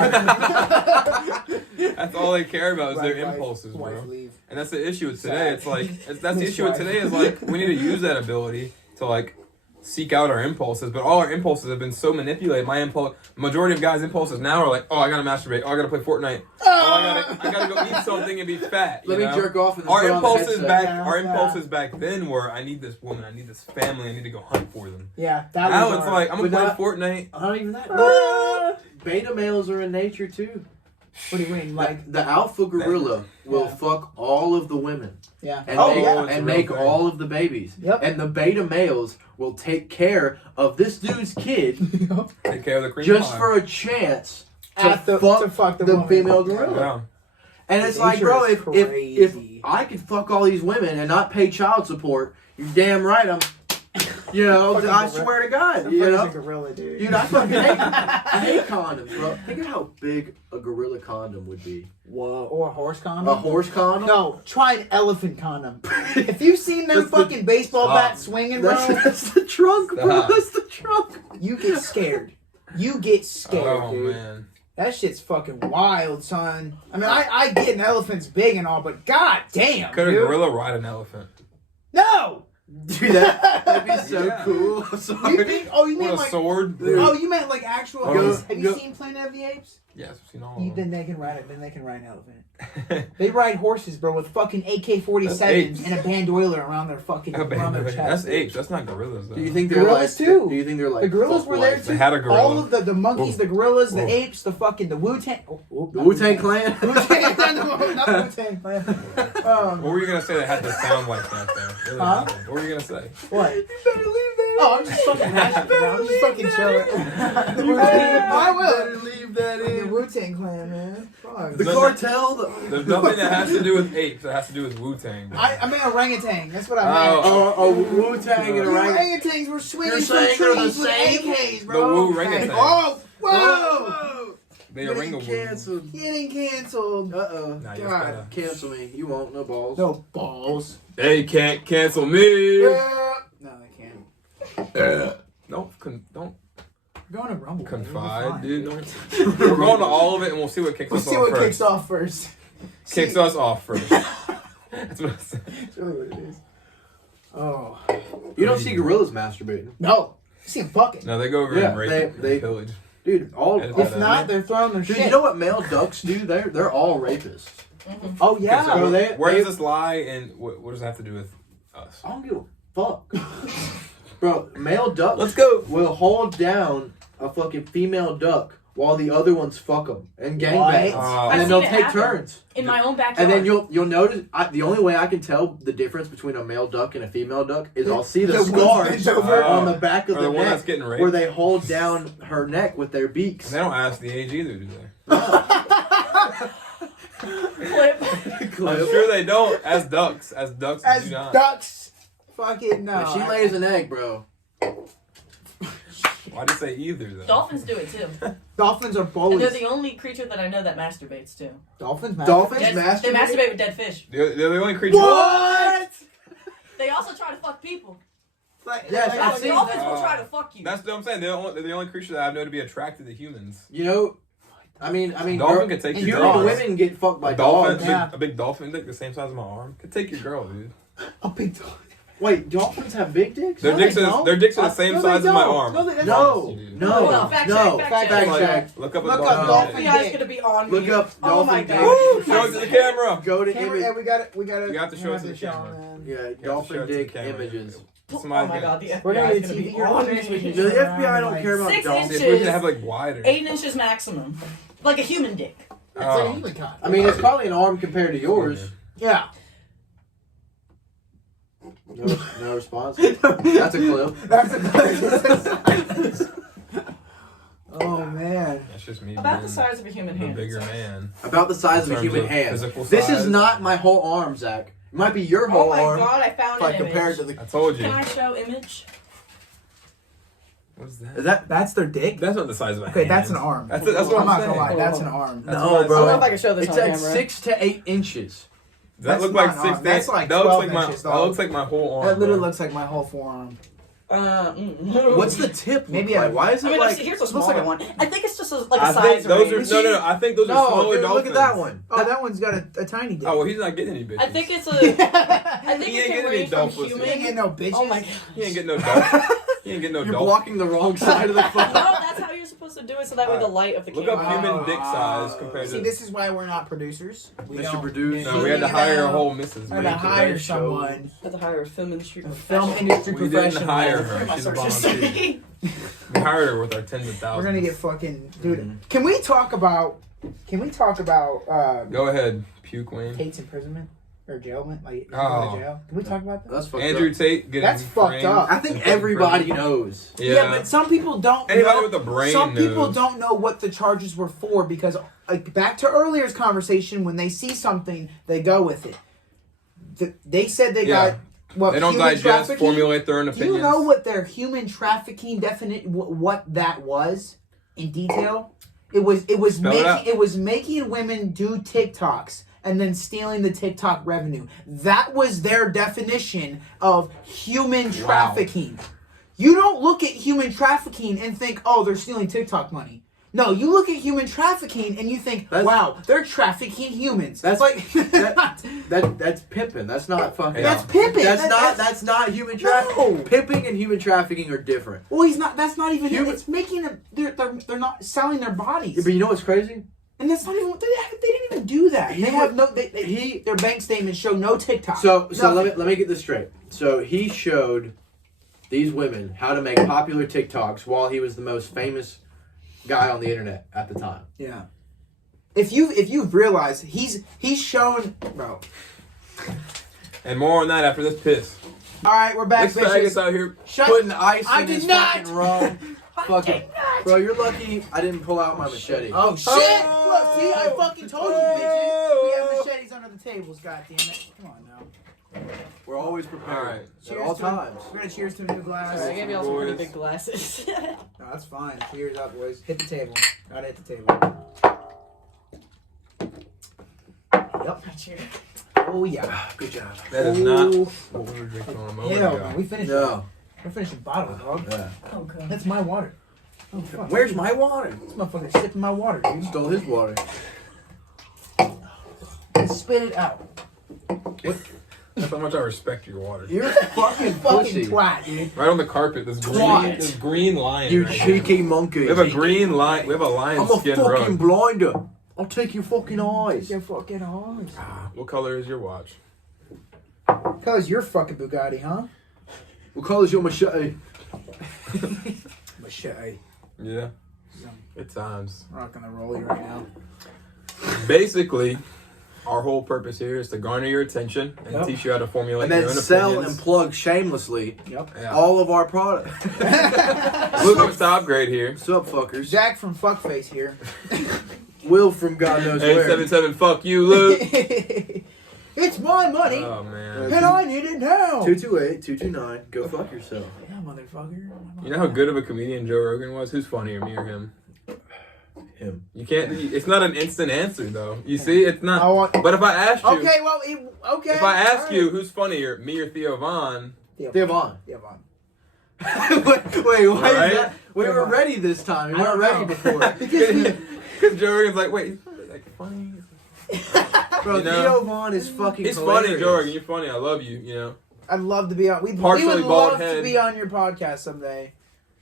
That's all they care about is their Wife, impulses, wife bro. leave. And that's the issue with today. Sad. It's like that's the Miss issue with wife. today is like we need to use that ability to like seek out our impulses, but all our impulses have been so manipulated. Majority of guys' impulses now are like, oh, I gotta masturbate, oh, I gotta play Fortnite, oh, I gotta go eat something and be fat. Let you me know? jerk off and then Our put on the impulses headset. back, Yeah, our yeah. impulses back then were, I need this woman, I need this family, I need to go hunt for them. Yeah, that Now was it's our- like I'm gonna But play not- Fortnite. Not even that. Ah! Beta males are in nature too. What do you mean? Like, The alpha gorilla will Yeah. fuck all of the women yeah. and Oh, make, yeah. it's a and real make thing. all of the babies. Yep. And the beta males will take care of this dude's kid Take care of the cream just pie. for a chance to, At the- fuck, to fuck the the woman. female gorilla. Yeah. And it's Nature like, bro, is if crazy. I could fuck all these women and not pay child support, you're damn right I'm, you know, Fucking I gorilla. swear to God, That you fucker's know. a gorilla, dude. Dude, I fucking hate condoms, bro. Think of how big a gorilla condom would be. Whoa. Or a horse condom? A horse condom? No, try an elephant condom. If you've seen them That's the- fucking baseball Stop. bats swinging, bro, That's the trunk, bro. Stop. That's the trunk. you get scared. You get scared, Oh dude. man. That shit's fucking wild, son. I mean, I get an elephant's big and all, but god damn, Could a dude. gorilla ride an elephant? No. Dude, that'd be so Yeah. cool. I'm You sorry. think? Oh, you mean With a like? sword. Oh, you meant like actual? Go- Have you seen Planet of the Apes? Yes, I've seen all of them. Then they can ride it. Then they can ride an elephant. They ride horses, bro, with fucking That's AK-47s apes. and a bandolier around their fucking around their chest. That's apes. That's not gorillas, though. Do you think they're Gorillas like? too. Do you think they're like? The gorillas fuck were there life? too. They had a gorilla. All of the monkeys, Whoa. the gorillas, the Whoa. apes, the fucking the Wu-Tang. The Wu-Tang Clan. Wu-Tang, not the Wu-Tang Clan. What were you gonna say that had to sound like that, though? Really Huh? happened. What were you gonna say? What? You better leave that. Oh, I'm just fucking hashing it, I'm just fucking chilling. You I will. better leave that The in. Wu-Tang Clan, man. Fuck. The No, cartel. There's nothing that has to do with apes. It has to do with Wu-Tang. I meant orangutan. That's what I meant. Oh, Wu-Tang and The orangutan. orangutans were swinging You're from saying they're the trees with same? AKs, The bro. Wu-orangutan. Oh, whoa! Whoa! They You're are ring getting canceled. Getting canceled. Uh-oh. Nah, you God. gotta- Cancel me. You won't. No balls. No balls. They can't cancel me. No, they can't. Don't don't We're going to Rumble. man. We'll be confide, fine. dude. We're going to all of it, and we'll see what kicks We'll us see off what first. kicks off first. Kicks us off first. That's what I said. That's really what it is. Oh. You don't see gorillas masturbating. No. You see them fucking. No, they go over Yeah, and rape they- and pillage. Dude, all. If If not, they're throwing their Dude, shit. you know what male ducks do? They're all rapists. Oh, yeah. Okay, so they- where they- does this lie, and what does that have to do with us? I don't give a fuck. Bro, male ducks Let's go. will hold down a fucking female duck while the other ones fuck them and gangbang. What? And I've then they'll seen it take happen. turns. In my own backyard. And then you'll notice the only way I can tell the difference between a male duck and a female duck is I'll see the The one scars bent over. on the back of Or the the one neck that's getting raped. where they hold down her neck with their beaks. They don't ask the age either, do they? Clip. I'm sure they don't. As ducks do As not. ducks. Fucking no. If she lays an egg, bro. Why'd you say either though? Dolphins do it too. Dolphins are And bullies. they're the only creature that I know that masturbates too. Dolphins, man. Dolphins They masturbate? masturbate with dead fish. They're the only creature. What? They also try to fuck people. Like, Yes, like, I've like, seen Dolphins will that. try to fuck you. That's what I'm saying. They're the only creature that I know to be attracted to humans. You know, I mean, Dolphin could take and your human girl. women get fucked by A dolphin, dogs. Yeah. a big dolphin dick the same size as my arm could take your girl, dude. a big dog. Wait, dolphins have big dicks? Their No, dicks they are don't. their dicks are the I- same No, they size as my don't. arm. No, they- No, No, no, fact no. check, fact Fact check. check. Look up a Look dolphin up dolphin dick. You guys gonna be on Look me. up Oh dolphin my dick. god. Show it to the camera. Go to Camera, image. yeah, we got it. You have to show it to the camera. man. Yeah, You have to dolphin show it to the dick camera. images. Oh Somebody's my god, the We're gonna FBI get is gonna TV be on me. transmission. The FBI don't care about 6 dolphins. If we inches. could have like wider. 8 inches maximum. Like a human dick. It's like a Oh. human cock. I mean, it's probably an arm compared to yours. Yeah. No response. That's a clip. That's a Oh man. That's just me. About being the size of a human the hand. bigger man. About the size of In a terms human of hand. physical This is size. not my whole arm, Zach. It might be your Oh whole my arm. god, I found Like an compared image. to I told you. Can I show image? What's that? the. Is that? That's their dick? That's not the size of my Okay, hand. that's an arm. That's what I'm I'm not saying. gonna lie, that's an arm. That's No, what bro. I don't know if I can show this It's on at camera. 6 to 8 inches. Does that That's look like not an arm. 6 That's like that looks 12 like my inches, that dog. looks like my whole arm. That literally bro. looks like my whole forearm. What's the tip? Maybe look like? I- Why is I it mean, like? here's a looks smaller like one. I think it's just like a I size think those range. are no. I think those are No, smaller dude, dolphins. look at that one. Oh, that one's got a tiny dick. Oh well, he's not getting any bitches. I think it's a. I think He it ain't can getting any range from dolphins. You ain't human. getting no bitches. Oh my god. he ain't getting no dolphin. He ain't getting no You're dolphin. blocking the wrong side of the No, phone. that's how you're supposed to do it, so that way the light of the Look camera. up human Oh. dick size compared See, to. this is why we're not producers. We Mr. don't- Producer. No, we had to hire a whole Mrs. We had to Maker. hire show. someone. Had to hire a film industry A professional. film industry We professional. didn't hire her. My She's a search volunteer. history. We hired her with our tens of thousands. We're gonna get fucking dude. Mhm. Can we talk about? Go ahead, puke Wayne. Tate's imprisonment or jailment? Like Oh. going to jail? Can we talk about that? That's fucked Andrew up. Tate getting That's fucked framed. up. I think everybody knows. Yeah, but some people don't. anybody know, with a brain Some people knows. don't know what the charges were for because, like, back to earlier's conversation, when they see something, they go with it. They said they Yeah. got what They don't human digest, trafficking? formulate their own Do opinions. you know what their human trafficking definition? What that was in detail? It was Spell it out. making women do TikToks and then stealing the TikTok revenue. That was their definition of human trafficking. You don't look at human trafficking and think, oh, they're stealing TikTok money. No, you look at human trafficking and you think, wow, they're trafficking humans. That's like that's pimping. That's not fucking. That's pimping. That's not human trafficking. No. Pimping and human trafficking are different. Well, he's not. That's not even. It's making them. They're not selling their bodies. Yeah, but you know what's crazy? And that's not even. They didn't even do that. They have no. Their bank statements show no TikTok. So let me get this straight. So he showed these women how to make popular TikToks while he was the most famous guy on the internet at the time. Yeah. If you've realized he's shown, bro. And more on that after this piss. All right, we're back. This fag is out here putting ice I in did his not. fucking rum. Fucking, did not. bro, you're lucky I didn't pull out my machete. Oh shit! Look, see, I fucking told you, bitches. We have machetes under the tables. God damn it! Come on now. We're always prepared. All right. At all times. We're gonna cheers to a new glass. I gave y'all some pretty Boys. big glasses. No, that's fine. Cheers up, boys. Hit the table. Gotta hit the table. Yep. Cheers. Oh yeah. Good job. That is not what we were drinking on a moment Hell, ago. man, we finished. No. We're finishing bottles, dog. Yeah. Oh, God. That's my water. Oh fuck. Where's my water? This motherfucker's sipping my water, dude? Stole his water. Spit it out. That's how much I respect your water. You're a fucking pussy. twat, dude. Right on the carpet, this green lion. You right cheeky here. monkey. We have a green lion. We have a lion I'm a skin fucking rug. blinder. I'll take your fucking eyes. Your fucking eyes. What color is your watch? Cause you're fucking Bugatti, huh? What color's your machete? Machete. Yeah. At times. Rock on the rollie right now. Basically, our whole purpose here is to garner your attention and teach you how to formulate And then your own sell opinions. and plug shamelessly Yep. Yeah. all of our products. Looking to upgrade here. What's up, fuckers? Jack from Fuckface here. Will from God knows where. 877, fuck you, Luke. It's my money, Oh, man. and I need it now. 228-229. Go fuck yourself. Yeah, motherfucker. You know how good of a comedian Joe Rogan was? Who's funnier, me or him? Him. You can't. It's not an instant answer, though. You see, it's not. I want- But if I asked you, Okay, well, okay. if I ask all you right. who's funnier, me or Theo Von, Devon. Yeah, Vaughn. Wait, why Right? is that? We were Devon. ready this time. We I weren't don't ready know. before. because Joe Rogan's like, wait, he's really, like funny. Bro, You know? Theo Vaughn is fucking He's hilarious. funny, Joe Rogan. You're funny. I love you. You know. I'd love to be on. We Partially would bald love to head. be on your podcast someday.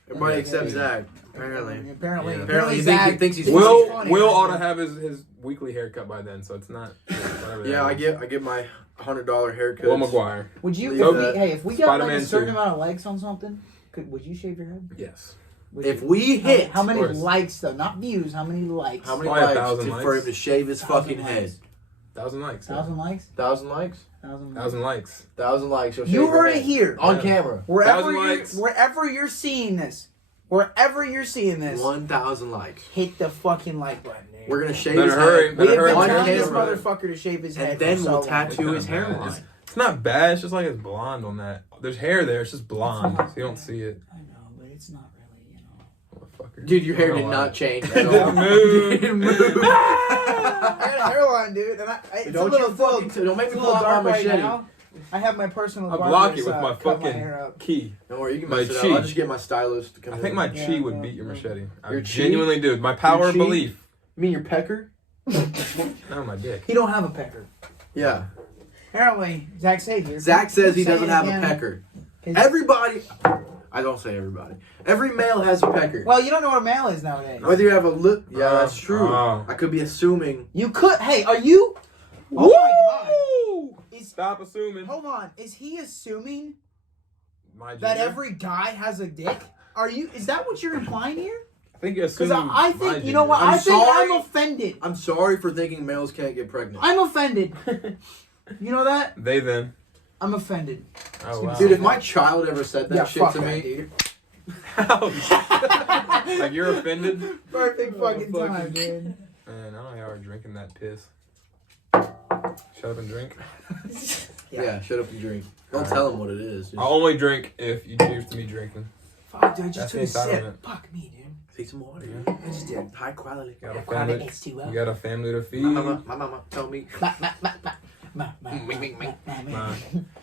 Everybody Yeah. except Zach, apparently. Apparently, Yeah. Apparently he Zach thinks he's is Will funny. Will ought to have his weekly haircut by then, so it's not. Whatever that Yeah, is. I get my $100 haircut. Will McGuire. Would you? Leave If that. if we got like Spider-Man a certain 2. amount of likes on something, would you shave your head? Yes. Would If you? we hit How many Of course. likes though? Not views. How many likes? how many Probably likes 1,000 for him likes. to shave his 1,000 fucking likes. head? 1,000 likes. 1,000 likes. 1,000 likes? 1,000 likes. 1,000 likes. 1,000 likes. He'll shave You your heard head. it here. On Yeah. camera. Wherever 1,000 you're, likes. wherever you're seeing this, 1,000 likes. hit the fucking like button. Dude. We're gonna shave Better his hurry. head. We Better have been on telling this camera. motherfucker to shave his head, And then for we'll so long. tattoo his It's not bad. hairline. It's not bad. It's just like it's blonde on that. There's hair there. It's just blonde. So you don't see it. I know, but it's not really, Motherfucker. Dude, your hair I don't did know not change at It all. moved. It didn't move. I got a hairline, dude, and it's Don't a little, you fucking don't make it's me a pull little out my dark right machete. now. I have my personal I barber block it that's, with my cut my fucking hair up. key. Don't worry, you can My mess it up. chi. I'll just get my stylist to come I in. think my Yeah, chi would yeah, beat your yeah. machete. I Your chi? genuinely do. My power Your of chi? belief. You mean your pecker? No, my dick. He don't have a pecker. Yeah. Apparently, Zach said here. Zach says he Say doesn't it have again. a pecker. 'Cause- Everybody. I don't say everybody. Every male has a pecker. Well, you don't know what a male is nowadays. Whether you have a lip. Yeah, that's true. Oh. I could be assuming. You could. Hey, are you? Oh my God. Is, Stop assuming. hold on. Is he assuming My that gender? every guy has a dick? Are you? Is that what you're implying here? I think you're Because assuming. I my think you know gender. what. I'm I think sorry. I'm offended. I'm sorry for thinking males can't get pregnant. I'm offended. You know that? They then. I'm offended. Oh wow. Dude, if my child ever said that Yeah, shit fuck to that, me, dude. Ouch. Like you're offended. Perfect fucking fuck time, you. dude. Man, I don't know how you're drinking that piss. Shut up and drink. yeah, shut up and drink. Don't Alright. tell him what it is. Just I'll only drink if you cheers to me drinking. Fuck, dude, I just That's took the a sip. entitlement. Fuck me, dude. take some water. Yeah. I just did. High quality. You got a Chronic family. H2O. You got a family to feed. My mama told me.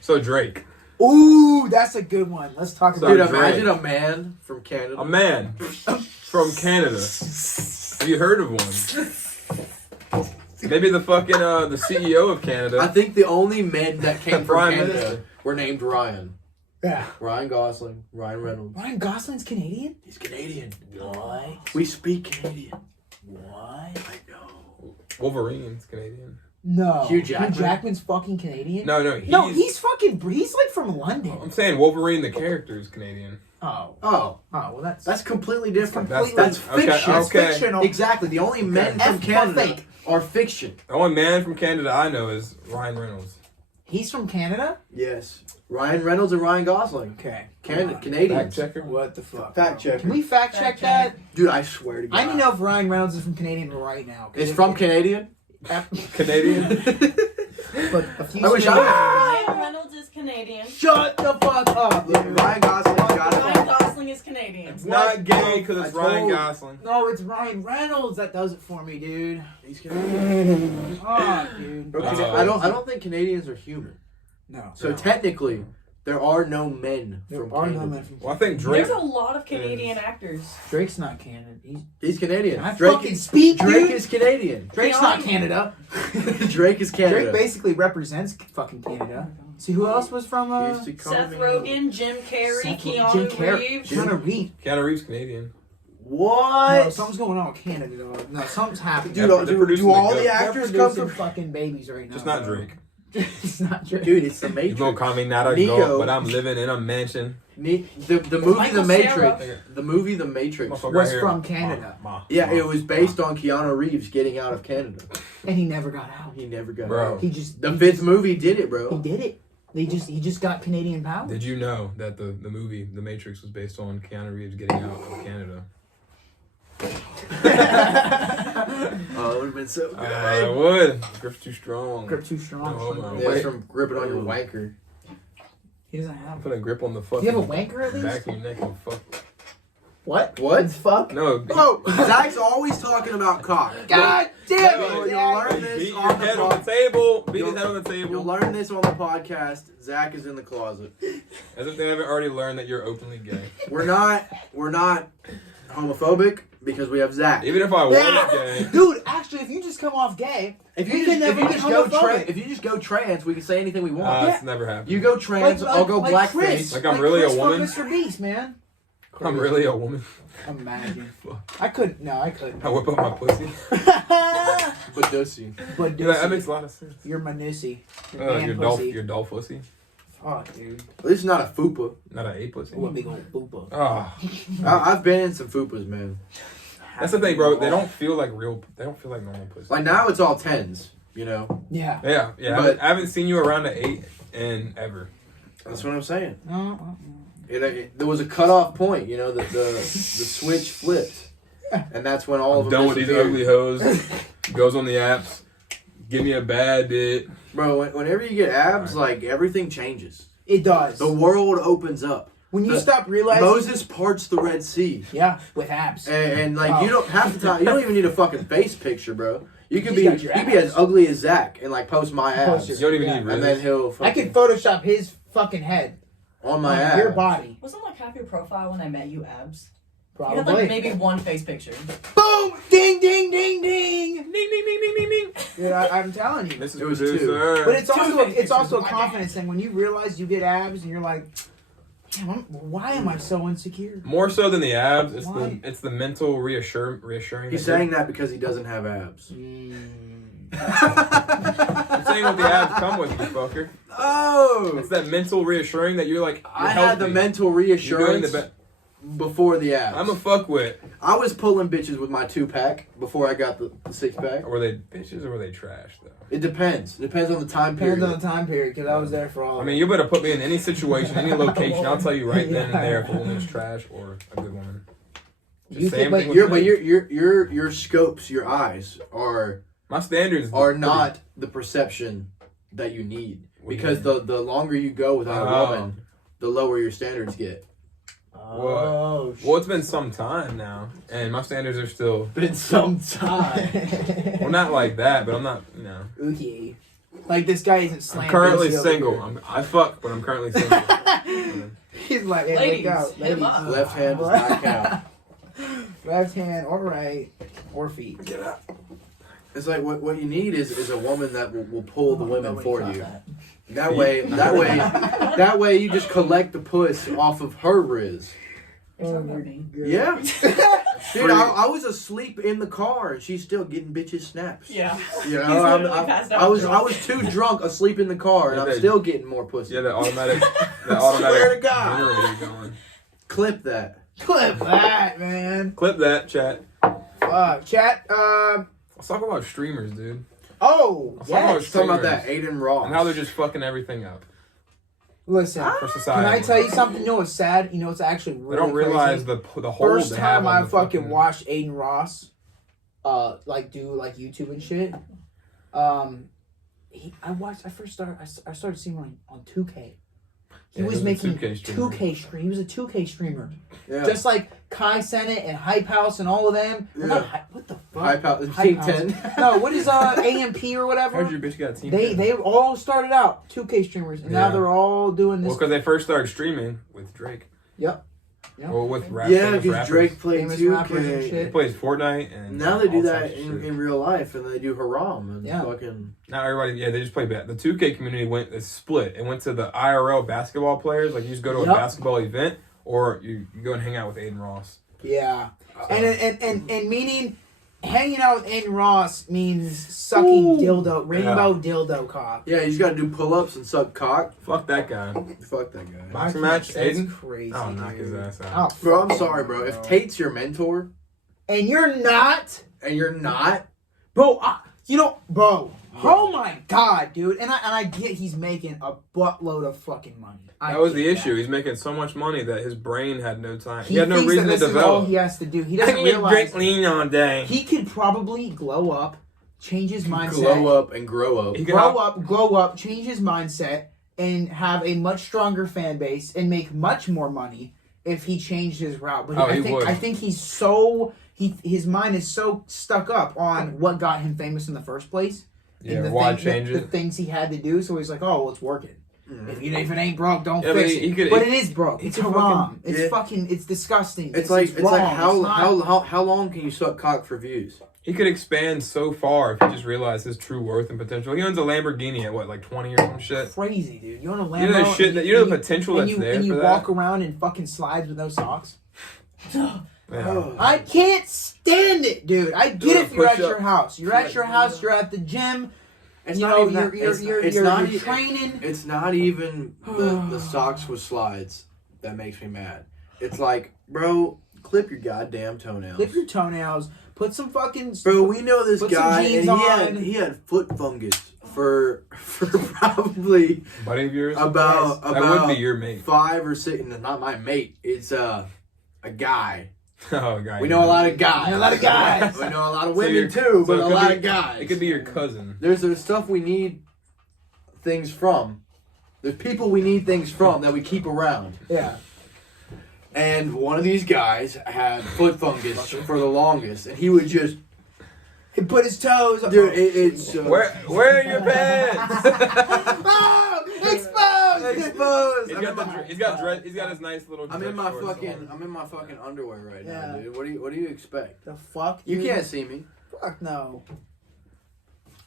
So Drake, Ooh, that's a good one. Let's talk So about Dude, it. Drake. imagine a man from Canada. a man from Canada, Have you heard of one? Maybe the fucking the CEO of Canada. I think the only men that came from Prime Canada Minister. were named Ryan. Yeah. Ryan Gosling, Ryan Reynolds. Ryan Gosling's Canadian? He's Canadian. What? We speak Canadian. What? I know. Wolverine's Canadian. No. Hugh Jackman? Jackman's fucking Canadian? No, he's like from London. I'm saying Wolverine, the character, is Canadian. Oh. Oh, Well, that's completely different. completely- That's Okay, fiction. That's okay. fictional. Exactly. The only men from F for Canada fake. are fiction. The only man from Canada I know is Ryan Reynolds. He's from Canada? Yes. Ryan Reynolds and Ryan Gosling. Okay. Canadians. Fact checker. What the fuck? Fact checker. Can we fact check that? Dude, I swear to God. I need to know if Ryan Reynolds is from Canadian right now. 'Cause It's if- from Canadian? Canadian. But a few I wish seconds- Ryan Reynolds is Canadian. Shut the fuck up, dude. Ryan Gosling got Ryan it. Gosling is Canadian. It's not gay because it's I Ryan told- Gosling. No, it's Ryan Reynolds that does it for me, dude. He's Canadian. Oh, dude. Bro, Oh. I don't think Canadians are human. No. So No. technically, there are no men There from are Canada. no men from Well, I think Drake. There's a lot of Canadian actors. Drake's not Canada. He's Canadian. Can I Drake fucking speak, Drake dude? is Canadian. Drake's not Canada. Drake is Canada. Drake basically represents fucking Canada. See who else was from He used to call Seth me- Rogen, Jim Carrey, Jim Keanu Carrey. Reeves. Keanu Reeves. Keanu Reeves Canadian. What? No, something's going on with Canada, dog. No, something's happening. Dude, They're producing do all the the goat. They're actors come producing from? fucking babies right now. Just not bro. Drake. It's not Drake. Dude, it's the You Matrix. gonna call me not a Neo. goat, but I'm living in a mansion. The movie Michael The Matrix. Cera. The movie The Matrix. Motherfucker Was right from here. Canada. Yeah, it was based on Keanu Reeves getting out of Canada. And he never got out. He never got Bro. out. He just The fifth movie did it, he bro. did it. He just got Canadian power. Did you know that the movie The Matrix was based on Keanu Reeves getting out of Canada? Oh, it would have been so good. I would. Grip's too strong. Grip too strong. No homo. Yeah, Wait. it's from gripping on your wanker. He doesn't have. Put a grip on the Do fucking you have a wanker at least? back of your neck and fuck. What? What? Fuck? No. Oh, Zach's always talking about cock. God damn You'll it! learn Dad. this Beat on your the head on pod- the table. Beat You'll- his head on the You'll table. learn this on the podcast. Zach is in the closet. As if they haven't already learned that you're openly gay. We're not homophobic because we have Zach. Even if I wasn't gay. Dude, actually, if you just come off gay, If we you can just, never if you be just go homophobic. if you just go trans, we can say anything we want. It's never happened. You go trans, I'll go like blackface. Chris. Like I'm really a Chris from woman? Mr. Beast, man. I'm really a woman. Imagine. I couldn't. No, I couldn't. I whip up my pussy. But Dusty. But Yeah, that makes a lot of sense. you're my nussy. You're man Your pussy. doll pussy. Fuck, dude. This is not a fupa. Not a pussy. What a big old boopa. Ah, I've been in some fupas, man. that's the thing, bro. They don't feel like real. They don't feel like normal pussy. Like now it's all tens, you know. Yeah. Yeah. But- I haven't seen you around an 8 in ever. That's what I'm saying. No. There was a cutoff point, you know, that the switch flipped, and that's when all I'm of done them with these disappeared. ugly hoes. Goes on the apps. Give me a bad bit. Bro, whenever you get abs, like everything changes. It does. The world opens up. When you the- stop realizing. Moses parts the Red Sea, Yeah, with abs. and like Oh. you don't half the time you don't even need a fucking face picture, bro. You could You be got your you be as abs. ugly as Zach and like post my abs, Post You don't even Yeah. need and ribs. then he'll I fucking could Photoshop his fucking head on my on abs. your body. Wasn't like half your profile when I met you abs? You Probably. had like maybe one face picture. Boom! Ding, ding, ding, ding! Ding, ding, ding, ding, ding, ding. Dude, I'm telling you. This is It was producer. But it's also face it's also a pictures. confidence thing when you realize you get abs and you're like, damn, why am I so insecure? More so than the abs, Why? it's the mental reassuring. He's saying that because he doesn't have abs. I'm saying what the abs come with, you fucker. Oh, It's that mental reassuring that you're like. You're I had the healthy. mental You're doing reassurance the before the abs. I'm a fuckwit. I was pulling bitches with my 2-pack before I got the 6-pack. Were they bitches or were they trash though? It depends. It depends on the time period. Depends on the time period because I was there for all. I mean, you better put me in any situation, any location. I'll tell you right then and there if a woman is trash or a good woman. You Same think- thing with But men. your scopes, your eyes are My standards not the perception that you need. What do you Because the longer you go without a Oh. woman, the lower your standards get. Oh, Well, it's been some time now, and my standards are still Been some time. well, not like that, but I'm not. You know, Okay. Like this guy isn't I'm slaying. currently pussy over single. here. I fuck, but I'm currently single. He's like, hey, Ladies, look out, hit him ladies. up. Left hand does not count. Left hand or right or feet. Get up. It's like what you need is a woman that will pull the women Nobody for shot you. that. That way you just collect the puss off of her riz. Yeah. Dude, I was asleep in the car and she's still getting bitches snaps. Yeah. You know, He's literally passed out I was drunk. too drunk asleep in the car and I'm still getting more pussy. Yeah, the automatic. Swear to God. generator going. Clip that. Clip that, man. Clip that, chat. Chat. Let's talk about streamers, dude. Oh, Let's talk about yes. Talking about streamers that Aiden Ross. and how they're just fucking everything up Listen, for society. can I tell you something? You know what's sad? You know what's actually really They don't realize crazy? the hold First they have time on I the fucking watched Aiden Ross, like do like YouTube and shit. I started seeing him on 2K. He Yeah, was he was a making 2K streamer. 2K stream. He was a 2K streamer, Yeah. just like Kai Sennett and Hype House and all of them. Yeah. Not what the fuck? Hype House. Hype Team House. 10. No, what is AMP or whatever? How'd your bitch got a team? They all started out 2K streamers, and now Yeah. they're all doing this. Well, because they first started streaming with Drake. Yep. Or with Yeah, famous because rappers. Drake played Famous rappers and 2K. He shit. plays Fortnite and Now they do all that types of shit. in real life, and they do Haram and Yeah. fucking. Now everybody, they just play the 2K community it's split. It went to the IRL basketball players, like you just go to a Yep. basketball event, or you go and hang out with Aiden Ross. Yeah, and meaning hanging out with Aiden Ross means sucking rainbow dildo cock. Yeah, you just gotta do pull-ups and suck cock. Fuck that guy. Fuck that guy. Boxing match, That's Aiden? crazy. I'll knock dude. his ass Oh, out. Bro, I'm sorry, bro. If Tate's your mentor and you're not, and you're not, bro. Bro. Oh my god, dude. And I get he's making a buttload of fucking money. That was the issue. He's making so much money that his brain had no time. He He had no thinks reason that to this is all develop. he has to do. He I doesn't can get realize Drake lean all day. he could probably glow up, change his mindset. glow up and grow up. He could Grow up, change his mindset, and have a much stronger fan base and make much more money if he changed his route. But he would. I think his mind is so stuck up on what got him famous in the first place. Yeah, and why the change it? things he had to do. So he's like, oh, well, it's working. If it ain't broke, don't Yeah, but fix he it. could- But it is broke. It's could haram. fucking- It's disgusting. It's like wrong. how long can you suck cock for views? He could expand so far if he just realized his true worth and potential. He owns a Lamborghini at like 20 or some shit. Crazy, dude. You're on a Lambo. You know the shit that you know the potential and that's you, there and you for walk that. around in fucking slides with no socks. Yeah. I can't stand it, dude. I get if you're at push-up. your house. You're at your house. You're at the gym. It's you not know, even that- you're not e- training. It's not even the socks with slides that makes me mad. It's like, bro, clip your goddamn toenails. Clip your toenails. Put some fucking. Bro, we know this Put some guy, jeans and on. he had foot fungus for probably Buddy of yours? about that would about be your mate. 5 or 6. No, not my mate. It's a guy. Oh, guy. We know a lot of guys. We know a lot of guys. We know a lot of So women you're- too, so but it a could lot be- of guys. It could be your cousin. There's stuff we need things from. There's people we need things from that we keep around. Yeah. And one of these guys had foot fungus for the longest, and he would just, He put his toes. dude, it's Where are your pants? Oh, exposed. exposed. He's got his nice little. I'm in dress my shorts fucking, on. I'm in my fucking underwear right now, Yeah. dude. What do you expect? The fuck? You dude? can't see me. Fuck no.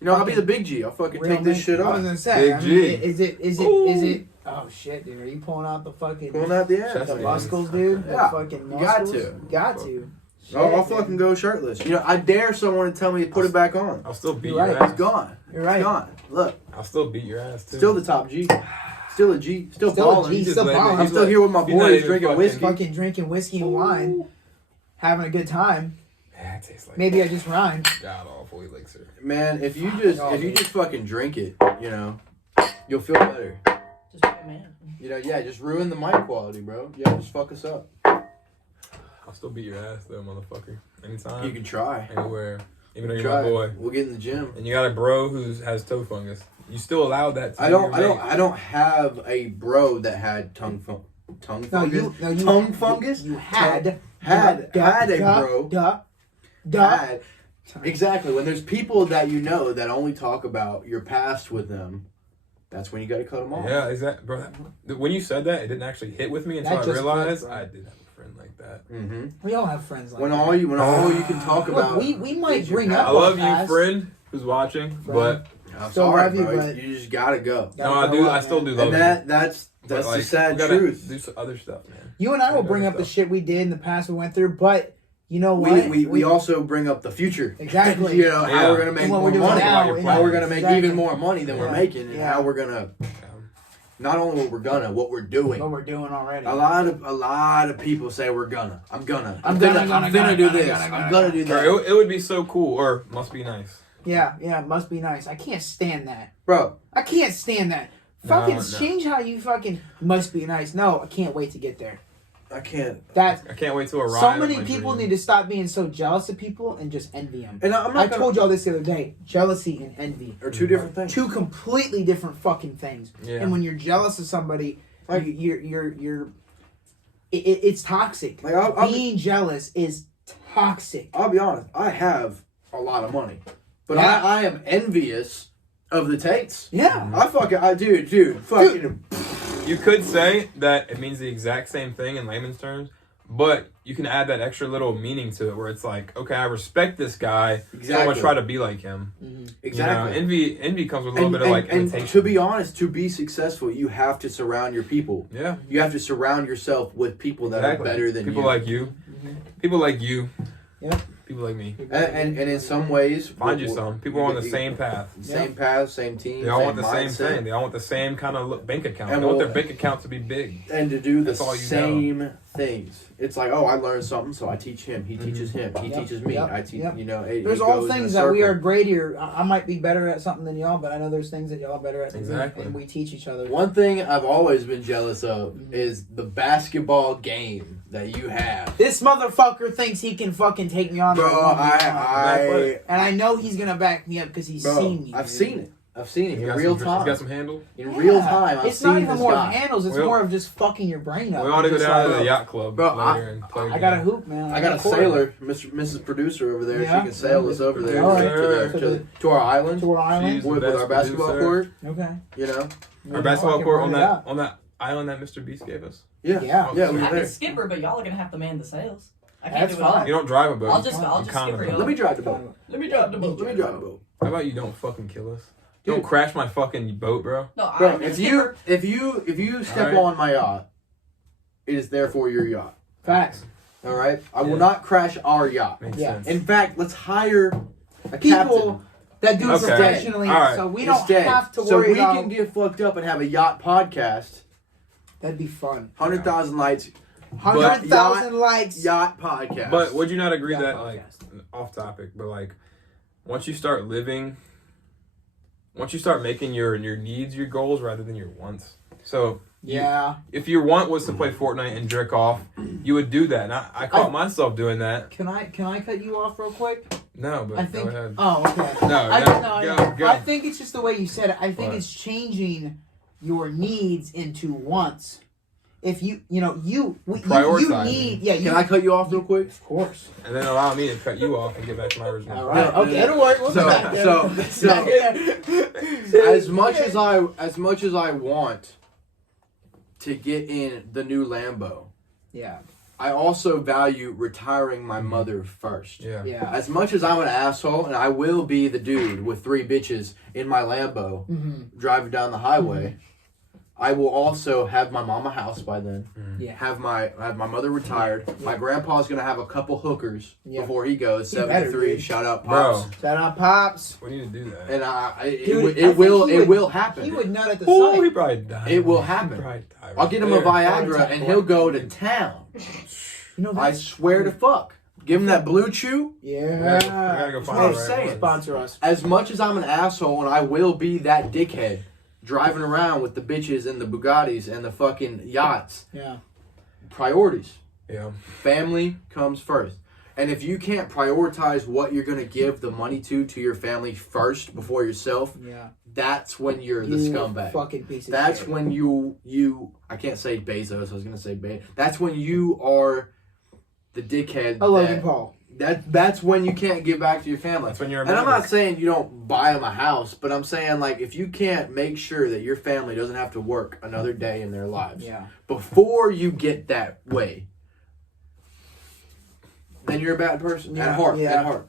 You know, I'll be the big G. I'll fucking Real take this man- shit I was off. gonna say. Big G. Is it? Oh shit, dude! Are you pulling out the fucking Pulling out the ass. Chest the man. muscles, dude? Yeah, The fucking you got muscles? to. Got to. I'll Shit, fucking dude. go shirtless. You know, I dare someone to tell me to put it back on. I'll still beat You're your right. ass. It's gone. You're right. It's gone. Look, I'll still beat your ass too. still the top G. Still a G. Still Still a balling. G, He's still just letting balling. it- I'm still here with my He's not boys even drinking fucking- whiskey. Fucking drinking whiskey and wine, having a good time. Yeah, it tastes like Maybe I just rhymed. god awful elixir. Man, if you just fucking drink it, you know, you'll feel better. Just be a man. You know, yeah, just ruin the mic quality, bro. Yeah, just fuck us up. I'll still beat your ass though, motherfucker. Anytime. You can try. Anywhere. Even though you're Try. my boy. We'll get in the gym. And you got a bro who has toe fungus. You still allowed that to I be don't your mate. I don't have a bro that had tongue No, fungus. you Tongue fungus? You had Had a bro. Duh. Had. Exactly. When there's people that you know that only talk about your past with them, that's when you got to cut them off. Yeah, exactly, bro. When you said that, it didn't actually hit with me until That I just realized clicked, bro. I did have a friend like that. that. Mm-hmm. We all have friends like When that. all you can talk Look, about. we might is your bring past. up I love you, past. friend, who's watching, but I'm Still sorry, love you, bro. but- You just gotta go. no, I do. I still do love And you. that's But, the sad we gotta truth. Do some other stuff, man. You and I will We bring gotta up the stop. shit we did in the past we went through, but you know what? We also bring up the future. Exactly. You know, how Yeah. we're gonna make And what more we're doing money. now, How we're gonna make exactly. even more money than we're Yeah. making, and Yeah. how we're gonna not only what we're doing. What we're doing already. A lot of people say we're gonna. I'm gonna do this. I'm gonna, gonna do that. Or it would be so cool, or must be nice. Yeah, it must be nice. I can't stand that. Bro, I can't stand that. Fucking No. change how you fucking must be nice. No, I can't wait to get there. I can't. That I can't wait to arrive. so at many my people dream. need to stop being so jealous of people and just envy them. And I'm I not gonna, told y'all this the other day. Jealousy and envy. are two different things. Two completely different fucking things. Yeah. And when you're jealous of somebody, Like- it's toxic. Like, I'll Being jealous is toxic. I'll be honest. I have a lot of money, but Yeah. I am envious of the Tates. Yeah. Dude, fucking. You could say that it means the exact same thing in layman's terms, but you can add that extra little meaning to it where it's like, okay, I respect this guy, so I'm Exactly. gonna try to be like him. Exactly. You know, envy comes with a little bit of like and imitation. to be honest, to be successful, you have to surround your people. Yeah. You have to surround yourself with people that Exactly. are better than people you. like you. People like you. Yep. People like me. And in some ways, Find you some. People are on the same path. Same path, same team. They all same want the same mindset. thing. They all want the same kind of bank account. And They want we'll- their bank account to be big. And to do the That's all you same things. It's like, oh, I learned something, so I teach him. He teaches him. He Yep. teaches me. Yep. I teach. Yep. You know, There's it all goes in a things that we circle. are great here. I might be better at something than y'all, but I know there's things that y'all are better at than me, Exactly. and we teach each other. One thing I've always been jealous of Mm-hmm. is the basketball game that you have. This motherfucker thinks he can fucking take me on. Bro, in a 1v1. I and I know he's gonna back me up because he's bro, seen me. I've dude. seen it. I've seen it He's in got real some, time. He's got some handle. In Yeah. real time, I've It's seen not even this more guy. of handles. It's Well- more of just fucking your brain up. We ought to go Just down to like, the yacht club Bro, later and play. I got a hoop, man. I got a court. sailor, Mrs. Producer over there. Yeah. She can sail us over there All right. to our island to our island. She's- with best our basketball producer. court. Okay. You know, Our basketball Fucking court run on it that up. on that island that Mr. Beast gave us. yeah, Yeah. yeah. We I were can there. skip her, but y'all are gonna have to man the sails. I can't That's do it all. fine. You don't drive a boat. I'll just You skip kind her, of- y'all. Let me drive the boat. Let me drive the boat. Let me drive the boat. How about you don't fucking kill us? Dude. Don't crash my fucking boat, bro. No, Bro, I'm if skip you her. if you step Alright. on my yacht, it is therefore your yacht. Facts. All right, I will Yeah. not crash our yacht. Makes Yeah. sense. In fact, let's hire a People captain that do it Okay. professionally, All right. so we don't instead, have to so worry we about. can get fucked up and have a yacht podcast. That'd be fun. 100,000 likes 100,000 likes. yacht podcast. But would you not agree Yeah, that, podcast. like, off topic, but like, once you start making your needs your goals rather than your wants. So Yeah. if your want was to play Fortnite and jerk off, you would do that. And I caught myself doing that. Can I cut you off real quick? No, but I think. go ahead. Oh, okay. No, I, no, no, go. I think it's just the way you said it. I think What? it's changing your needs into wants. If you you Prioritizing. need you. can I cut you off real quick? Of course. And then allow me to cut you off and get back to my original. All right. No, Okay. It'll work. We'll so- go back there. so- as much as I want to get in the new Lambo, Yeah. I also value retiring my mother first. Yeah. Yeah. As much as I'm an asshole and I will be the dude with 3 bitches in my Lambo Mm-hmm. driving down the highway, I will also have my mom a house by then. Yeah. Have my mother retired. Yeah. My grandpa's gonna have a couple hookers Yeah. before he goes. He better, 73. dude. Shout out Bro, pops. Shout out pops. we need to do that. And Dude, I it will think he would- happen. He would nut at the Oh, he sight. probably died. It will happen. He probably died I'll get him a there. Viagra and he'll go to town. You know I that's swear to fuck. Give him that blue chew. Yeah. We gotta go That's find what I'm the right saying. one. Sponsor us. As much as I'm an asshole and I will be that dickhead driving around with the bitches and the Bugattis and the fucking yachts, Yeah. priorities. Yeah. Family comes first. And if you can't prioritize what you're going to give the money to your family first before yourself, Yeah. that's when you're the You scumbag. Fucking piece of That's shit. when you I can't say Bezos, I was going to say Bezos. That's when you are the dickhead. A Logan that- Paul. That's when you can't give back to your family. That's when you're a And I'm member. not saying you don't buy them a house, but I'm saying like if you can't make sure that your family doesn't have to work another day in their lives Yeah. before you get that way, then you're a bad person Yeah, at heart. yeah. At heart.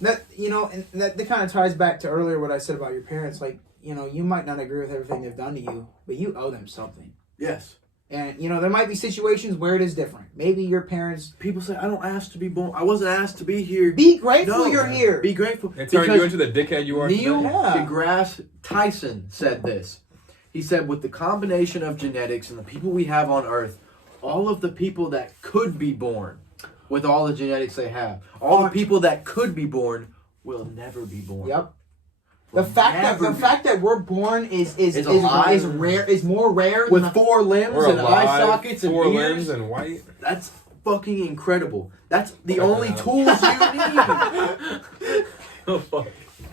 That and that kind of ties back to earlier what I said about your parents. Like, you might not agree with everything they've done to you, but you owe them something. Yes. And there might be situations where it is different. Maybe your parents. People say, I don't ask to be born. I wasn't asked to be here. Be grateful No, you're here. Be grateful. It turned you into the dickhead you are Neil today. Yeah. deGrasse Tyson said this. He said, with the combination of genetics and the people we have on Earth, all of the people that could be born with all the genetics they have, all the people that could be born will never be born. Yep. Will The fact never be. that we're born is alive. rare, is more rare With than 4 limbs We're and alive, eye sockets and 4 ears, limbs and white. that's fucking incredible. That's the Check only that out. tools you need. Oh, fuck.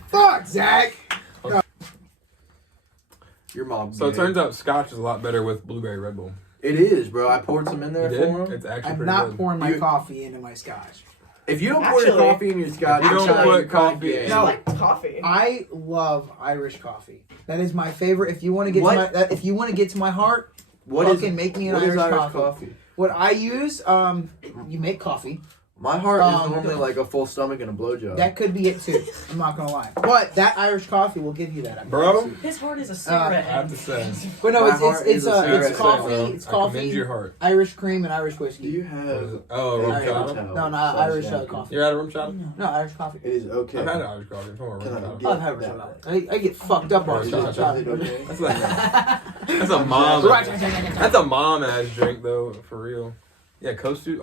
fuck, Zach. Your mom. So it gay. turns out Scotch is a lot better with blueberry Red Bull. It is, bro. I poured some in there You for did? him. It's actually I'm pretty not good. pouring my You- coffee into my scotch. If you don't pour your Actually, coffee in your scotch, if you don't I'm telling put you, coffee coffee- ain't. No. I like coffee. I love Irish coffee. That is my favorite. If you want to get What? if you want to get to my heart, What is fucking make me an what is Irish coffee. What I use, you make coffee. My heart is Um, normally like a full stomach and a blowjob. That could be it too. I'm not gonna lie, but that Irish coffee will give you that. I Bro? promise you. His heart is a cigarette. I have to say. But no, My it's heart is a cigarette, it's coffee. bro. It's I commend coffee, your heart. Irish cream, and Irish Do whiskey. you What is have? it? Oh, rum Irish- chata. No, not Irish coffee. You're at a rum chata? No, Irish coffee. It is okay. I've had an Irish coffee. I'm talking Can I about rum get- chata. I've had Irish coffee. I get fucked up on Irish rum coffee. chata. That's like that's a mom. That's a mom ass drink though, for real. Yeah, coasters.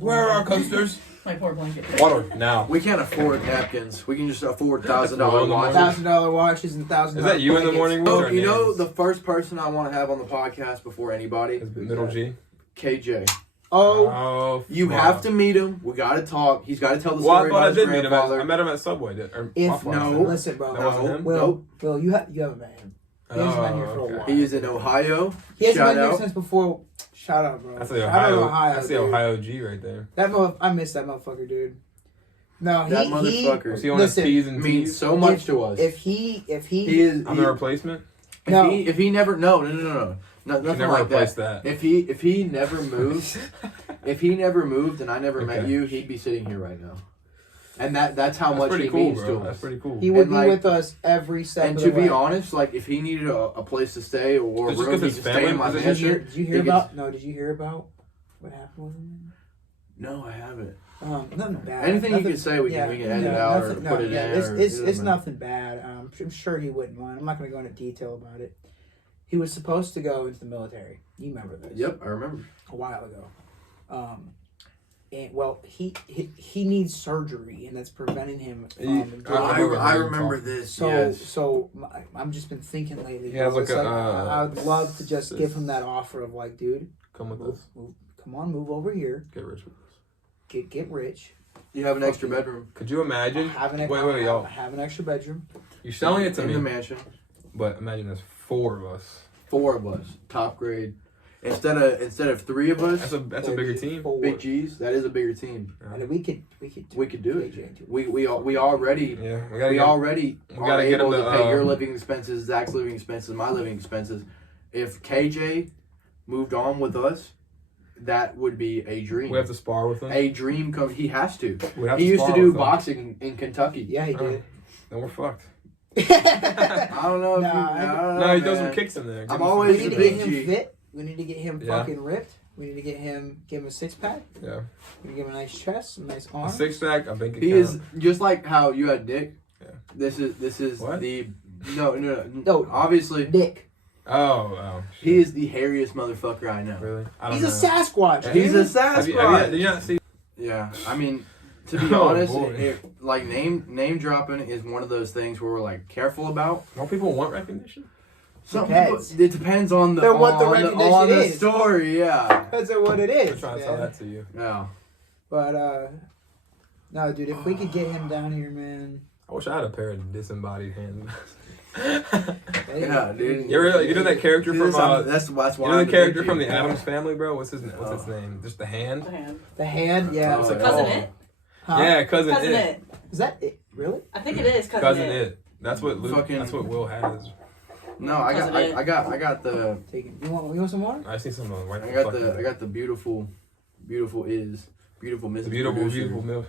Where are our coasters? My poor blanket. Water now. We can't afford napkins. We can just afford That's $1,000 cool in the watches. morning. $1,000 watches and $1,000. Is that you in the morning? With Oh, our you know names? the first person I want to have on the podcast before anybody? Is middle G. KJ. Oh, You fuck. have to meet him. We got to talk. He's got to tell the Well, I story thought I about his did meet him. grandfather. I met him at Subway. Or if Waffle House, no. didn't I? listen, bro. That wasn't him? Will, you haven't met him. He hasn't been here for a okay. while. He is in Ohio. He hasn't Shout been here out. since before. Shout out, bro. That's the Shout out Ohio. That's the dude. Ohio G right there. I miss that motherfucker, dude. No, That he motherfucker Was he on Listen, his T's and means T's? so much to us. if he He is. I'm the replacement. No. If he never no You nothing never like replaced that. that. If he never moved, if he never moved and I never met Okay. you, he'd be sitting here right now. And that's how That's much pretty he cool, means bro. to That's us. pretty cool. he would And, be like- with us every step And of to the be way. honest, like if he needed a place to stay or a Just room, 'cause he his could stay family- in my is it Did you mansion. hear? Did you hear He gets- about? No, did you hear about what happened with him? No, I haven't. Nothing bad. Anything Nothing, you can say, we can edit out or put it in. It's, or- it's, it it's doesn't nothing bad. I'm sure he wouldn't mind. I'm not going to go into detail about it. He was supposed to go into the military. You remember this? Yep, I remember. A while ago. And well, he needs surgery, and that's preventing him from. doing I it. I remember this. So, yes. so I've just been thinking lately. He has bro, like it's a, I would love to just give him that offer of like, dude, Come with us. come on, move over here, Get rich with us. get rich. You have an extra bedroom Could you imagine? Have an, Wait, y'all. have an extra bedroom. You're selling it to in me, the mansion. but imagine there's 4 of us. 4 of us, top grade. Instead of 3 of us, That's a bigger team. Four. big G's. That is a bigger team. And we could do it. KJ into We already Yeah, we get, already we are gotta get able him to to, pay your living expenses, Zach's living expenses, my living expenses. If KJ moved on with us, that would be a dream. We have to spar with him. A dream come. He has to. We have He to used to spar do with him. boxing in Kentucky. Yeah, he did. Then we're fucked. I don't know. If Nah, I don't No, know, he throws some man. kicks in there. Give I'm him some always we a need to big get him G. fit. We need to get him Yeah. fucking ripped. We need to give him a 6-pack. Yeah. We need to give him a nice chest, some nice A arms. 6-pack, a bank account. He is just like how you had Nick. Yeah. This is What? the no. No. Obviously, Dick. Oh. Shit. he is the hairiest motherfucker I know. Really? I don't He's know. a Sasquatch. He's a dude. Sasquatch. Did you not see? Yeah, I mean, to be Oh, honest, boy. like name dropping is one of those things where we're like careful about. More people want recognition? Some Depends. people, it depends on the Then what the on recognition on the is. story. Yeah, That's what it I'm is. trying to tell that to you. yeah. But no, dude. If we could get him down here, man. I wish I had a pair of disembodied hands. Yeah, dude. You know that character See, from that's why. you know the I'm a character big from the G. Addams Family, bro? What's his name? Just the hand? The hand, yeah. Oh, Cousin yeah. It? Huh? Yeah, cousin Cousin it. It. Is that it? Really? I think it is Cousin it. That's what Luke. Fucking- That's what Will has. No, I got I got the Take it. You want some more? I see some right. I got the beautiful is. beautiful Mrs. Beautiful, Producer. beautiful milk.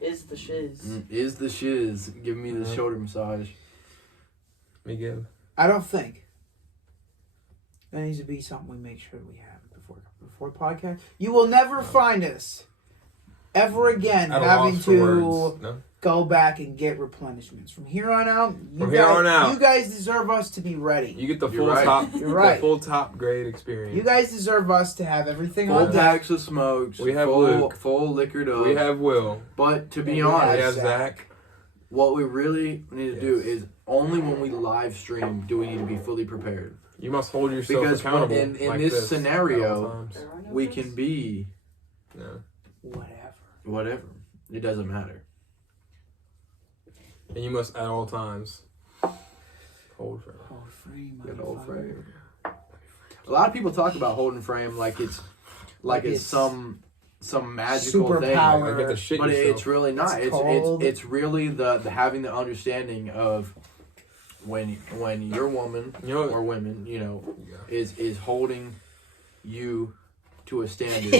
Is the shiz. Is the shiz. Give me the shoulder massage. Miguel. I don't think that needs to be something we make sure we have before podcast. You will never find us ever again At a having loss for to words. No? go back and get replenishments. From here on out, you guys deserve us to be ready. You get the You're full right. top. You're right. The full top grade experience. You guys deserve us to have everything Full on deck. packs of smokes. We have full, Luke. full liquored up. We have Will. But to be And we honest, We have Zach. Zach. what we really need to do Yes. is only when we live stream do we need to be fully prepared. You must hold yourself Because accountable. in like this scenario, at all times. There are no We rules. can be No. whatever. It doesn't matter. And you must at all times hold for Hold frame, Good old motherfucker. frame. A lot of people talk about holding frame like it's some magical thing. superpower. I get the shit But yourself. it's really not. It's It's called- it's really the having the understanding of when your woman You know, or women, is holding you to a standard.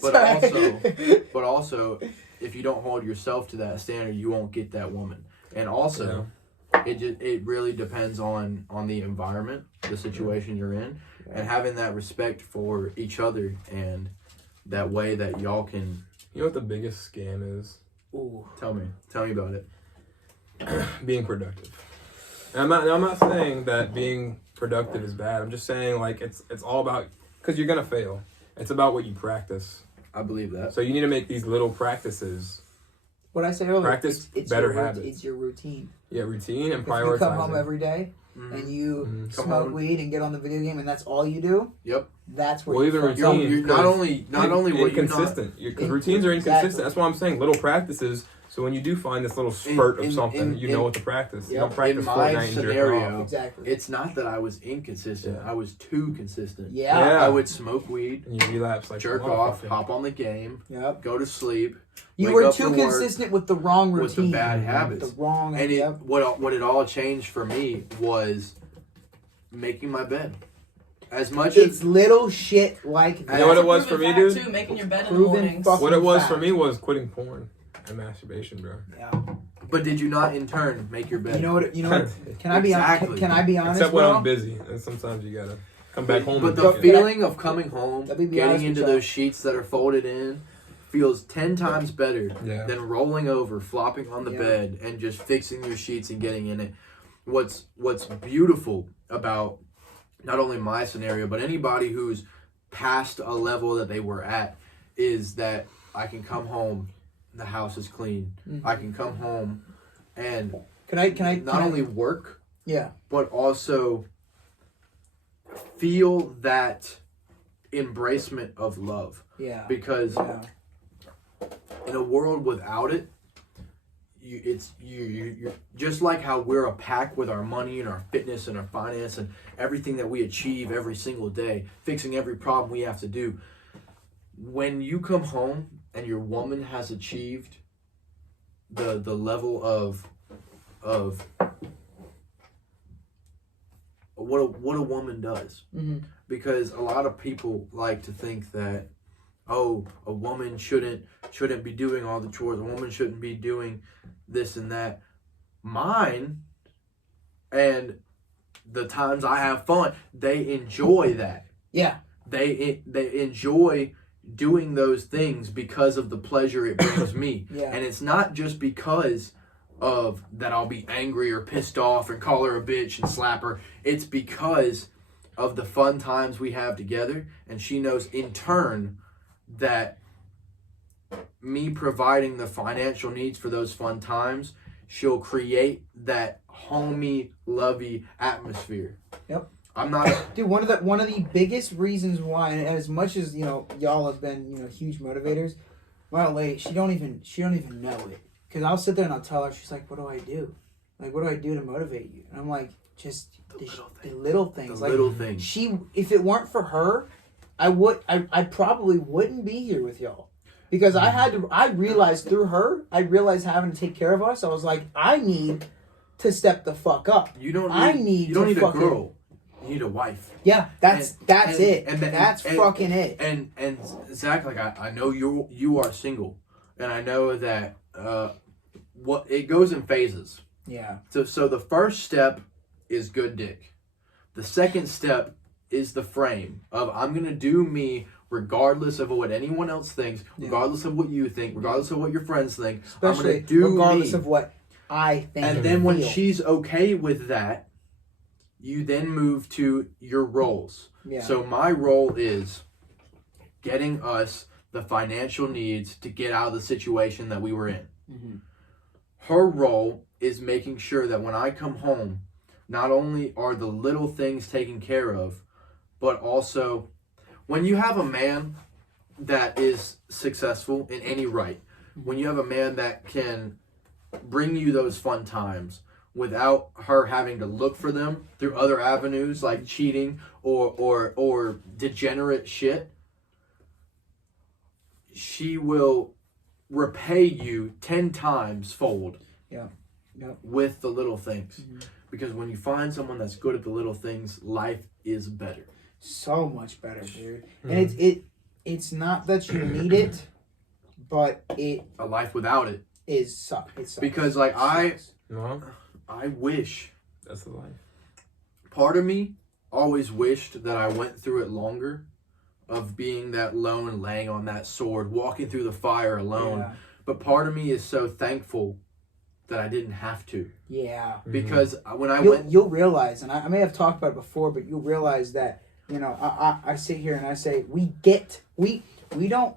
Sorry. But also, if you don't hold yourself to that standard, you won't get that woman. And also, it really depends on the environment, the situation you're in, and having that respect for each other and that way that y'all can. You know what the biggest scam is? Ooh. Tell me about it. Being productive. And I'm not saying that being productive is bad. I'm just saying like it's all about, because you're gonna fail. It's about what you practice. I believe that. So you need to make these little practices. What I said earlier, Practice it's better your, habits. It's your routine. Yeah, routine and If you prioritizing. come home every day Mhm. and you Come smoke home. weed and get on the video game and that's all you do, Yep. that's where Well, you even fuck You're, up. routine. you're not only what you're not. inconsistent. Because routines are inconsistent. Exactly. That's why I'm saying little practices. So when you do find this little spurt of something, you know what to practice. You Yep. don't practice In my Fortnite and jerk scenario, off. Exactly. It's not that I was inconsistent. Yeah. I was too consistent. Yeah. Yeah. I would smoke weed, And you relapse like jerk a off, motherfucker. hop on the game, Yep. go to sleep. You wake were up too for work consistent with the wrong routine. with the bad Mhm. habits. The wrong. And yep. what it all changed for me was making my bed. As much It's as little shit like You know what it was for me, Proven dude? fact, too, making your bed in the Proven mornings. fuck- What it was fact. for me was quitting porn and masturbation, bro. Yeah. but did you not in turn make your bed? You know what? Can I be Exactly. can I be honest? Except when bro? I'm busy, and sometimes you gotta come back home. But and the think it. feeling of coming home, Let me be getting honest into with y'all. those sheets that are folded in, feels 10 times better Yeah. than rolling over, flopping on the Yeah. bed, and just fixing your sheets and getting in it. What's beautiful about not only my scenario, but anybody who's past a level that they were at, is that I can come home, the house is clean. Mhm. I can come home and Can I? not only work, Yeah. but also feel that embracement of love. Yeah. Because Yeah. in a world without it, you're just like how we're a pack with our money and our fitness and our finance and everything that we achieve every single day, fixing every problem we have to do. When you come home and your woman has achieved the level of what a woman does. Mm-hmm. Because a lot of people like to think that, oh, a woman shouldn't be doing all the chores, a woman shouldn't be doing this and that. Mine, and the times I have fun, they enjoy that. Yeah. They enjoy doing those things because of the pleasure it brings me. Yeah. And it's not just because of that I'll be angry or pissed off and call her a bitch and slap her. It's because of the fun times we have together, and she knows in turn that me providing the financial needs for those fun times, she'll create that homey, lovey atmosphere. Yep. I'm not Dude, one of the biggest reasons why, and as much as y'all have been huge motivators, my old lady, she don't even know it. Cause I'll sit there and I'll tell her, she's like, "What do I do? Like, what do I do to motivate you?" And I'm like, "Just the little things. the Like, little things. she, if it weren't for her, I probably wouldn't be here with y'all." Because I realized through her, having to take care of us, I was like, I need to step the fuck up. You don't I need, need you don't to need a fucking- girl. You need a wife. Yeah, that's it. And That's fucking it. And Zach, like I know you are single, and I know that what it goes in phases. Yeah. So the first step is good dick. The second step is the frame of I'm gonna do me regardless of what anyone else thinks, regardless of what you think, regardless of what your friends think. Especially I'm gonna do regardless me. of what I think. And then when she's okay with that, you then move to your roles. Yeah. So my role is getting us the financial needs to get out of the situation that we were in. Mm-hmm. Her role is making sure that when I come home, not only are the little things taken care of, but also when you have a man that is successful in any right, when you have a man that can bring you those fun times without her having to look for them through other avenues like cheating or degenerate shit, she will repay you 10 times fold. Yeah. Yep. With the little things. Because when you find someone that's good at the little things, life is better. So much better, dude. And it's not that you need it, but a life without it sucks. Because like I No, wish, that's the life. part of me always wished that I went through it longer, of being that lone, laying on that sword, walking through the fire alone. Yeah. But part of me is so thankful that I didn't have to. Yeah. Because when I you'll realize, and I may have talked about it before, but you'll realize that, you know, I sit here and I say we don't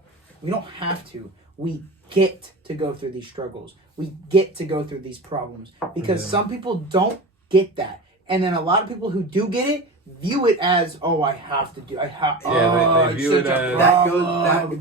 have to. We get to go through these struggles. We get to go through these problems because some people don't get that. And then a lot of people who do get it view it as, oh, I have to do. I have. Yeah, they view it as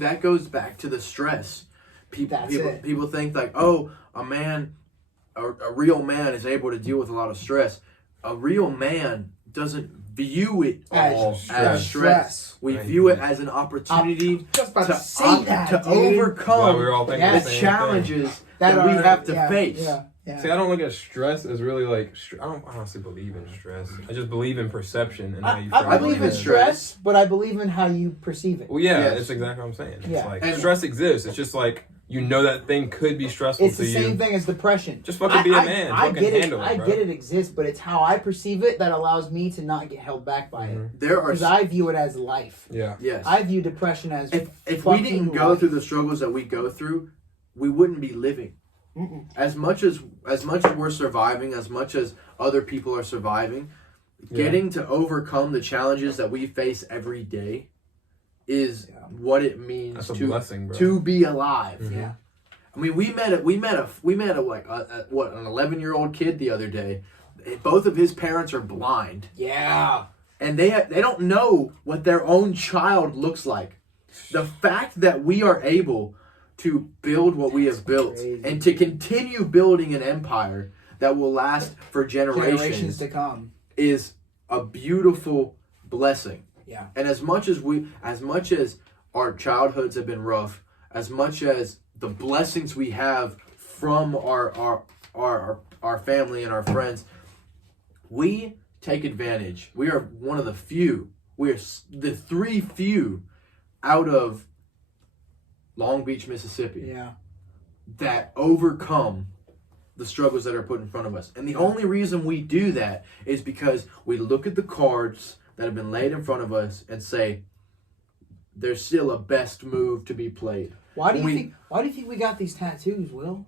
that goes back to the stress. People think like, oh, a real man is able to deal with a lot of stress. A real man doesn't view it all as stress. We view it as an opportunity to overcome the challenges that we have to face. Yeah. See, I don't look at stress as really like. I don't honestly believe in stress. I just believe in perception and how you. I believe in stress, but I believe in how you perceive it. Well, yeah, that's exactly what I'm saying. It's Yeah. like And stress exists. It's just like you know that thing could be stressful It's to the you. same thing as depression. Just fucking be a man. I Fucking get it. handle it, I bro. get it exists, but it's how I perceive it that allows me to not get held back by it. There are Because I view it as life. Yeah. yes. I view depression as if we didn't go life. through the struggles that we go through, we wouldn't be living. Mm-mm. As much as we're surviving, as much as other people are surviving, getting to overcome the challenges that we face every day is what it means That's a blessing, bro. to be alive. Mhm. Yeah. I mean, we met an 11-year-old kid the other day. Both of his parents are blind, Yeah. and they don't know what their own child looks like. The fact that we are able to build what we have built crazy. and to continue building an empire that will last for generations to come. is a beautiful blessing. Yeah. And as much as our childhoods have been rough, as much as the blessings we have from our family and our friends, we take advantage. We are one of the few. We are the three few out of Long Beach, Mississippi, that overcome the struggles that are put in front of us. And the only reason we do that is because we look at the cards that have been laid in front of us and say, there's still a best move to be played. Why do you think we got these tattoos, Will?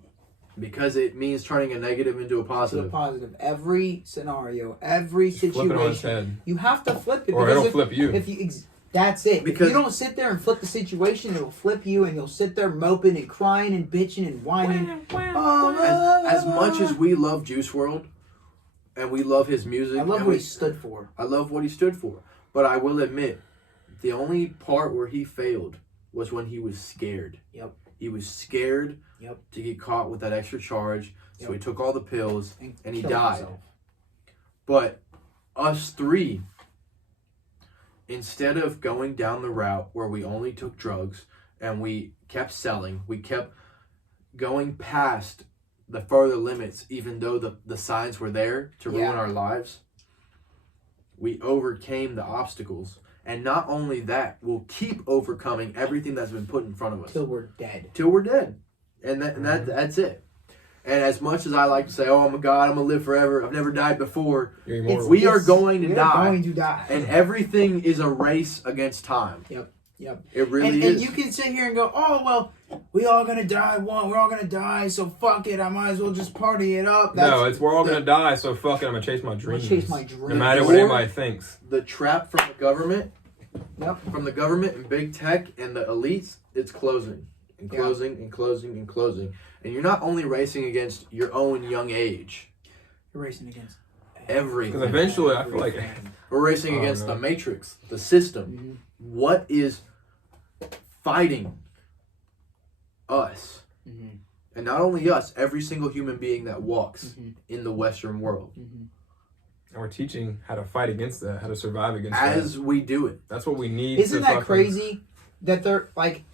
Because it means turning a negative into a To positive. the positive. Every scenario, every Flip it on its situation, head. you have to flip it. Or because it'll flip you. If you that's it. Because- if you don't sit there and flip the situation, it'll flip you, and you'll sit there moping and crying and bitching and whining. As much as we love Juice WRLD and we love his music, I love and what he stood for. I love what he stood for. But I will admit, the only part where he failed was when he was scared. Yep. He was scared Yep. to get caught with that extra charge, so he took all the pills and he killed died. himself. But us three, instead of going down the route where we only took drugs and we kept selling, we kept going past the further limits, even though the signs were there to ruin our lives, we overcame the obstacles. And not only that, we'll keep overcoming everything that's been put in front of us. Till we're dead. Till we're dead. And that's it. And as much as I like to say, oh, I'm a God, I'm going to live forever, I've never died before, we are going to die. And everything is a race against time. Yep. It really is. And you can sit here and go, oh, well, we all going to die. We're all going to die, so fuck it. I might as well just party it up. We're all going to die, so fuck it. I'm going to chase my dreams. No matter what anybody thinks. The trap from the government, Yep. from the government and big tech and the elites, it's closing. And closing and closing and closing. And you're not only racing against your own young age. You're racing against everything. Because eventually, I feel like we're racing against the matrix, the system. Mm-hmm. What is fighting us? Mm-hmm. And not only us, every single human being that walks in the Western world. Mm-hmm. And we're teaching how to fight against that, how to survive against as we do it. That's what we need. Isn't that crazy? That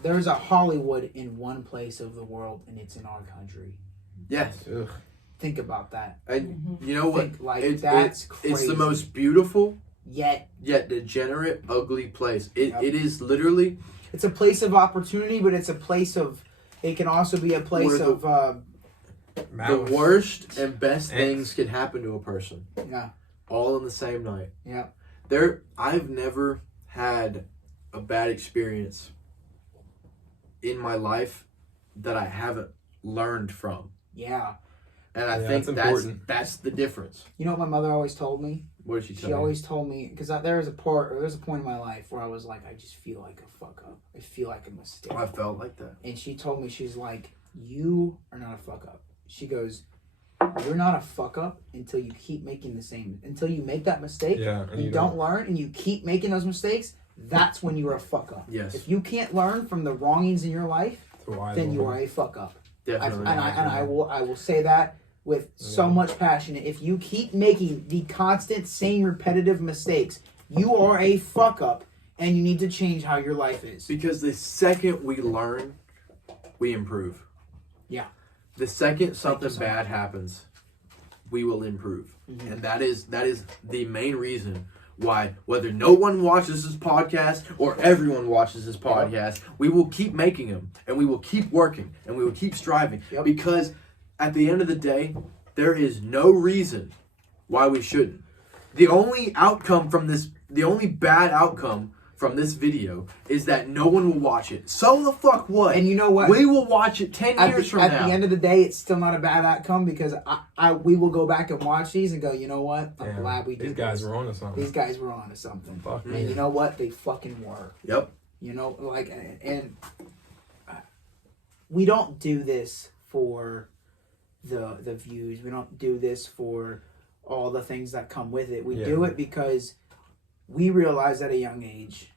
there's a Hollywood in one place of the world, and it's in our country. Yes. Ugh. Think about that. And you know what? That's crazy. It's the most beautiful, yet degenerate, ugly place. It is literally. It's a place of opportunity, but it's a place of. It can also be a place of. The worst and best things can happen to a person. Yeah. All in the same night. Yeah. I've never had a bad experience in my life that I haven't learned from. Yeah. And I think that's the difference. You know what my mother always told me? What did she tell me? She always told me, because there's a point in my life where I was like, I just feel like a fuck up. I feel like a mistake. I felt like that. And she told me, she's like, you are not a fuck up. She goes, you're not a fuck up until you keep making until you make that mistake. Yeah, and you don't learn and you keep making those mistakes. That's when you're a fuck up. Yes. If you can't learn from the wrongings in your life, then you are a fuck up. Definitely. I will say that with so much passion. If you keep making the constant, same repetitive mistakes, you are a fuck up, and you need to change how your life is. Because the second we learn, we improve. Yeah. The second something bad happens, we will improve. Mm-hmm. And that is the main reason why, whether no one watches this podcast or everyone watches this podcast, we will keep making them, and we will keep working, and we will keep striving. Yep. Because at the end of the day, there is no reason why we shouldn't. The only bad outcome from this video is that no one will watch it. So the fuck what? And you know what? We will watch it 10 years from now. At the end of the day, it's still not a bad outcome, because we will go back and watch these and go, you know what? I'm glad we did These guys were on to something. These guys were on to something. Fuck and you know what? They fucking were. Yep. You know, and we don't do this for the views. We don't do this for all the things that come with it. We do it because we realize at a young age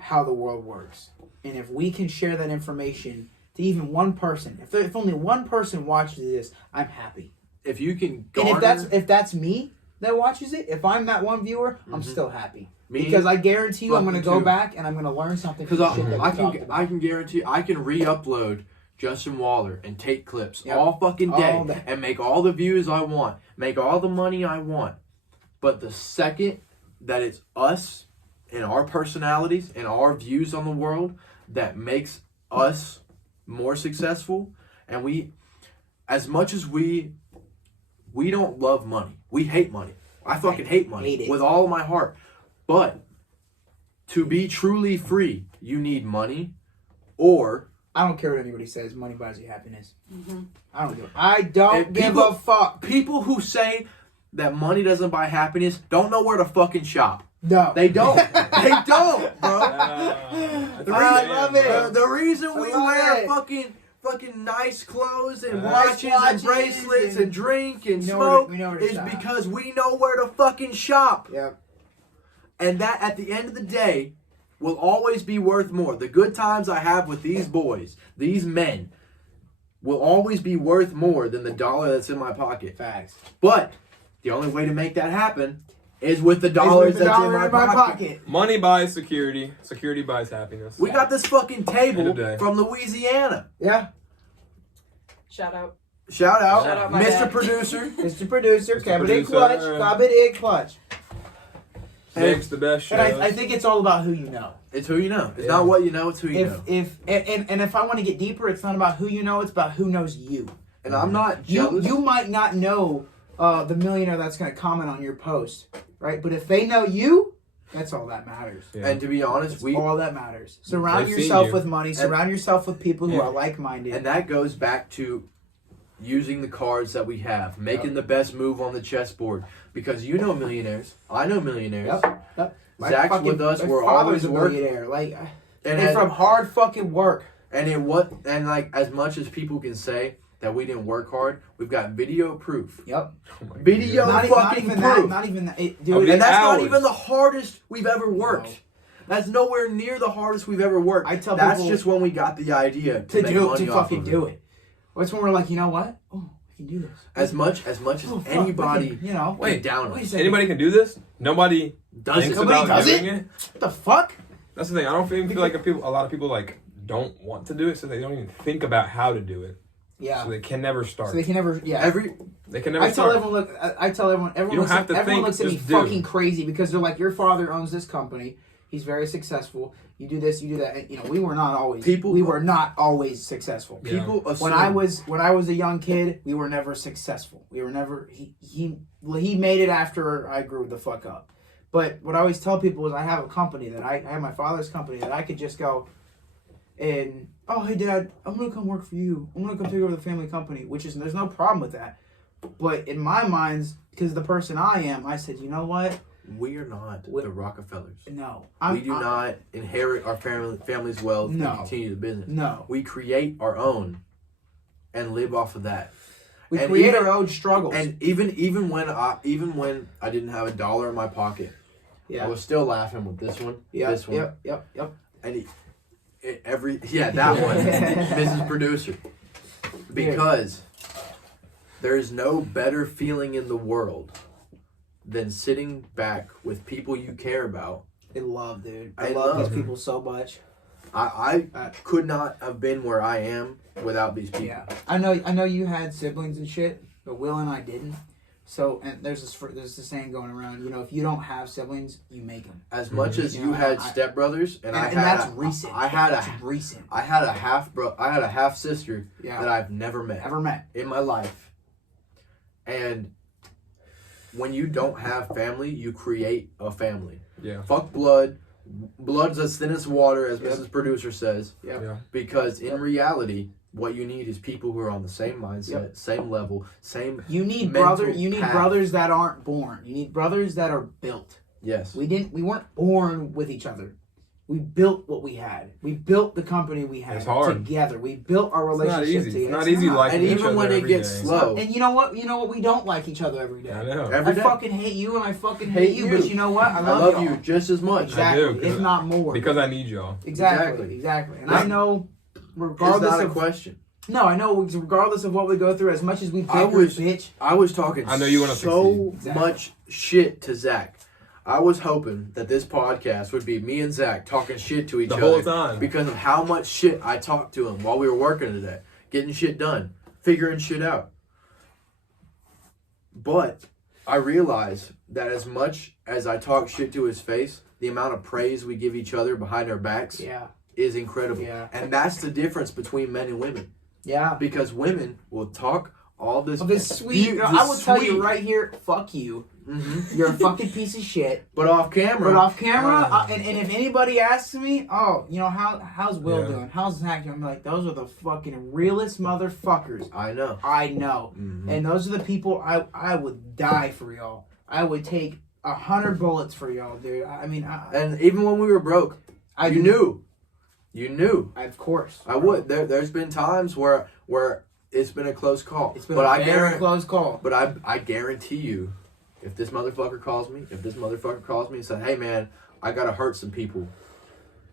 how the world works. And if we can share that information to even one person, if only one person watches this, I'm happy. If you can garner... And if that's me that watches it, if I'm that one viewer, I'm still happy. Because I guarantee you I'm going to go back and I'm going to learn something. Because I can guarantee I can re-upload Justin Waller and take clips all fucking day and make all the views I want, make all the money I want. But the second that it's us and our personalities and our views on the world that makes us more successful, and we, as much as we don't love money, we hate money. I fucking hate money with all of my heart. But to be truly free, you need money, or I don't care what anybody says. Money buys you happiness. Mm-hmm. I don't give a fuck. People who say that money doesn't buy happiness don't know where to fucking shop. No. They don't. They don't, bro. I love it. The reason we wear fucking nice clothes and watches and bracelets and drink and smoke is because we know where to fucking shop. Yep. And that, at the end of the day, will always be worth more. The good times I have with these boys, these men, will always be worth more than the dollar that's in my pocket. Facts. But the only way to make that happen is with the dollars that's in my pocket. Money buys security. Security buys happiness. We got this fucking table from Louisiana. Yeah. Shout out. Shout out Mr. Producer. Mr. Producer. Cabinet Clutch. Cabinet Clutch. makes the best shows. And I think it's all about who you know. It's who you know. It's not what you know. It's who you know. And if I want to get deeper, it's not about who you know. It's about who knows you. And I'm not jealous. You might not know the millionaire that's going to comment on your post, right? But if they know you, that's all that matters. Yeah. And to be honest, all that matters. Surround yourself with money. Surround yourself with people who are like-minded. And that goes back to using the cards that we have, making the best move on the chessboard. Because you know millionaires, I know millionaires. Yep. Zach's with us. We're always working. And from hard fucking work. And like as much as people can say that we didn't work hard, we've got video proof. Yep. Video fucking proof. Not even that. And that's not even the hardest we've ever worked. No. That's nowhere near the hardest we've ever worked. I tell that's people just when we got the idea to make money off fucking of it. do it. That's when we're like, you know what? Oh, we can do this. As much as anybody, wait down. Anybody can do this. Nobody does thinks it. about doing it. What the fuck? That's the thing. I don't feel like a lot of people like don't want to do it, so they don't even think about how to do it. Yeah. So they can never start. So they can never. Yeah. They can never start. I tell everyone. You don't have to think. Everyone looks at me just fucking crazy because they're like, your father owns this company. He's very successful. You do this, you do that. And, we were not always. We were not always successful. Yeah. People assume, when I was a young kid, we were never successful. We were never. He made it after I grew the fuck up. But what I always tell people is I have a company that I have my father's company that I could just go and, oh, hey, Dad, I'm going to come work for you. I'm going to come take over the family company, there's no problem with that. But in my mind, because of the person I am, I said, you know what? We are not the Rockefellers. No. We do not inherit our family's wealth and continue the business. No. We create our own and live off of that. We create our own struggles. And even when I didn't have $1 in my pocket, I was still laughing with this one. This one. Yep. And that one, Mrs. Producer. Because there is no better feeling in the world than sitting back with people you care about. I love these people so much. I could not have been where I am without these people. Yeah, I know you had siblings and shit, but Will and I didn't. So, and there's this saying going around, if you don't have siblings, you make them. As much as you had stepbrothers, and that's recent. I had a half sister that I've never met in my life. And when you don't have family, you create a family. Yeah. Fuck blood. Blood's as thin as water, as Mrs. Producer says. Yeah. Because in reality, what you need is people who are on the same mindset, same level, same. You need brothers that aren't born. You need brothers that are built. Yes. We weren't born with each other. We built what we had. We built the company we had together. We built our relationship together. It's not easy liking each other. And even when it gets slow. And you know what? We don't like each other every day. I know. I fucking hate you and I fucking hate you. But you know what? I love you just as much. Exactly. I do, if not more. Because I need y'all. Exactly. And I know, regardless it's not a question. No, I know. Regardless of what we go through, as much as we bitch. I was talking. I know you want to so much shit to Zach. I was hoping that this podcast would be me and Zach talking shit to each other the whole time because of how much shit I talked to him while we were working today, getting shit done, figuring shit out. But I realize that as much as I talk shit to his face, the amount of praise we give each other behind our backs is incredible. Yeah. And that's the difference between men and women. Yeah. Because women will talk all this sweet. I will tell you right here, fuck you. Mm-hmm. You're a fucking piece of shit. But off camera. And if anybody asks me, how's Will doing? How's Zach doing? I'm like, those are the fucking realest motherfuckers. I know. Mm-hmm. And those are the people I would die for y'all. I would take 100 bullets for y'all, dude. And even when we were broke, you knew. Of course. I would. There's been times where it's been a close call. It's been a very close call. But I guarantee you, if this motherfucker calls me and said, hey man, I gotta hurt some people,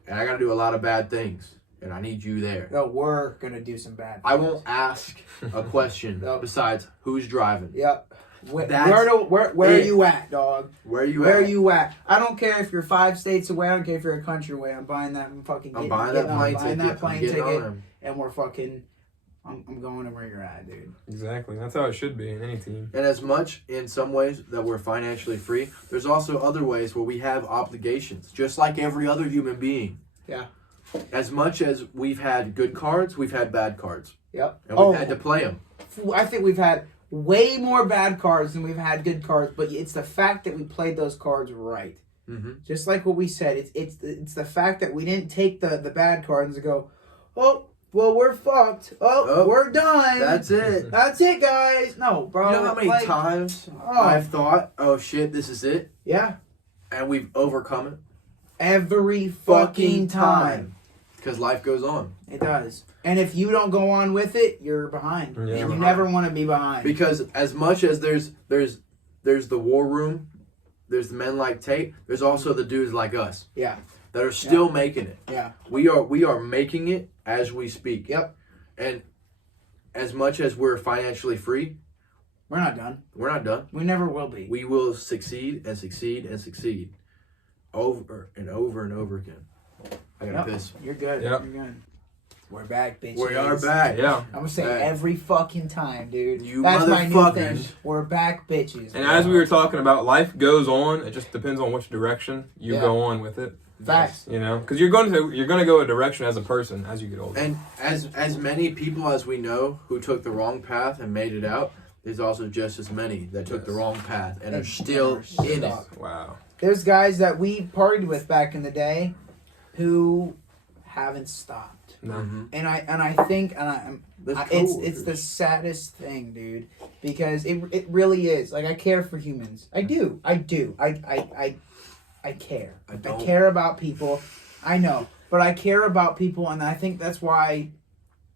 and I gotta do a lot of bad things, and I need you there. No, we're gonna do some bad things. I won't ask a question besides who's driving. Yep. Where are you at, dog? Where are you at? I don't care if you're 5 states away. I don't care if you're a country away. I'm buying that fucking. I'm buying that plane ticket, and we're fucking. I'm going to where you're at, dude. Exactly. That's how it should be in any team. And as much in some ways that we're financially free, there's also other ways where we have obligations, just like every other human being. Yeah. As much as we've had good cards, we've had bad cards. Yep. And we've had to play them. I think we've had way more bad cards than we've had good cards, but it's the fact that we played those cards right. Mm-hmm. Just like what we said, it's the fact that we didn't take the bad cards and go, oh, well, we're fucked. Oh, we're done. That's it. That's it, guys. No, bro. You know how many times I've thought, oh shit, this is it? Yeah. And we've overcome it? Every fucking time. Because life goes on. It does. And if you don't go on with it, you're behind. Yeah. And you never want to be behind. Because as much as there's the war room, there's the men like Tate, there's also the dudes like us. Yeah. That are still making it. Yeah. We are making it as we speak. Yep. And as much as we're financially free, We're not done. we're not done. We never will be. We will succeed and succeed and succeed over and over and over again. I gotta piss. You're good. Yep. You're good. We're back, bitches. We are back. Yeah. I'm gonna say Back. every fucking time, dude. You That's my new thing. motherfuckers. We're back, bitches. And as we were talking about, life goes on. It just depends on which direction you Yeah. go on with it. Facts. You know, because you're going to go a direction as a person as you get older. And as many people as we know who took the wrong path and made it out, there's also just as many that took the wrong path and are still in it. stuck. Wow. There's guys that we partied with back in the day who haven't stopped. No. Mm-hmm. And I think it's the saddest thing, dude, because it really is. Like, I care for humans. I do. I care. I care about people. I know, but I care about people, and I think that's why.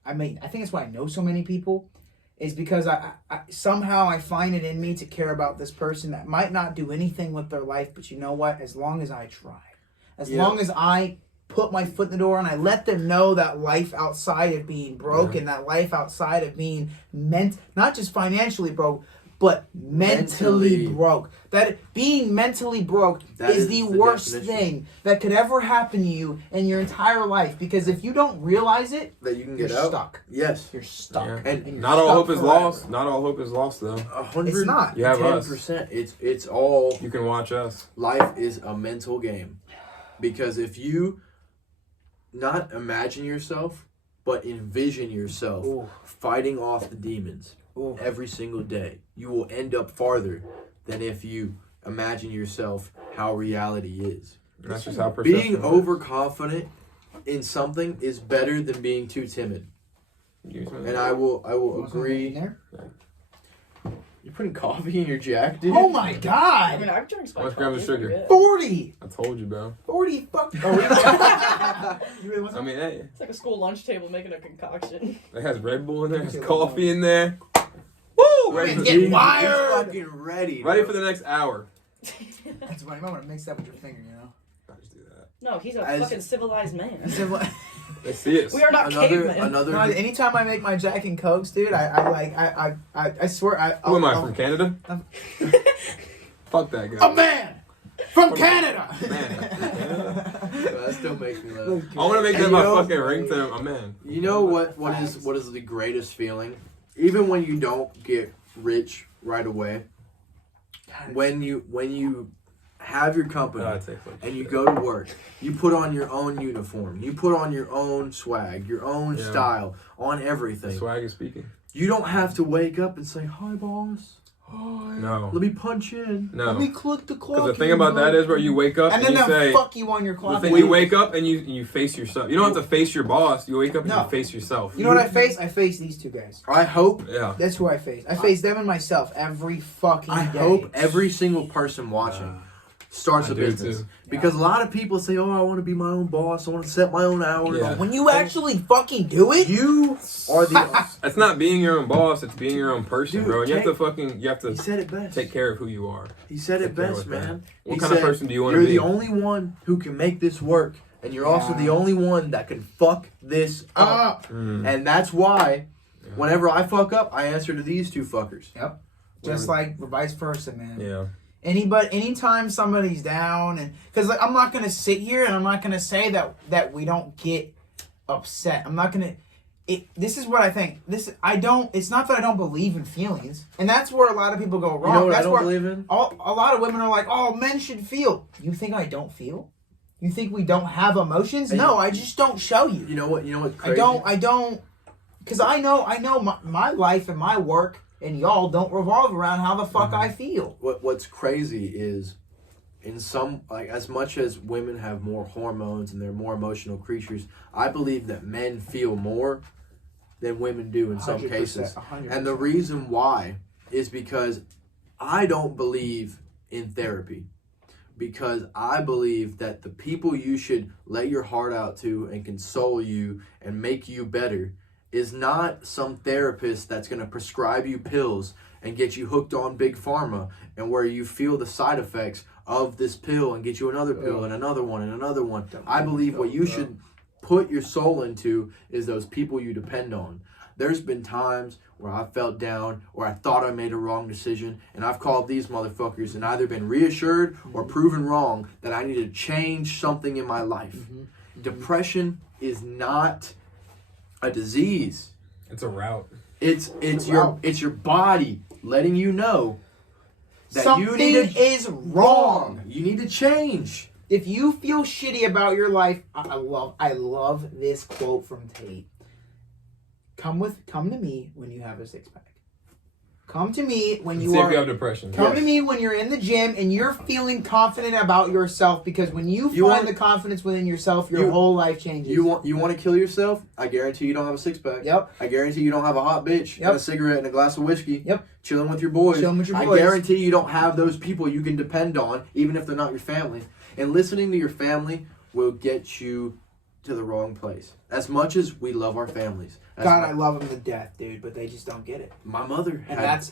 I think that's why I know so many people, is because I somehow I find it in me to care about this person that might not do anything with their life, but you know what? As long as I try, as long as I put my foot in the door and I let them know that life outside of being broke and that life outside of being not just financially broke, but mentally broke. That being mentally broke is the worst thing that could ever happen to you in your entire life. Because if you don't realize it, that you can you're get out. stuck. Yes. You're stuck. Yeah. And you're Not all stuck hope is forever. lost. Not all hope is lost, though. 100%. It's not. You have us. 10%. It's all. You can watch us. Life is a mental game, because if you not imagine yourself, but envision yourself fighting off the demons every single day, you will end up farther than if you imagine yourself how reality is. That's just how perception Being works. overconfident in something is better than being too timid. And I will Want something agree. in there? You're putting coffee in your Jack, dude? Oh my I god! mean, I've drank How much spiked gram of coffee, sugar? pretty good. 40! I told you, bro. 40 fuck. Oh, you really want I some? mean, hey, It's like a school lunch table making a concoction. it has Red Bull in there, has coffee in there. Woo! Ready for, Get He's wired! fucking ready. ready bro. for the next hour. That's funny. You might want to mix that with your finger, you know? I just do that. No, he's a As- fucking civilized man. They see it. We are not cavemen. Another. No, anytime I make my Jack and Cokes, dude, I swear Who am I, from Canada? Fuck that guy. A man from Canada. Man, That still makes me laugh. I want to make And that you my know- fucking ringtone. A man. You know what is the greatest feeling? Even when you don't get rich right away, when you have your company Oh, it tastes like and you shit. go to work, you put on your own uniform, you put on your own swag, your own Yeah. style on The everything. swag is speaking. You don't have to wake up and say, "Hi, boss. Hi. No. Let me punch in." No. click the clock. Because the thing about that is where you wake up and and, then you they'll say, fuck you on your the clock. thing, you wake up and you face yourself. You don't have to face your boss. You wake up and No. you face yourself. You know what I face? I face these two guys. I hope Yeah. That's who I face. I face them and myself every fucking I day. hope every single person watching starts I a do business. too. Because a lot of people say, "Oh, I want to be my own boss. I want to set my own hours." Yeah. When you actually fucking do it, You are the. It's not being your own boss. It's being your own person, Dude, bro. And you have to he said it best. take care of who you are. He said it Take care best, with that. man. What He kind of said, person do you want to You're be? the only one who can make this work, and you're also the Yeah. only one that can fuck this up. Mm. And that's why, whenever I fuck up, I answer to these two fuckers. just like vice versa, man. Yeah. Anytime somebody's down, and because like, I'm not gonna sit here and I'm not gonna say that we don't get upset. I'm not gonna. this is what I think. It's not that I don't believe in feelings, and that's where a lot of people go wrong. You know what that's I don't where believe in? a lot of women are like, "Oh, men should feel." You think I don't feel? You think we don't have emotions? No, I just don't show you. You know what? You know what's crazy? I don't, because I know my life and my work and y'all don't revolve around how the fuck I feel. What's crazy is, in some, like, as much as women have more hormones and they're more emotional creatures, I believe that men feel more than women do in some 100%, cases. 100%. And the reason why is because I don't believe in therapy. Because I believe that the people you should let your heart out to and console you and make you better is not some therapist that's going to prescribe you pills and get you hooked on big pharma and where you feel the side effects of this pill and get you another pill and another one and another one. I believe what you should put your soul into is those people you depend on. There's been times where I felt down or I thought I made a wrong decision, and I've called these motherfuckers and either been reassured or proven wrong that I need to change something in my life. Depression is not a disease. It's a route. It's your body letting you know that Something is wrong. You need to change. If you feel shitty about your life, I love this quote from Tate. Come to me when you have a six pack. Come to me when See if you have depression. Come to me when you're in the gym and you're feeling confident about yourself, because when you find the confidence within yourself, your whole life changes. You want to kill yourself? I guarantee you don't have a six pack. Yep. I guarantee you don't have a hot bitch and a cigarette and a glass of whiskey. Yep. Chilling with your boys. I boys. guarantee you don't have those people you can depend on, even if they're not your family. And listening to your family will get you to the wrong place. As much as we love our families. I love them to death, dude, but they just don't get it. My mother And that's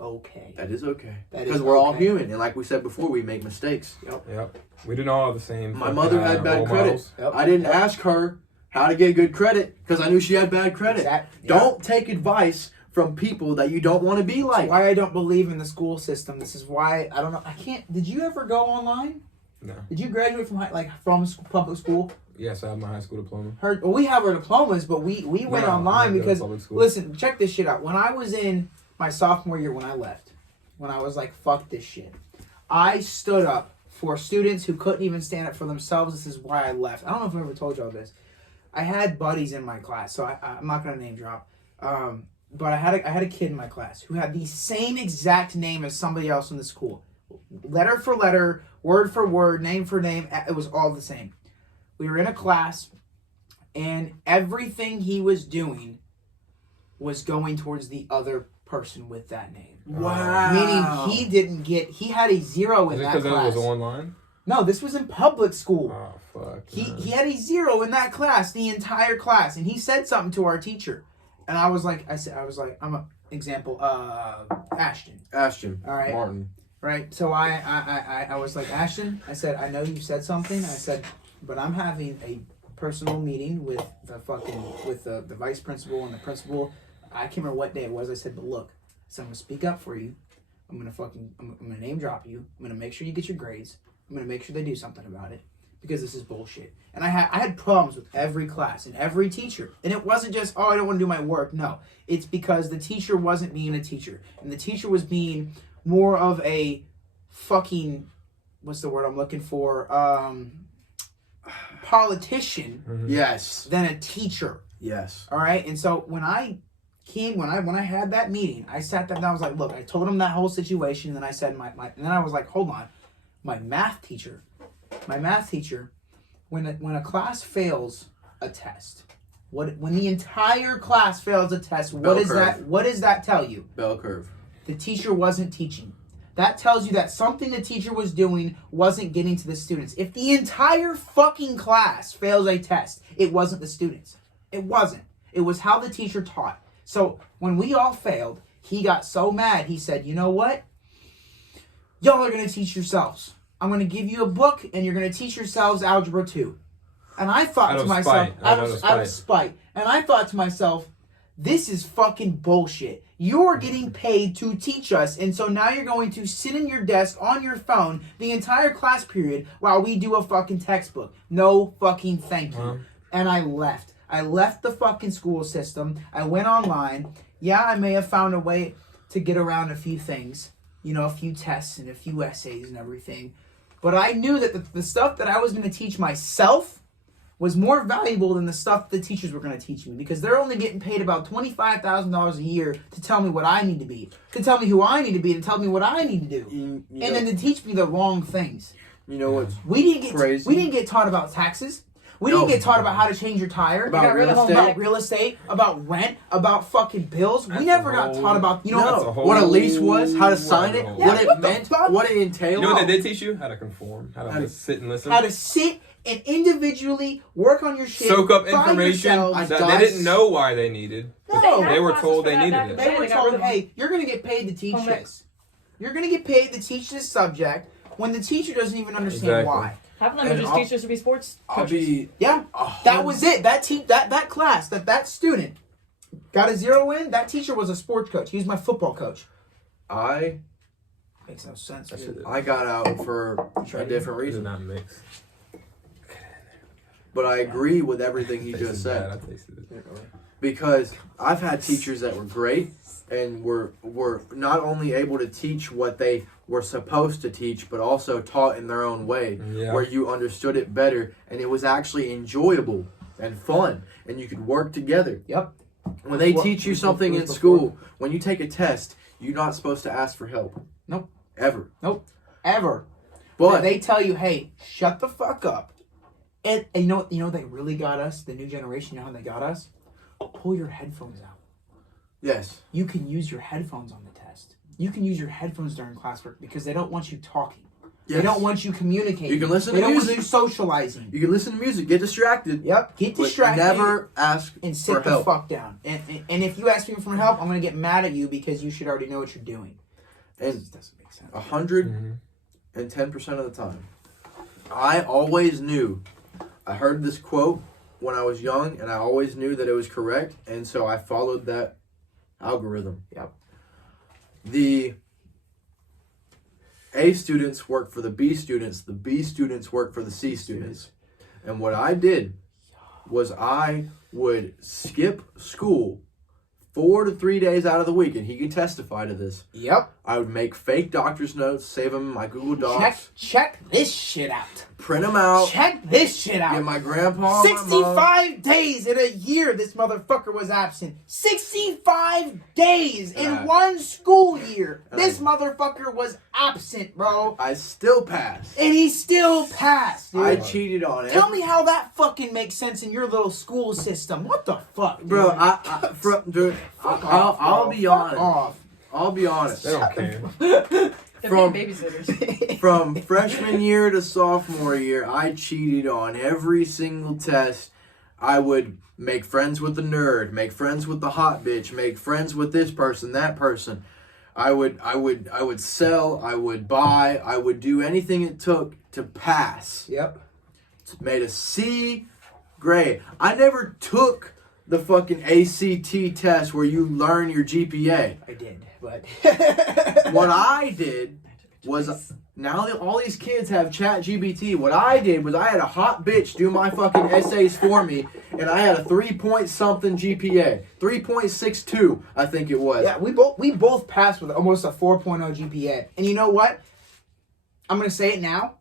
okay. That is okay. That Because is we're all okay. human. And like we said before, we make mistakes. Yep. We didn't all have the same. My mother had bad role credit. models. Yep. I didn't ask her how to get good credit because I knew she had bad credit. Don't take advice from people that you don't want to be like. That's why I don't believe in the school system. This is why I don't know. I can't. Did you ever go online? No. Did you graduate from public school? Yes, I have my high school diploma. We have our diplomas, but we went online because school. listen, check this shit out. When I was in my sophomore year, when I left, when I was like, fuck this shit, I stood up for students who couldn't even stand up for themselves. This is why I left. I don't know if I ever told y'all this. I had buddies in my class, so I'm not gonna name drop. But I had a kid in my class who had the same exact name as somebody else in the school. Letter for letter, word for word, name for name, it was all the same. We were in a class, and everything he was doing was going towards the other person with that name. Wow. Meaning he had a 0 in that class. Because it was online? No, this was in public school. Oh, fuck. He had a 0 in that class, the entire class, and he said something to our teacher. And I was like, I'm an example, Ashton. All right. Martin. Right, so I was like, Ashton, I said, I know you said something. I said, but I'm having a personal meeting with the vice principal and the principal. I can't remember what day it was. I said, but look, so I'm gonna speak up for you. I'm gonna name drop you. I'm gonna make sure you get your grades. I'm gonna make sure they do something about it because this is bullshit. And I had problems with every class and every teacher. And it wasn't just, I don't want to do my work. No, it's because the teacher wasn't being a teacher, and the teacher was being more of a fucking, what's the word I'm looking for? Politician. Mm-hmm. Yes. Than a teacher. Yes. All right. And so when I had that meeting, I sat them down. I was like, look, I told him that whole situation. And then I said, and then I was like, hold on, my math teacher, when a class fails a test, when the entire class fails a test, what does that tell you? Bell curve. The teacher wasn't teaching. That tells you that something the teacher was doing wasn't getting to the students. If the entire fucking class fails a test, it wasn't the students. It wasn't. It was how the teacher taught. So when we all failed, he got so mad, he said, you know what? Y'all are going to teach yourselves. I'm going to give you a book, and you're going to teach yourselves Algebra 2. And I thought to myself, out of spite, and I thought to myself, this is fucking bullshit. You're getting paid to teach us, and so now you're going to sit in your desk on your phone the entire class period while we do a fucking textbook. No fucking thank you. And I left. I left the fucking school system. I went online. Yeah, I may have found a way to get around a few things, you know, a few tests and a few essays and everything. But I knew that the stuff that I was going to teach myself was more valuable than the stuff the teachers were going to teach me, because they're only getting paid about $25,000 a year to tell me what I need to be, to tell me who I need to be, to tell me what I need to do, and then to teach me the wrong things. You know what's crazy? We didn't get taught about taxes. We didn't get taught about how to change your tire, about real estate, about rent, about fucking bills. We never got taught about, what a lease was, how to sign it, what it meant, what it entailed. You know what they did teach you? How to conform, how to sit and listen. How to sit and individually work on your shit. Soak up information yourself. that they didn't know why they needed. No. They were told they needed it. They were told, hey, you're going to get paid to teach this. You're going to get paid to teach this subject when the teacher doesn't even understand why. Half of them are just teachers to be sports coaches. That was it. That class, that student got a 0 in. That teacher was a sports coach. He was my football coach. Makes no sense. I got out for a different reason. Not mix. But I agree with everything he just said. Because I've had teachers that were great and were not only able to teach what they were supposed to teach, but also taught in their own way, where you understood it better and it was actually enjoyable and fun and you could work together. Yep. When they teach you something in school, when you take a test, you're not supposed to ask for help. Nope. Ever. Nope. Ever. But they tell you, hey, shut the fuck up. And you know they really got us, the new generation, you know how they got us? Pull your headphones out. yes. You can use your headphones on the test. You can use your headphones during classwork because they don't want you talking. Yes. They don't want you communicating. You can listen they to don't music. Want you socializing. You can listen to music, get distracted. Yep. Get distracted. But never ask and sit for the help. fuck down. And if you ask me for help, I'm gonna get mad at you because you should already know what you're doing. And This doesn't make sense. 110% of the time, I always knew. I heard this quote when I was young, and I always knew that it was correct, and so I followed that algorithm. Yep. The A students work for the B students work for the C students. And what I did was I would skip school 4 to 3 days out of the week, and he can testify to this. Yep. I would make fake doctor's notes, save them in my Google Docs. Check this shit out. Print them out. Check this shit out. Get my grandpa. 65 days in a year this motherfucker was absent. 65 days in one school year. This motherfucker was absent, bro. I still passed. And he still passed, dude. I cheated on it. Tell me how that fucking makes sense in your little school system. What the fuck, dude? Bro, I'll be honest. Off. I'll be honest. They don't care. From babysitters. From freshman year to sophomore year, I cheated on every single test. I would make friends with the nerd, make friends with the hot bitch, make friends with this person, that person. I would sell, I would buy, I would do anything it took to pass. Yep. Made a C grade. I never took the fucking ACT test where you learn your GPA. I did, but What I did was, now that all these kids have ChatGPT, what I did was I had a hot bitch do my fucking essays for me, and I had a 3-point-something GPA. 3.62, I think it was. yeah, we both passed with almost a 4.0 GPA. And you know what? I'm gonna say it now.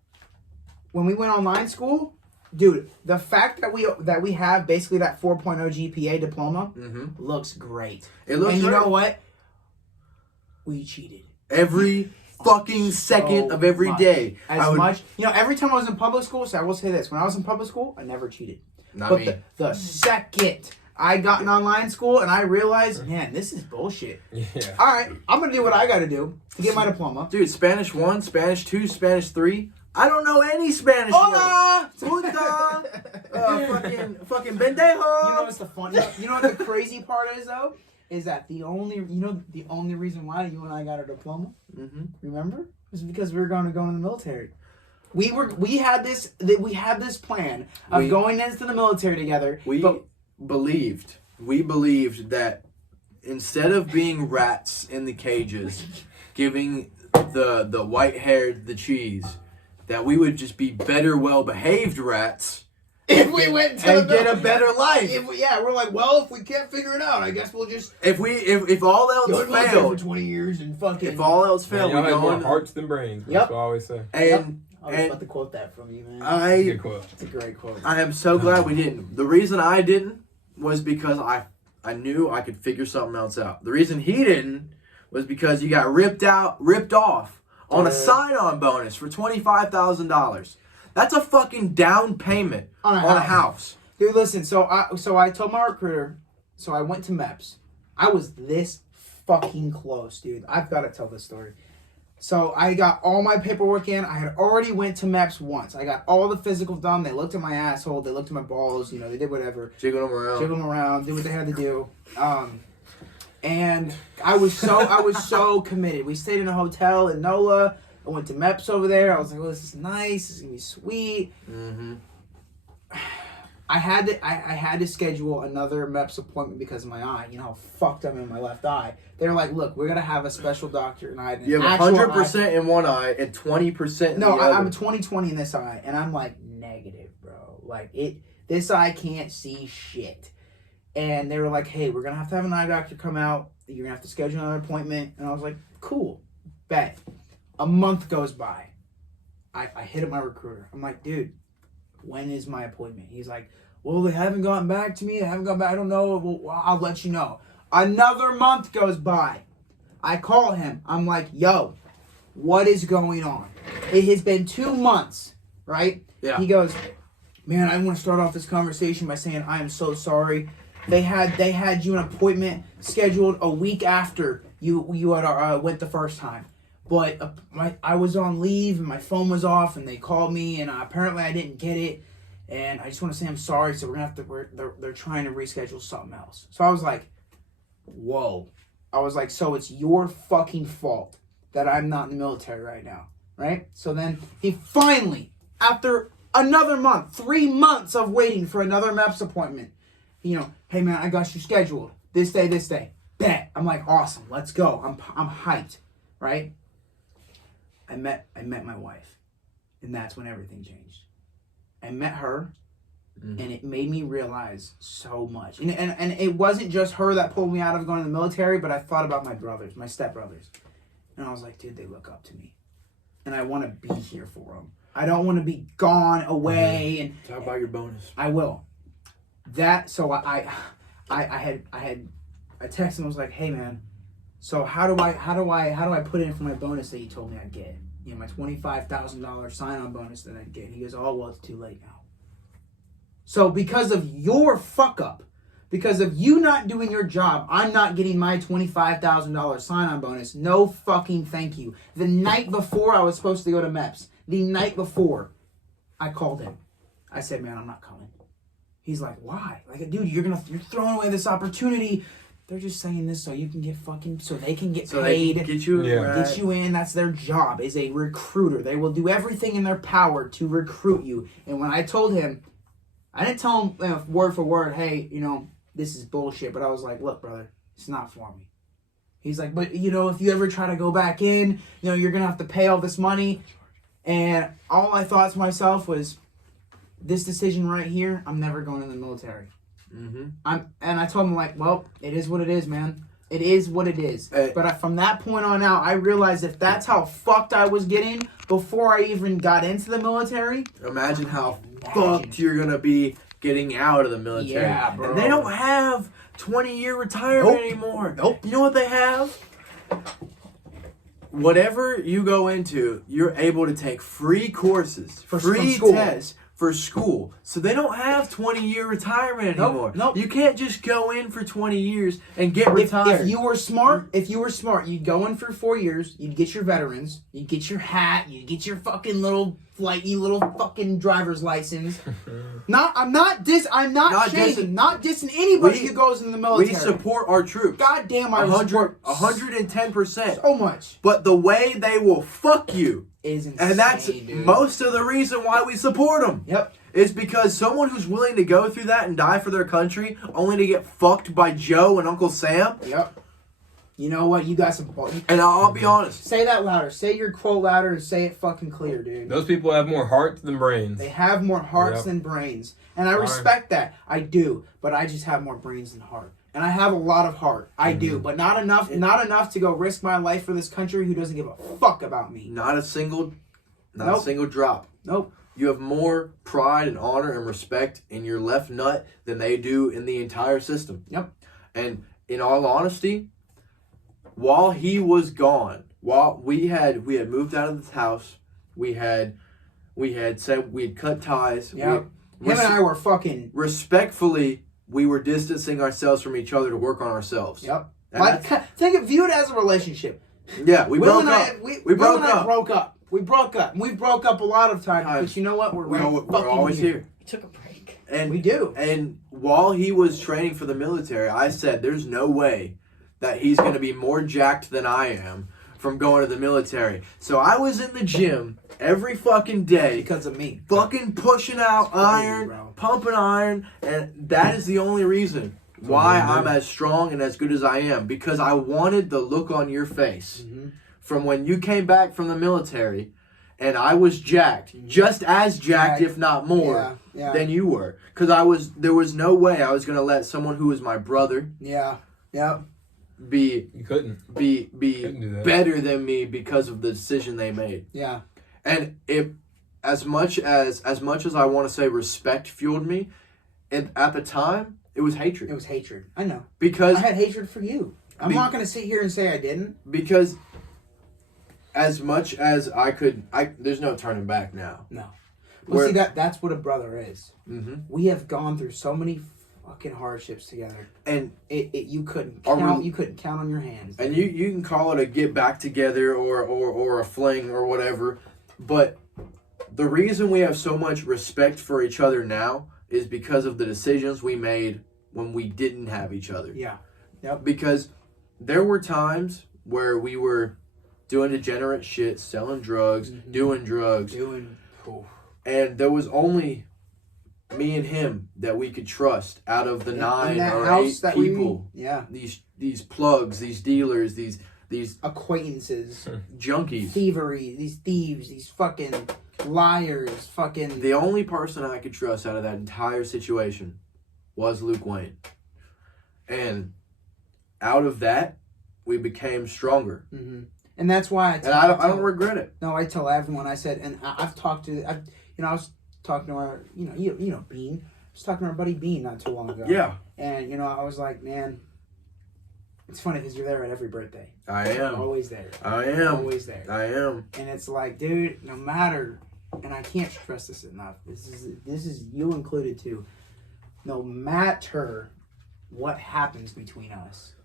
When we went online school, dude, the fact that we have basically that 4.0 GPA diploma looks great. It looks and you great. know what? We cheated. Every fucking second of every day. Every time I was in public school, so I will say this, when I was in public school, I never cheated. Not me. The second I got in online school and I realized, man, this is bullshit. Yeah. All right, I'm going to do what I got to do to get my diploma. Dude, Spanish 1, Spanish 2, Spanish 3. I don't know any Spanish Hola! words. Puta. Fucking bendejo. You know what's the funny? You know what the crazy part is though? Is that the only reason why you and I got our diploma? Remember? Was because we were going to go in the military. We had this plan of going into the military together. We believed that instead of being rats in the cages, giving the white haired the cheese, that we would just be better, well behaved rats if we went to and get a better life. We're like, well, if we can't figure it out, I guess we'll just if all go else to the military for failed, 20 years and fucking. if all else Man, failed, y'all we have go more on. hearts than brains. Yep. That's what I always say. And I was about to quote that from you, man. I Good quote. It's a great quote. I am so glad we didn't. The reason I didn't was because I knew I could figure something else out. The reason he didn't was because you got ripped off on a sign-on bonus for $25,000. That's a fucking down payment on a house. Dude, listen. So I told my recruiter. So I went to MEPS. I was this fucking close, dude. I've got to tell this story. So I got all my paperwork in. I had already went to MEPS once. I got all the physical done. They looked at my asshole. They looked at my balls. You know, they did whatever. Jiggle them around. Did what they had to do. And I was so committed. We stayed in a hotel in NOLA. I went to MEPS over there. I was like, "Oh, this is nice. This is gonna be sweet." Mm-hmm. I had to schedule another MEPS appointment because of my eye. You know how fucked I'm in my left eye. They were like, "Look, we're gonna have a special doctor," and I had You have 100% in one eye and 20% in the other. I'm 20/20 in this eye, and I'm like negative, bro. Like this eye can't see shit. And they were like, "Hey, we're gonna have to have an eye doctor come out. You're gonna have to schedule another appointment." And I was like, "Cool, bet." A month goes by. I hit up my recruiter. I'm like, "Dude, when is my appointment?" He's like, "Well, they haven't gotten back to me. They haven't gotten back. I don't know. Well, I'll let you know." Another month goes by. I call him. I'm like, "Yo, what is going on?" It has been 2 months, right? Yeah. He goes, "Man, I want to start off this conversation by saying I am so sorry. They had you an appointment scheduled a week after you had went the first time, but I was on leave and my phone was off and they called me and apparently I didn't get it, and I just want to say I'm sorry. So we're gonna have to they're trying to reschedule something else." So I was like, "Whoa!" I was like, "So it's your fucking fault that I'm not in the military right now, right?" So then he finally, after another month, 3 months of waiting for another MEPS appointment. You know, "Hey man, I got you scheduled this day. Bet." I'm like, "Awesome, let's go." I'm hyped, right? I met my wife, and that's when everything changed. I met her, and it made me realize so much. And it wasn't just her that pulled me out of going to the military, but I thought about my brothers, my stepbrothers, and I was like, dude, they look up to me, and I want to be here for them. I don't want to be gone away. And talk about your bonus. I will. So I texted him. I was like, "Hey man, so how do I put in for my bonus that you told me I'd get? You know, my $25,000 sign-on bonus that I'd get." He goes, "Oh well, it's too late now." So because of your fuck up, because of you not doing your job, I'm not getting my $25,000 sign-on bonus. No fucking thank you. The night before I was supposed to go to MEPS, the night before, I called him. I said, "Man, I'm not coming." He's like, "Why?" Like, "Dude, you're throwing away this opportunity. They're just saying this so you can get so they can get paid. They can get you, get you in. That's their job as a recruiter. They will do everything in their power to recruit you." And when I told him, I didn't tell him word for word, "Hey, this is bullshit." But I was like, "Look, brother, it's not for me." He's like, "But, if you ever try to go back in, you're going to have to pay all this money." And all I thought to myself was, this decision right here, I'm never going in the military. And I told him, like, well, it is what it is, man. It is what it is. But from that point on out, I realized if that's how fucked I was getting before I even got into the military. Imagine how fucked you're going to be getting out of the military. Yeah, bro. And they don't have 20-year retirement anymore. Nope. You know what they have? Whatever you go into, you're able to take free courses, free tests for school. So they don't have 20-year retirement anymore. Nope. You can't just go in for 20 years and get retired. If you were smart, you'd go in for 4 years, you'd get your veterans, you'd get your hat, you'd get your fucking little flighty little fucking driver's license. I'm not dissing anybody who goes in the military. We support our troops. Goddamn, I support 110%. so much. But the way they will fuck you is insane, and that's dude. most of the reason why we support them. Yep. It's because someone who's willing to go through that and die for their country only to get fucked by Joe and Uncle Sam. Yep. You know what? You got some. And I'll be honest. Say that louder. Say your quote louder and say it fucking clear, dude. Those people have more heart than brains. They have more hearts Yep. than brains. And I respect that. I do. But I just have more brains than heart. And I have a lot of heart. I do. But not enough to go risk my life for this country who doesn't give a fuck about me. Not a single Nope. drop. Nope. You have more pride and honor and respect in your left nut than they do in the entire system. Yep. And in all honesty, while he was gone, while we had moved out of this house, we had said we'd cut ties. Yep. Him and I were fucking. Respectfully, we were distancing ourselves from each other to work on ourselves. Yep. And View it as a relationship. yeah, we Will broke and up. We broke up. We broke up. We broke up a lot of times. But you know what? We're always here. We took a break. And we do. And while he was training for the military, I said, there's no way that he's going to be more jacked than I am from going to the military. So I was in the gym every fucking day. Because of me. Fucking pushing out iron, pumping iron. And that is the only reason why I'm as strong and as good as I am. Because I wanted the look on your face from when you came back from the military. And I was jacked, just as jacked, if not more, than you were. Because there was no way I was going to let someone who was my brother be better than me because of the decision they made. Yeah. And as much as I want to say respect fueled me, at the time, it was hatred. It was hatred. I know. Because I had hatred for you. I'm not going to sit here and say I didn't. Because as much as I could, there's no turning back now. No. Well, see, that's what a brother is. Mm-hmm. We have gone through so many fucking hardships together, and you couldn't count. You couldn't count on your hands. And you can call it a get back together or a fling or whatever, but the reason we have so much respect for each other now is because of the decisions we made when we didn't have each other. Yeah. Yep. Because there were times where we were doing degenerate shit, selling drugs, doing drugs. And there was only me and him that we could trust out of the 9 or 8 people. These plugs, these dealers, these acquaintances, junkies, thievery, these thieves, these fucking liars, fucking. The only person I could trust out of that entire situation was Luke Wayne. And out of that, we became stronger. Mm-hmm. And that's why I don't regret it. No, I tell everyone. I said, and I've talked to, I was talking to our, Bean. I was talking to our buddy Bean not too long ago. Yeah. And I was like, man, it's funny because you're there at every birthday. I am. You're always there. I am. Always there. I am. And it's like, dude, no matter, and I can't stress this enough. This is you included too. No matter what happens between us,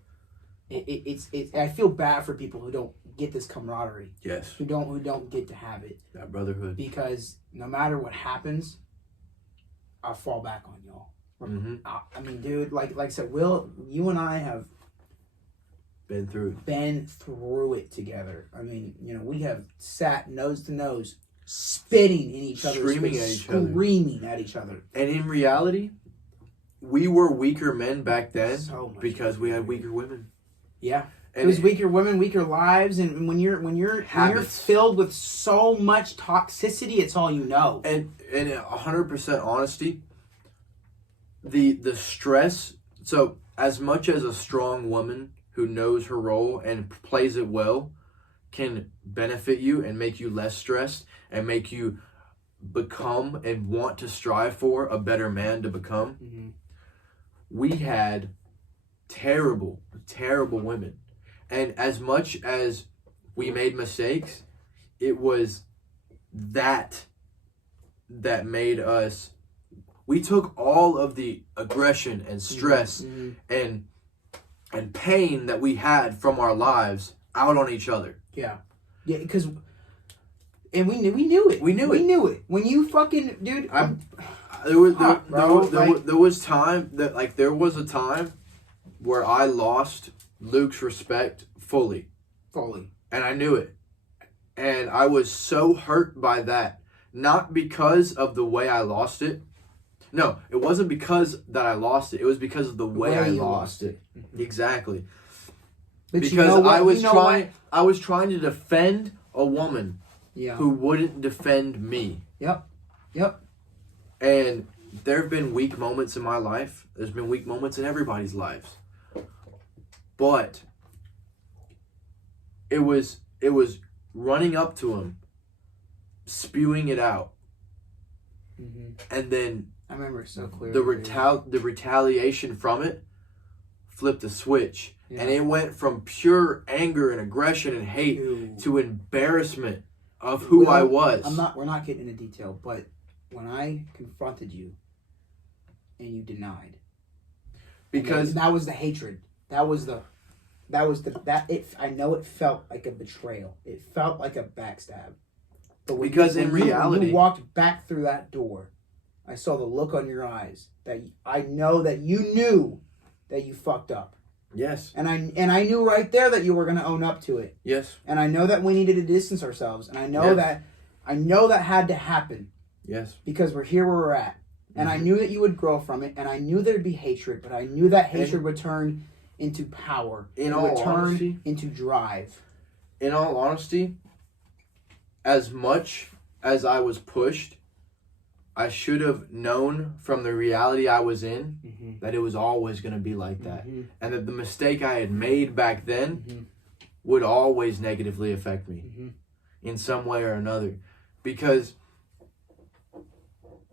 it's I feel bad for people who don't get this camaraderie. Yes. Who don't get to have it. That brotherhood. Because no matter what happens, I'll fall back on y'all. Mm-hmm. I mean, dude, like I said, Will, you and I have been through it together. I mean, we have sat nose to nose, spitting in each other's face, screaming at each other. And in reality, we were weaker men back then because we had weaker women. Yeah. And it was weaker women, weaker lives, and when you're filled with so much toxicity, it's all you know. And 100% honesty, the stress. So as much as a strong woman who knows her role and plays it well can benefit you and make you less stressed and make you become and want to strive for a better man to become. Mm-hmm. We had terrible women. And as much as we made mistakes, it was that made us. We took all of the aggression and stress and pain that we had from our lives out on each other. Yeah, because and we knew it. We knew it. When you fucking dude, there was a time where I lost Luke's respect fully. And I knew it. And I was so hurt by that. Not because of the way I lost it. No, it wasn't because that I lost it. It was because of the way I lost it. Mm-hmm. Exactly. But because you know what? I was trying to defend a woman Yeah. who wouldn't defend me. Yep. And there have been weak moments in my life. There's been weak moments in everybody's lives. But it was running up to him, spewing it out, and then I remember it so clearly. the retaliation from it flipped a switch, Yeah. and it went from pure anger and aggression and hate Ew. to embarrassment of who I was. We're not getting into detail, but when I confronted you and you denied, because that was the hatred. I know it felt like a betrayal. It felt like a backstab. But when when you walked back through that door, I saw the look on your eyes that I know that you knew that you fucked up. yes, And I knew right there that you were going to own up to it. yes, And I know that we needed to distance ourselves. And I know that had to happen yes. because we're here where we're at. And I knew that you would grow from it. And I knew there'd be hatred, but I knew that hatred would turn into power. In It all would turn honesty, into drive. in all honesty, as much as I was pushed, I should have known from the reality I was in that it was always going to be like that. And that the mistake I had made back then would always negatively affect me in some way or another. Because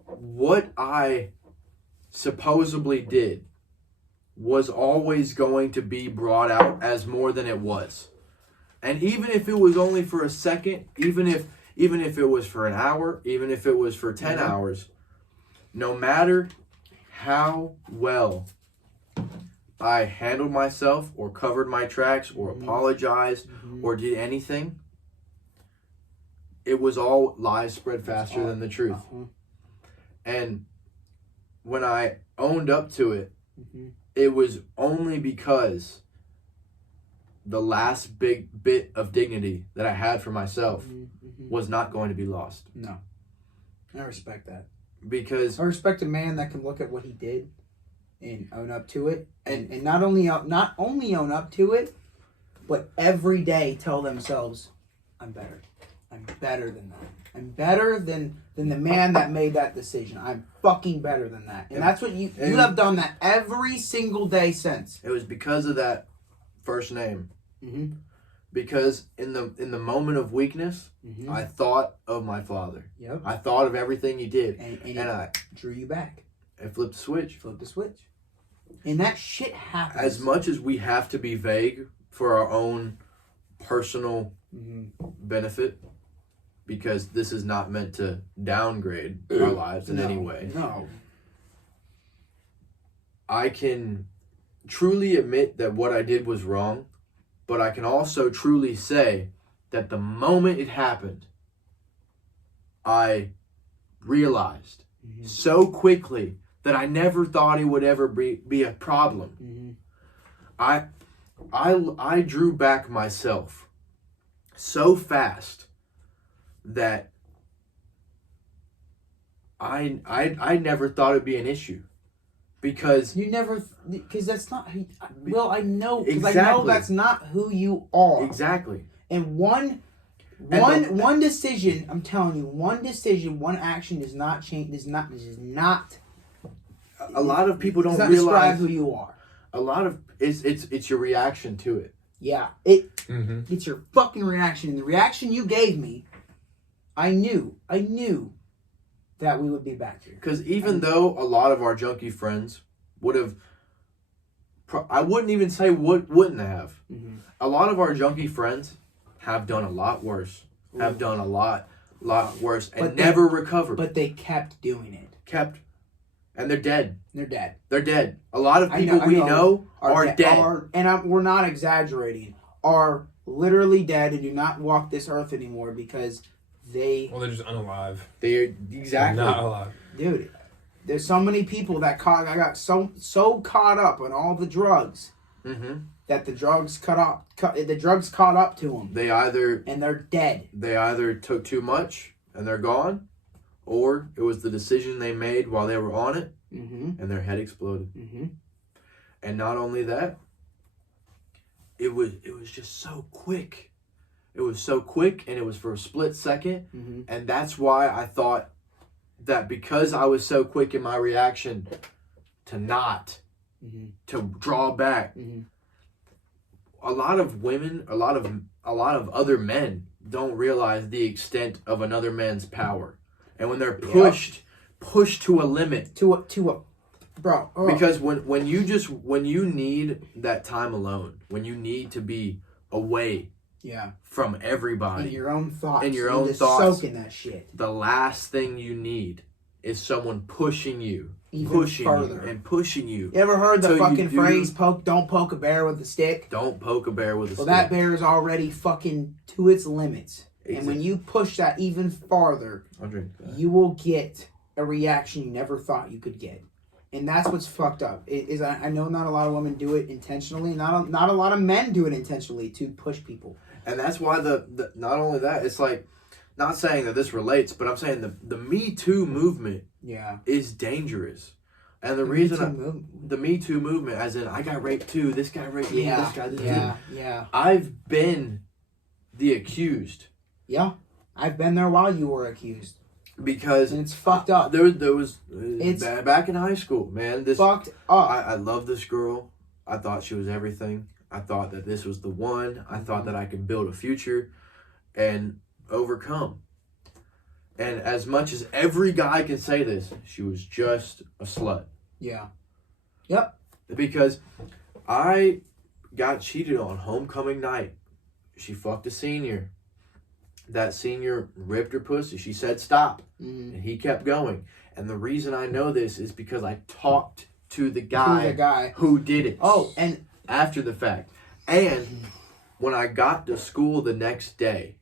what I supposedly did was always going to be brought out as more than it was. And even if it was only for a second, even if it was for an hour, even if it was for 10 hours, no matter how well I handled myself or covered my tracks or apologized or did anything, it was all lies spread faster than the truth. And when I owned up to it, it was only because the last big bit of dignity that I had for myself was not going to be lost. No. I respect that. Because I respect a man that can look at what he did and own up to it. And not only own up to it, but every day tell themselves, I'm better. I'm better than that. I'm better than the man that made that decision. I'm fucking better than that. And that's what you have done that every single day since. it was because of that first name. Because in the moment of weakness, I thought of my father. Yep. I thought of everything he did. And I drew you back. flipped the switch. Flip the switch. And that shit happens. As much as we have to be vague for our own personal benefit, because this is not meant to downgrade our lives in any way. No. I can truly admit that what I did was wrong, but I can also truly say that the moment it happened, I realized so quickly that I never thought it would ever be a problem. I drew back myself so fast that I never thought it'd be an issue. Because that's not who, well, I know, because Exactly. I know that's not who you are. Exactly. And one decision, I'm telling you, one decision, one action does not change, does not A lot of people don't describe realize who you are. a lot of it's your reaction to it. Yeah, it's your fucking reaction. And the reaction you gave me, I knew that we would be back here. Because even though a lot of our junkie friends would have, I wouldn't even say wouldn't have. A lot of our junkie friends have done a lot worse. Have done a lot worse and never recovered. But they kept doing it. And they're dead. They're dead. They're dead. A lot of people I we know know are dead. We're not exaggerating. Are literally dead and do not walk this earth anymore because they're just unalive. They're exactly Not alive. Dude, there's so many people I got so caught up on all the drugs that the drugs caught up to them. And they're dead. They either took too much and they're gone, or it was the decision they made while they were on it and their head exploded. And not only that, it was just so quick. It was so quick, and it was for a split second, and that's why I thought that because I was so quick in my reaction to not, to draw back, a lot of women, a lot of other men don't realize the extent of another man's power, and when they're pushed to a limit, bro. Because when you need that time alone, when you need to be away from everybody, in your own thoughts, thoughts, soak in that shit. The last thing you need is someone pushing you, pushing you. You ever heard the fucking phrase, don't poke a bear with a stick? Don't poke a bear with a stick. Well, that bear is already fucking to its limits. Exactly. And when you push that even farther, you will get a reaction you never thought you could get. And that's what's fucked up. I know not a lot of women do it intentionally. Not a lot of men do it intentionally to push people. And that's why the not only that, it's like, not saying that this relates, but I'm saying the Me Too movement is dangerous. And the reason the Me Too movement, as in I got raped too, this guy raped me, this guy did too. Yeah. I've been the accused. Yeah. I've been there while you were accused. Because and it's fucked up. There was back in high school, man. This fucked up. I love this girl. I thought she was everything. I thought that this was the one. I thought that I could build a future and overcome. And as much as every guy can say this, she was just a slut. Yeah. Yep. Because I got cheated on homecoming night. She fucked a senior. That senior ripped her pussy. She said stop. And he kept going. And the reason I know this is because I talked to the guy who did it. Oh, and after the fact. And when I got to school the next day,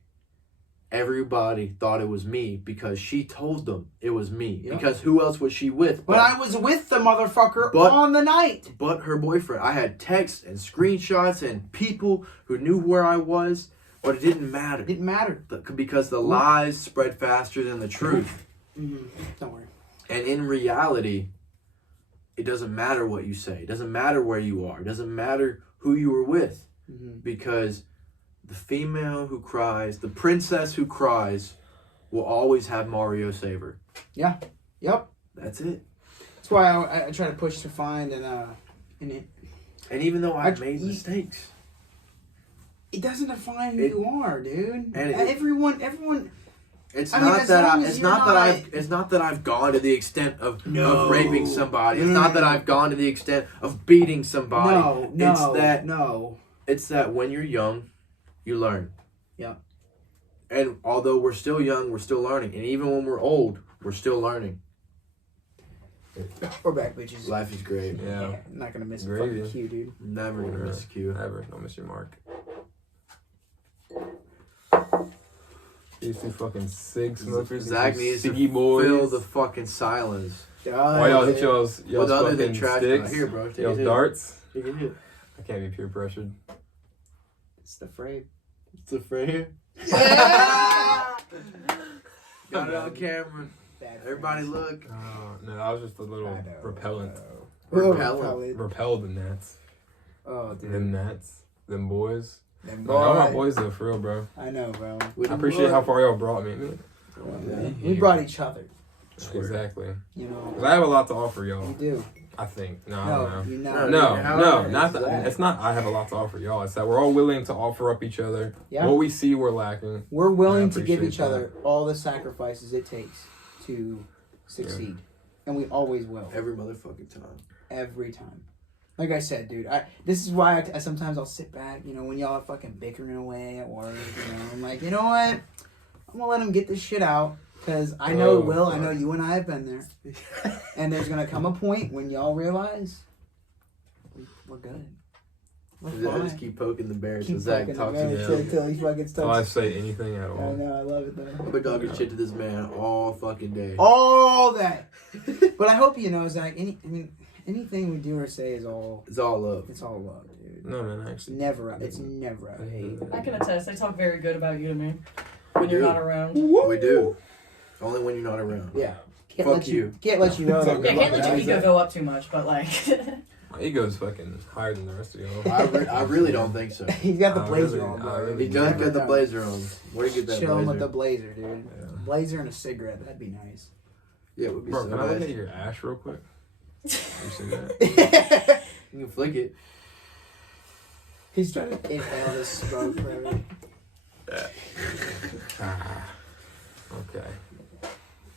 everybody thought it was me because she told them it was me. Yep. Because who else was she with? But I was with the motherfucker on the night. But her boyfriend. I had texts and screenshots and people who knew where I was. But it didn't matter. It didn't matter. Because the lies spread faster than the truth. Don't worry. And in reality, it doesn't matter what you say. It doesn't matter where you are. It doesn't matter who you were with. Because the female who cries, the princess who cries, will always have Mario save her. Yeah. Yep. That's it. That's why I try to push to find and even though I've made mistakes. It doesn't define who you are, dude. And everyone. It's not that I've gone to the extent of raping somebody. It's not that I've gone to the extent of beating somebody. It's that when you're young, you learn. Yeah. And although we're still young, we're still learning. And even when we're old, we're still learning. We're back, bitches. Life is great. Yeah. I'm not gonna miss a fucking cue, dude. Never gonna miss a cue. Never. Don't miss your mark. These two fucking cig smokers. Zach needs to fill the fucking silence. Why y'all hit y'all's other than fucking trash sticks? Here, bro. Y'all's darts? Take a hit. I can't be peer pressured. It's the frame. It's the frame. Yeah! Got it on camera. Everybody look. No, I was just a little repellent. Repelled the gnats. Oh, dude. Them gnats. Them boys. Them boys. Y'all my boys though, for real, bro. I know, bro. I appreciate how far y'all brought me. We brought each other. Exactly. You know. 'Cause I have a lot to offer y'all. You do. I think. I don't know. No, not that. It's not I have a lot to offer y'all. It's that we're all willing to offer up each other what we see we're lacking. We're willing to give each other all the sacrifices it takes to succeed. And we always will. Every motherfucking time. Every time. Like I said, dude, this is why I sometimes I'll sit back, you know, when y'all are fucking bickering away at work, you know, I'm like, you know what? I'm gonna let them get this shit out, because I know it will. I know you and I have been there. And there's gonna come a point when y'all realize we're good. I just keep poking the bear until Zach talks to me. Until he fucking stops. I say anything at all. I know, I love it though. I've been talking shit to this man all fucking day. All that. But I hope you know, Zach, anything we do or say is all... It's all love. It's all love, dude. No, man, actually. It's never out of hate. I can attest. I talk very good about you to me when you're not around. We do. Only when you're not around. Yeah. Fuck you. Can't let you know that. Yeah, can't let your ego go up too much, but like... My ego's fucking higher than the rest of y'all. I really don't think so. He's got the blazer really- on, I bro. really He does Never get the know. blazer on. Where do you get that Chilling with blazer? the blazer, dude. Yeah. Blazer and a cigarette, that'd be nice. Yeah, it would be Bro, so can I look nice. at your ash real quick? You see that? You can flick it. He's trying to inhale this smoke, bro. Okay.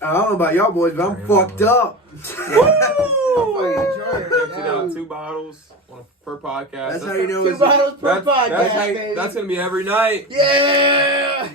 I don't know about y'all boys, but I'm Sorry, fucked up. Emptied out 2 bottles per podcast. That's how you know 2 it's bottles per podcast, that's baby. gonna be every night. Yeah!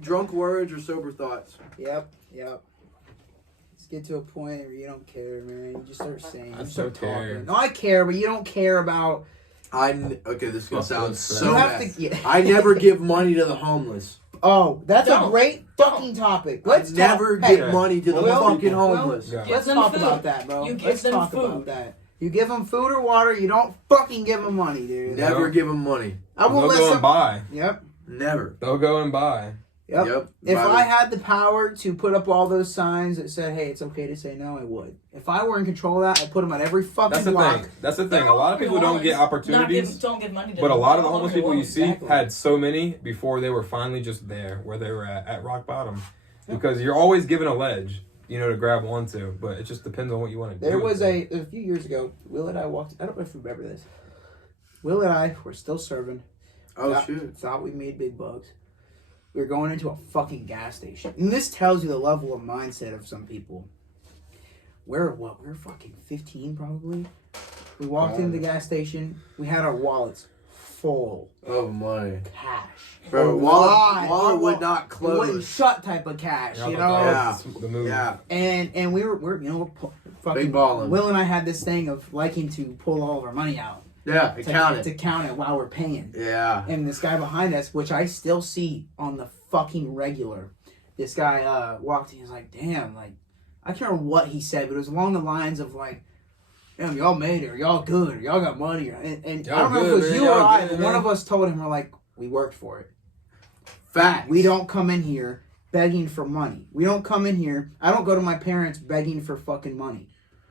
drunk words or sober thoughts. Yep. Let's get to a point where you don't care, man. You just start saying. I You start still care. talking. No, I care, but you don't care about. Okay, this is gonna Fuck sound this, so You have bad. to. Yeah. I never give money to the homeless. Oh, that's a Don't. great fucking topic. Let's never talk. give Hey, money to the well, fucking well, homeless. Yeah. let's them talk food. about that, bro. You give Let's them talk food. about that. You give them food or water. You don't fucking give them money, dude. Never No. give them money. I won't They'll let go and some. buy. Yep. Never. They'll go and buy. Yep. If I had the power to put up all those signs that said, "Hey, it's okay to say no," I would. If I were in control of that, I'd put them on every fucking That's the block. thing. That's the thing. A lot of people don't get opportunities. Don't give money to But a lot of the all homeless over people you world. see Exactly. had so many before they were finally just there, where they were at rock bottom. Because you're always given a ledge, to grab onto. But it just depends on what you want to do. There was with it. a few years ago. Will and I walked. I don't know if you remember this. Will and I were still serving. Oh Thought- shoot. Thought we made big bucks. We were going into a fucking gas station, and this tells you the level of mindset of some people. We're fucking 15 probably. We walked into the gas station. We had our wallets full Oh my. cash. Bro, A wallet lot. would not It wouldn't close. shut type of cash, Yeah, you but know. that was the move. Yeah. And we're fucking Big ballin'. Will and I had this thing of liking to pull all of our money out Yeah. Count to it. count it while we're paying. Yeah. And this guy behind us, which I still see on the fucking regular, this guy walked in. He's like, "Damn!" Like, I can't remember what he said, but it was along the lines of like, "Damn, y'all made it, or y'all good, or y'all got money." And I Y'all don't know if it good, was man, you or y'all I, good, but one man. of us told him, we're like, "We worked for it. Facts. We don't come in here begging for money. We don't come in here. I don't go to my parents begging for fucking money.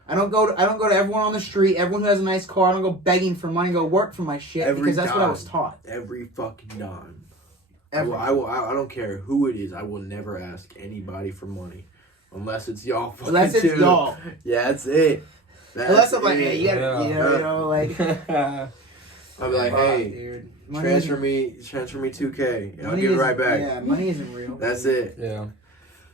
I don't go to everyone on the street, everyone who has a nice car. I don't go begging for money. Go work for my shit Every because that's what I dime. was taught. Every fucking dime. Every I don't care who it is. I will never ask anybody for money, unless it's y'all. Unless it's too. y'all. Yeah, that's it. That's Unless I'm like, it. hey, you gotta, like, I'll be like, fuck, hey, dude. Money transfer isn't- me $2K. I'll money give it isn't- right back. Yeah, money isn't real. That's it. Yeah.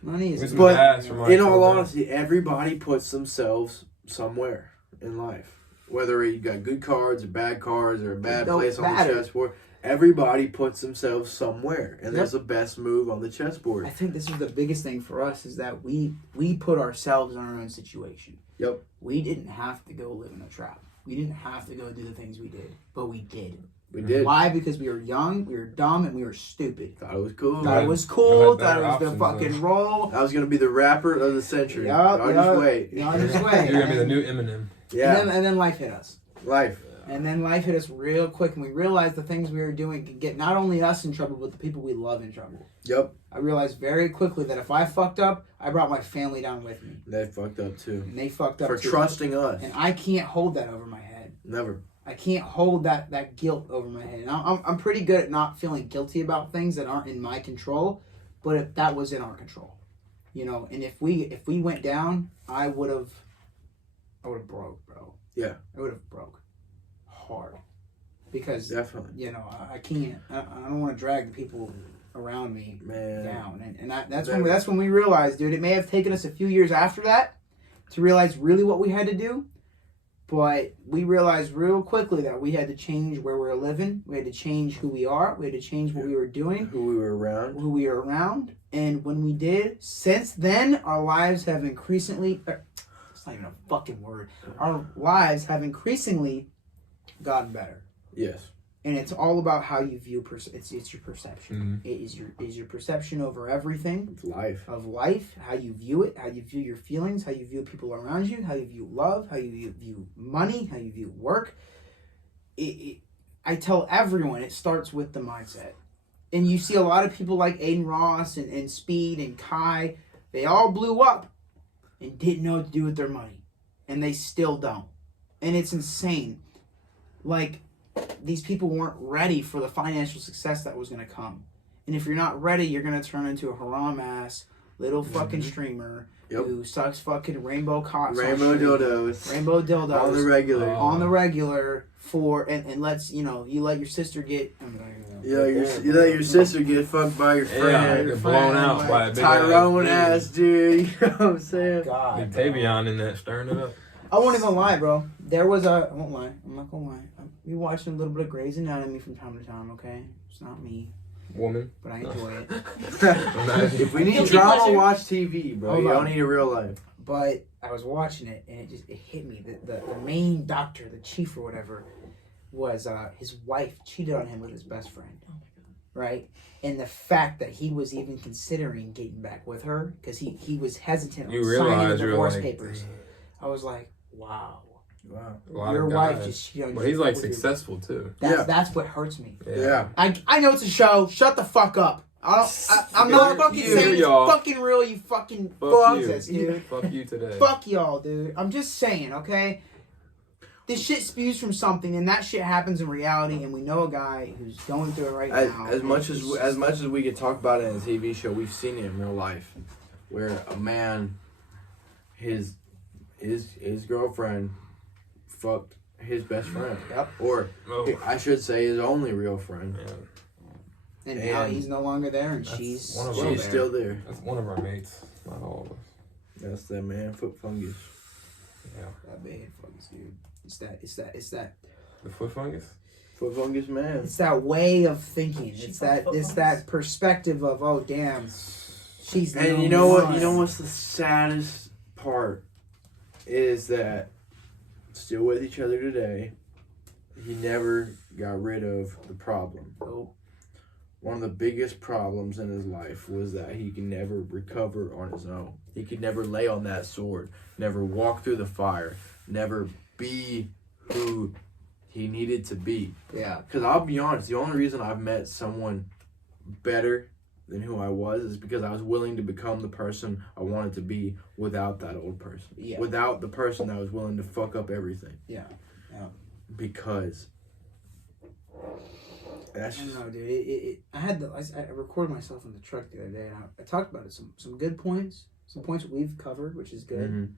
Money It's isn't my real. ass from my In all program. honesty, everybody puts themselves somewhere in life. Whether you got good cards or bad cards or a bad Don't place on matter. the chessboard, everybody puts themselves somewhere, and Yep. there's the best move on the chessboard. I think this is the biggest thing for us is that we put ourselves in our own situation. Yep. We didn't have to go live in a trap. We didn't have to go do the things we did, but we did. We did. Why? Because we were young, we were dumb, and we were stupid. Thought it was cool. Thought it Right. was You cool. had better Thought it was the options, fucking roll. I was gonna be the rapper of the century. Yup, Y'all yup. just wait. Y'all just wait. You're gonna be the new Eminem. Yeah. And then life hit us. Life. And then life hit us real quick, and we realized the things we were doing could get not only us in trouble, but the people we love in trouble. Yep. I realized very quickly that if I fucked up, I brought my family down with me. They fucked up too. And they fucked up For too. trusting us. And I can't hold that over my head. Never. I can't hold that guilt over my head. And I'm pretty good at not feeling guilty about things that aren't in my control, but if that was in our control, and if we went down, I would have broke, bro. Yeah. I would have broke hard because Definitely. I can't. I don't want to drag the people around me Man. down, and that's when we realized, dude. It may have taken us a few years after that to realize really what we had to do. But we realized real quickly that we had to change where we were living. We had to change who we are. We had to change what we were doing, Who we were around. who we were around. And when we did, since then, our lives have increasingly... It's not even a fucking word. Our lives have increasingly gotten better. Yes. And it's all about how you view... It's your perception. Mhm. It is your perception over everything. It's life. Of life, how you view it, how you view your feelings, how you view people around you, how you view love, how you view money, how you view work. I tell everyone it starts with the mindset. And you see a lot of people like Aiden Ross and Speed and Kai, they all blew up and didn't know what to do with their money. And they still don't. And it's insane. Like, these people weren't ready for the financial success that was going to come. And if you're not ready, you're going to turn into a haram-ass little fucking streamer who sucks fucking rainbow cocks. Rainbow dildos. Rainbow dildos. On the regular. On the regular and lets, you let your sister get... You let your sister get fucked by your friend. Get blown out by a big Tyrone ass dude. You know what I'm saying? God. Tavion in that, stirring it up. I won't even lie, bro. There was I won't lie. I'm not gonna lie. We watching a little bit of Grey's Anatomy from time to time, okay? It's not me, Woman. but I enjoy it. If we need Guilty drama, pleasure. watch TV, bro. Hold You on. don't need a real life. But I was watching it, and it hit me. The main doctor, the chief or whatever, was his wife cheated on him with his best friend. Right? And the fact that he was even considering getting back with her, because he was hesitant on You signing the realize you're divorce like, papers. I was like, wow. Wow. a lot Your of wife guys. just cheated on you. But he's like with your- successful too. That's what hurts me. Yeah. I know it's a show. Shut the fuck up. I'm not fucking You, saying it's y'all. fucking real, you fucking Fuck Jesus, you. dude. Fuck you today. Fuck y'all, dude. I'm just saying, okay? This shit spews from something, and that shit happens in reality, and we know a guy who's going through it right now. As much as we could talk about it in a TV show, we've seen it in real life, where a man, his girlfriend, fucked his best friend. Yep. Or Oh. I should say his only real friend. Yeah. And now and he's no longer there, and that's she's one of still She's there. still there. That's one of our mates. Not all of us. That's that man foot fungus. Yeah. That bad fungus, dude. It's that The foot fungus? Foot fungus man. it's that way of thinking. It's that perspective of, oh damn, she's the And you only know what? one. You know what's the saddest part is that still with each other today. He never got rid of the problem. Oh. One of the biggest problems in his life was that he could never recover on his own. He could never lay on that sword, never walk through the fire, never be who he needed to be. Yeah. Because I'll be honest, the only reason I've met someone better than who I was is because I was willing to become the person I wanted to be without that old person. Yeah. Without the person that was willing to fuck up everything. Yeah. Yeah. Because that's I don't just, know, dude. I recorded myself in the truck the other day, and I talked about it. Some good points, some points we've covered, which is good. Mhm.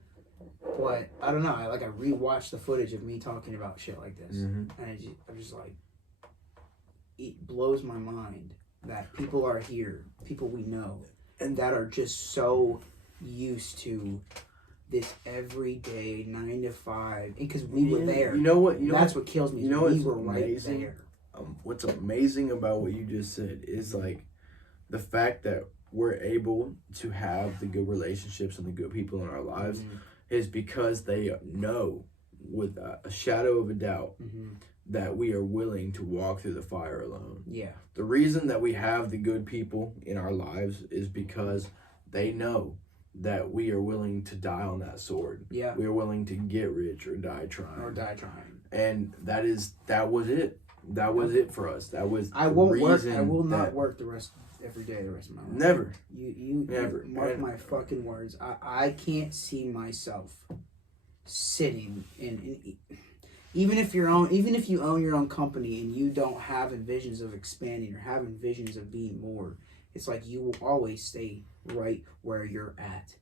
But I don't know. I rewatched the footage of me talking about shit like this, Mhm. and I'm just like, it blows my mind that people are here, people we know, and that are just so used to this everyday 9 to 5, because we were there. You know what? That's what kills me. You know we what's were right amazing? there. What's amazing about what you just said is like the fact that we're able to have the good relationships and the good people in our lives is because they know with a shadow of a doubt that we are willing to walk through the fire alone. Yeah. The reason that we have the good people in our lives is because they know that we are willing to die on that sword. Yeah. We are willing to get rich or die trying. Or die trying. And that was it. That was it for us. That was I the won't work. reason I will not that- work every day the rest of my life. Never. You Never. mark And- my fucking words. I can't see myself sitting in even if you own your own company and you don't have visions of expanding or having visions of being more, it's like you will always stay right where you're at.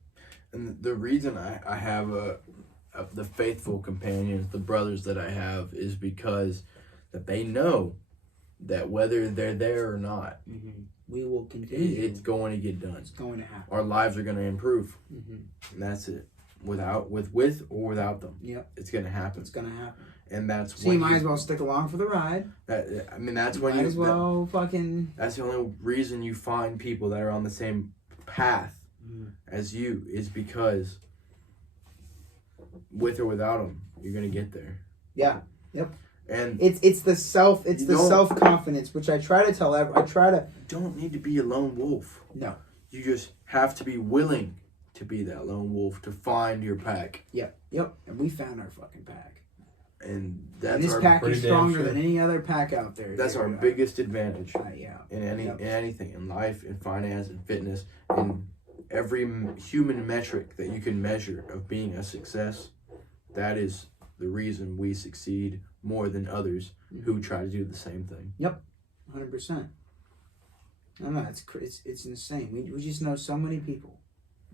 And the reason I have the faithful companions, the brothers that I have, is because that they know that whether they're there or not, We will continue. it's going to get done. It's going to happen. Our lives are going to improve, and that's it. With or without them, Yep. it's going to happen. It's gonna happen. And that's So you might as well stick along for the ride. That's when Might you as well fucking. That's the only reason you find people that are on the same path as you is because with or without them, you're gonna get there. Yeah. Yep. And It's the self don't- self-confidence, which I try to tell you don't need to be a lone wolf. No. You just have to be willing to be that lone wolf to find your pack. Yep. And we found our fucking pack. And And that's this our pack pretty is damn stronger sure. than any other pack out there. that's dude. our biggest advantage Yeah. in Yep. in anything, in life, in finance, in fitness, in every human metric that you can measure of being a success. That is the reason we succeed more than others who try to do the same thing. 100%. I don't know. It's insane. We just know so many people,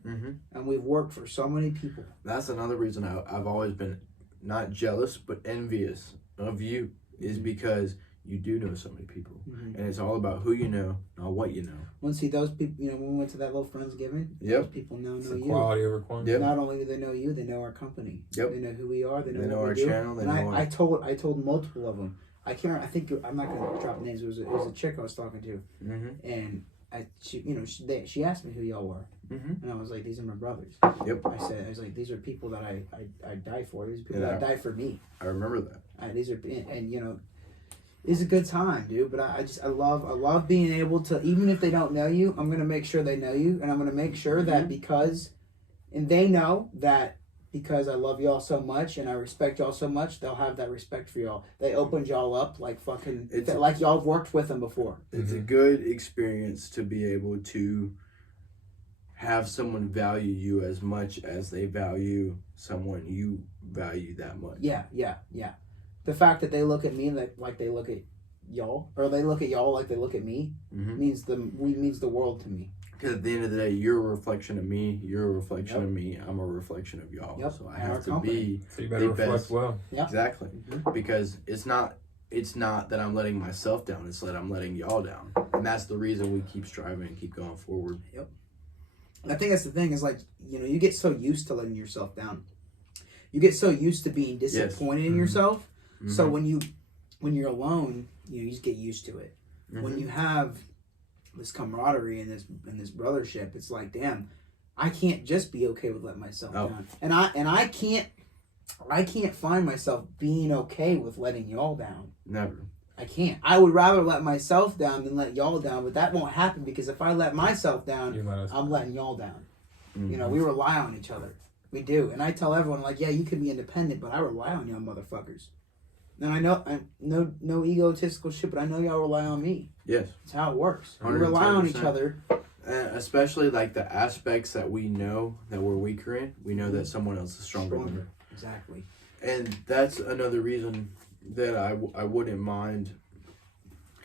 and we've worked for so many people. That's another reason I've always been not jealous but envious of you, is because you do know so many people, and it's all about who you know, not what you know. Well, see, those people, when we went to that little Friendsgiving, those people know It's the you. quality over quantity. Not only do they know you, they know our company. Yep. They know who we are. They know what our we do. channel. They And know I told multiple of them. I can't. I think I'm not gonna drop names. It was a chick I was talking to, and she asked me who y'all were, and I was like, these are my brothers. Yep. I was like, these are people that I die for. These are people that die for me. I remember that. These are it's a good time, dude. But I love being able to, even if they don't know you, I'm gonna make sure they know you, and I'm gonna make sure that they know that because I love y'all so much and I respect y'all so much, they'll have that respect for y'all. They opened y'all up like fucking, like y'all have worked with them before. It's a good experience to be able to have someone value you as much as they value someone you value that much. Yeah. The fact that they look at me like they look at y'all, or they look at y'all like they look at me, means the world to me. Because at the end of the day, you're a reflection of me. You're a reflection of me. I'm a reflection of y'all. So I have to be. So you better reflect best. well. Yep. Exactly. Because it's not that I'm letting myself down. It's that I'm letting y'all down, and that's the reason we keep striving and keep going forward. Yep. I think that's the thing. Is like, you get so used to letting yourself down. You get so used to being disappointed in yourself. So when you're alone, you just get used to it. When you have this camaraderie and this brothership, it's like, damn, I can't just be okay with letting myself down, and I can't find myself being okay with letting y'all down. Never. I can't. I would rather let myself down than let y'all down, but that won't happen because if I let myself down, I'm letting y'all down. We rely on each other. We do, and I tell everyone, like, yeah, you can be independent, but I rely on y'all motherfuckers. And I know I'm no egotistical shit, but I know y'all rely on me. Yes. That's how it works. We rely on each other. And especially like the aspects that we know that we're weaker in, we know that someone else is stronger. Exactly. And that's another reason that I wouldn't mind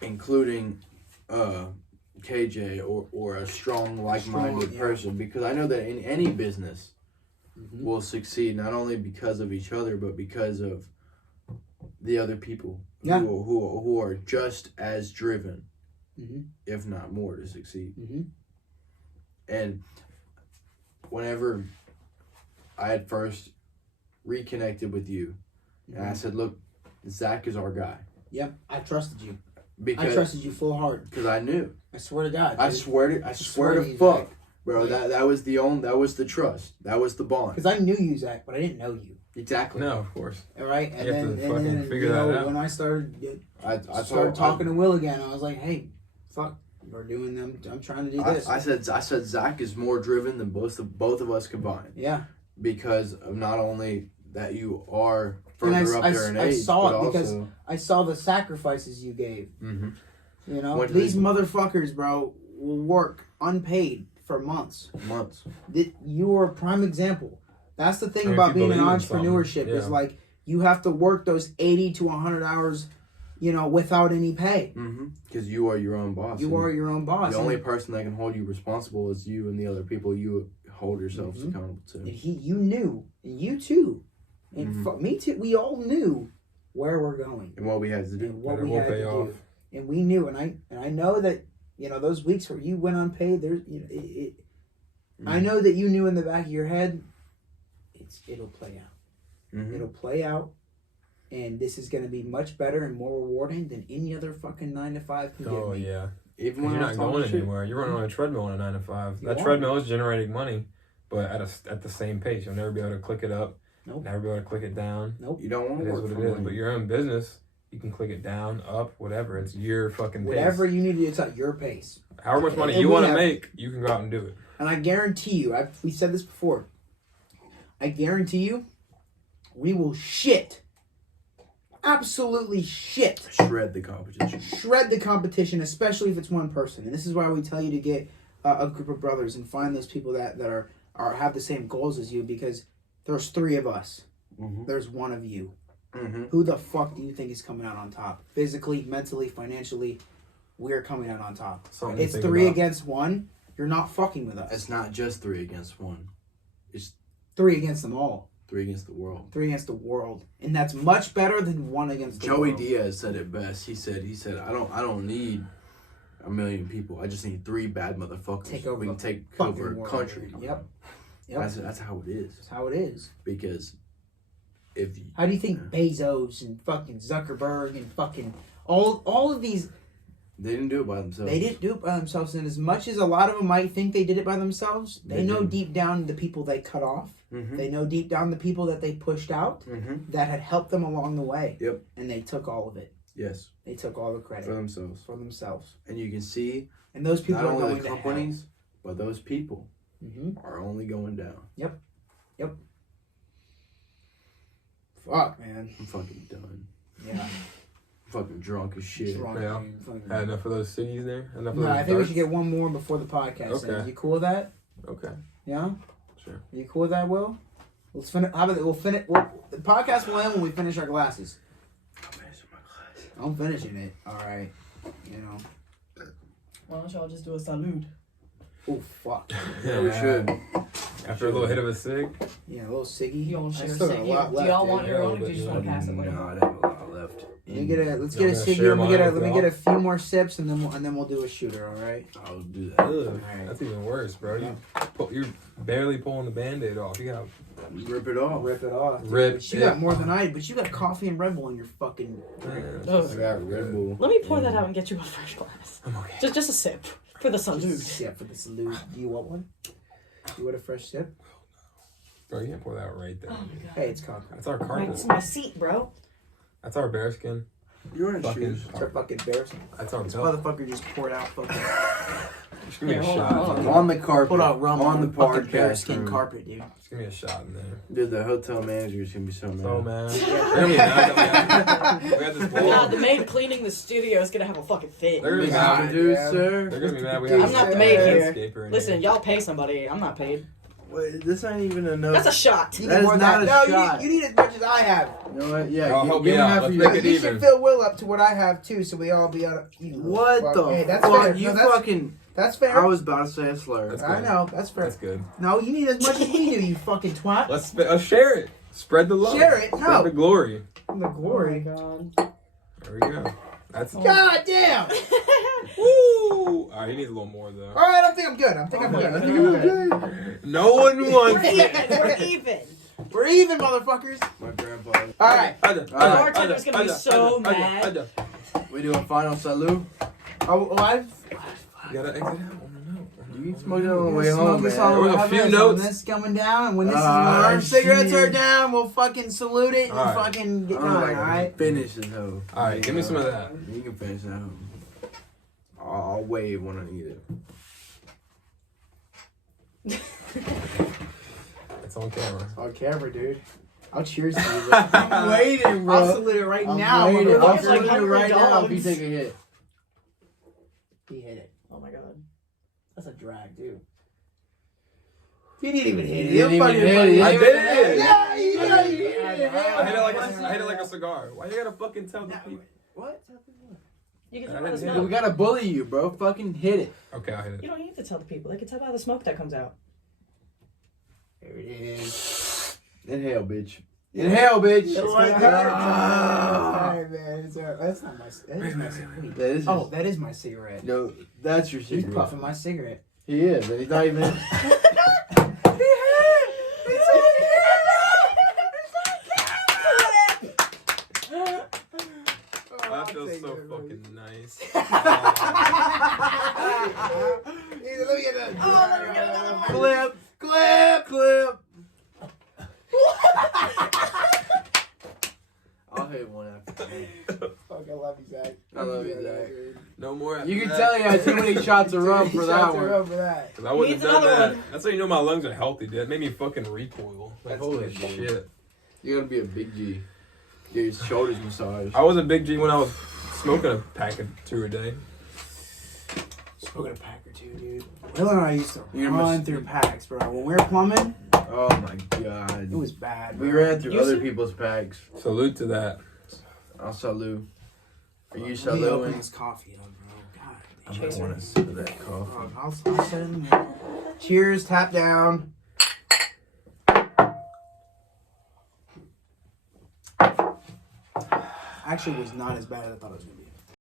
including KJ or a strong, like-minded person, because I know that in any business we'll succeed not only because of each other, but because of the other people who are just as driven, if not more, to succeed. And whenever I had first reconnected with you, and I said, look, Zach is our guy. Yep, I trusted you. Because I trusted you full hard. Because I knew. I swear to God. Dude. I swear to fuck, bro. Yeah. That was the trust. That was the bond. Because I knew you, Zach, but I didn't know you. Exactly. No, of course. All right, and you have to fucking figure that out. When I started, I started talking to Will again. I was like, hey, fuck, we're doing them. I'm trying to do this. I said Zach is more driven than both of us combined. Yeah. Because of not only that you are further up there in age, I saw but it because also, I saw the sacrifices you gave. You know, When these motherfuckers, bro, will work unpaid for months. You were a prime example. That's the thing about being in entrepreneurship is like you have to work those 80 to 100 hours, without any pay. Because you are your own boss. You are your own boss. The only person that can hold you responsible is you and the other people you hold yourselves accountable to. And you knew, and you too, and me too. We all knew where we're going and what we had to do. And what we had to do. And we knew, and I know that those weeks where you went unpaid, I know that you knew in the back of your head, it'll play out. It'll play out, and this is going to be much better and more rewarding than any other fucking 9-to-5 can give me. Oh yeah. Even when you're not going anywhere, you're running on a treadmill on a 9-to-5. That treadmill is generating money, but at the same pace. You'll never be able to click it up. Nope. Never be able to click it down. Nope. You don't want to work what it is. But your own business, you can click it down, up, whatever. It's your fucking pace. Whatever you need to do, it's at your pace. However much money you want to make, you can go out and do it. And I guarantee you, we said this before, I guarantee you, we will shit. Absolutely shit. Shred the competition. Shred the competition, especially if it's one person. And this is why we tell you to get a group of brothers and find those people that are have the same goals as you, because there's 3 of us. there's one of you. Mm-hmm. Who the fuck do you think is coming out on top? Physically, mentally, financially, we're coming out on top. Something to It's think 3 about. against 1. You're not fucking with us. It's not just 3 against 1. 3 against them all. 3 against the world. 3 against the world, and that's much better than 1 against the Joey world. Diaz said it best. He said, I don't need a million people. I just need 3 bad motherfuckers. Take over we can the take fucking over a world. country. Yep. That's how it is. That's how it is. Because if you, How do you think Bezos and fucking Zuckerberg and fucking all of these, they didn't do it by themselves. they didn't do it by themselves, and as much as a lot of them might think they did it by themselves, they know didn't. deep down the people they cut off. Mm-hmm. They know deep down the people that they pushed out Mm-hmm. that had helped them along the way. Yep. And they took all of it. Yes. They took all the credit For themselves. for themselves. And you can see And those people not are only going the to companies, but those people Mm-hmm. are only going down. Fuck, man. I'm fucking done. Yeah. I'm fucking drunk as shit. Drunk, Yeah. dude. Fucking- Had enough of those ciggies there? Enough of No, those I think we darts? should get one more before the podcast. Okay. Are you cool with that? Okay. Yeah? Sure. Are you cool with that, Will? Let's finish. How about we'll finish? The podcast will end when we finish our glasses. I'm finishing it. All right. You know. Why don't y'all just do a salute? Oh fuck. Yeah, we should. After a little hit of a cig. Yeah, a little ciggy. You don't I share still got a ciggy? lot Do left, y'all dude. want your Yeah, own, or but do you just you want to know, pass it later? No, I have a lot left. Let's get a I'm ciggy. gonna Let share me mine get a with let me y'all. get a few more sips and then we'll do a shooter. All right. I'll do that. Ugh, that's even worse, bro. You're barely pulling the Band-Aid off. You got Rip it off. Rip it off. dude. Rip But you it got more than I. But you got coffee and Red Bull in your fucking. I got Red Bull. Let me pour that out and get you a fresh glass. I'm okay. Just a sip for the salute. Yeah, for the salute. Do you want one? You want a fresh sip? Bro, you can't pour that right there. Oh my god. Hey, it's concrete. That's our carpet. It's my seat, bro. That's our bearskin. You're in Fucking. shoes. It's our fucking embarrassing. That's our This belt. motherfucker just poured out fucking. Just give me a Hold on, shot. hold On the carpet. Put out rum on the fucking podcast bearskin room. carpet, dude. Just give me a shot in there. Dude, the hotel manager is gonna be so mad. So, man. They're gonna be mad that we got this wall. Nah, the maid cleaning the studio is gonna have a fucking fit. They're gonna be How mad. to do, Yeah. sir? They're gonna be mad we have I'm not a the maid here. landscaper in Listen, here. y'all pay somebody. I'm not paid. Wait, this ain't even enough. That's a shot. You That need more is than not that. a No, shot. you need as much as I have. You know what? Yeah, Oh, help give me him out. half Let's of make your- it You even. should fill Will up to what I have too, so we all be on a even. What Fuck. the Hey, that's fuck? fair. You No, that's, fucking. That's fair. I was about to say a slur. That's I good. know. That's fair. That's good. No, you need as much as we do. You fucking twat. Let's share it. Spread the love. Share it. Spread No. the glory. The glory. God. There we go. That's. God damn. Woo! Alright, he needs a little more though. All right, I think I'm good. I think I'm good. I think I'm good. No one wants We're it. even. We're even. We're even, motherfuckers. My grandpa. All right. The bartender's gonna be so mad. We doing final salute? Oh, I've. You gotta exit out on a note. You can smoke that on the way home, man. There was a few notes. When this is coming down, when this is when Ah, our cigarettes shit. are down, we'll fucking salute it and All right. fucking get I'm going. All like, right. finish this hoe. Alright, give me some of that. You can finish that hoe. I'll wave when I need it. It's on camera. On camera, dude. I'll cheers to you. I'm waiting, bro. I'll salute it right I'm now. waiting. motherfucker. I'll It's like salute it hungry right now if you dogs. take a hit. He hit it. Oh my god. That's a drag, dude. He didn't even hit it. He didn't He'll even fucking- hit it. I did. Yeah, he did. I hit it like a cigar. Why you gotta fucking tell the people? What? You can I tell by the didn't We smoke. gotta bully you, bro. Fucking hit it. Okay, I'll hit it. You don't need to tell the people. They can tell by the smoke that comes out. There it is. Inhale, bitch. Inhale, bitch. It's like all that. right, man. It's all right. That's not my. That is my cigarette. That is Oh, that is my cigarette. no, that's your He's cigarette. puffing my cigarette. He is, and he's not even. That feels so fucking nice. Let me get that. Oh, let me get another one. Clip, clip, clip. I'll hit one after that. Fuck, I love you, Zach. I love you, Zach. No more. You can tell you had too many shots of rum for that Shots are one. up for that. 'Cause I wouldn't Needs have done another that. one. That's how you know my lungs are healthy, dude. That made me fucking recoil. Like, That's holy good, dude. shit. You gotta be a big G. Get your shoulders massaged. I was a big G when I was smoking a pack of 2 a day. smoking a pack or two, dude. Will and I used to You're run through packs, bro. When we were plumbing, Oh my god. it was bad. We bro. ran through You other used to- people's packs. Salute to that. I'll salute. Are you Let me open saluting? this coffee up, bro. God. I might Chaser. want to sip of that Bro, coffee. I'll set it in the middle. Cheers, tap down. Actually, it was not as bad as I thought it was gonna be.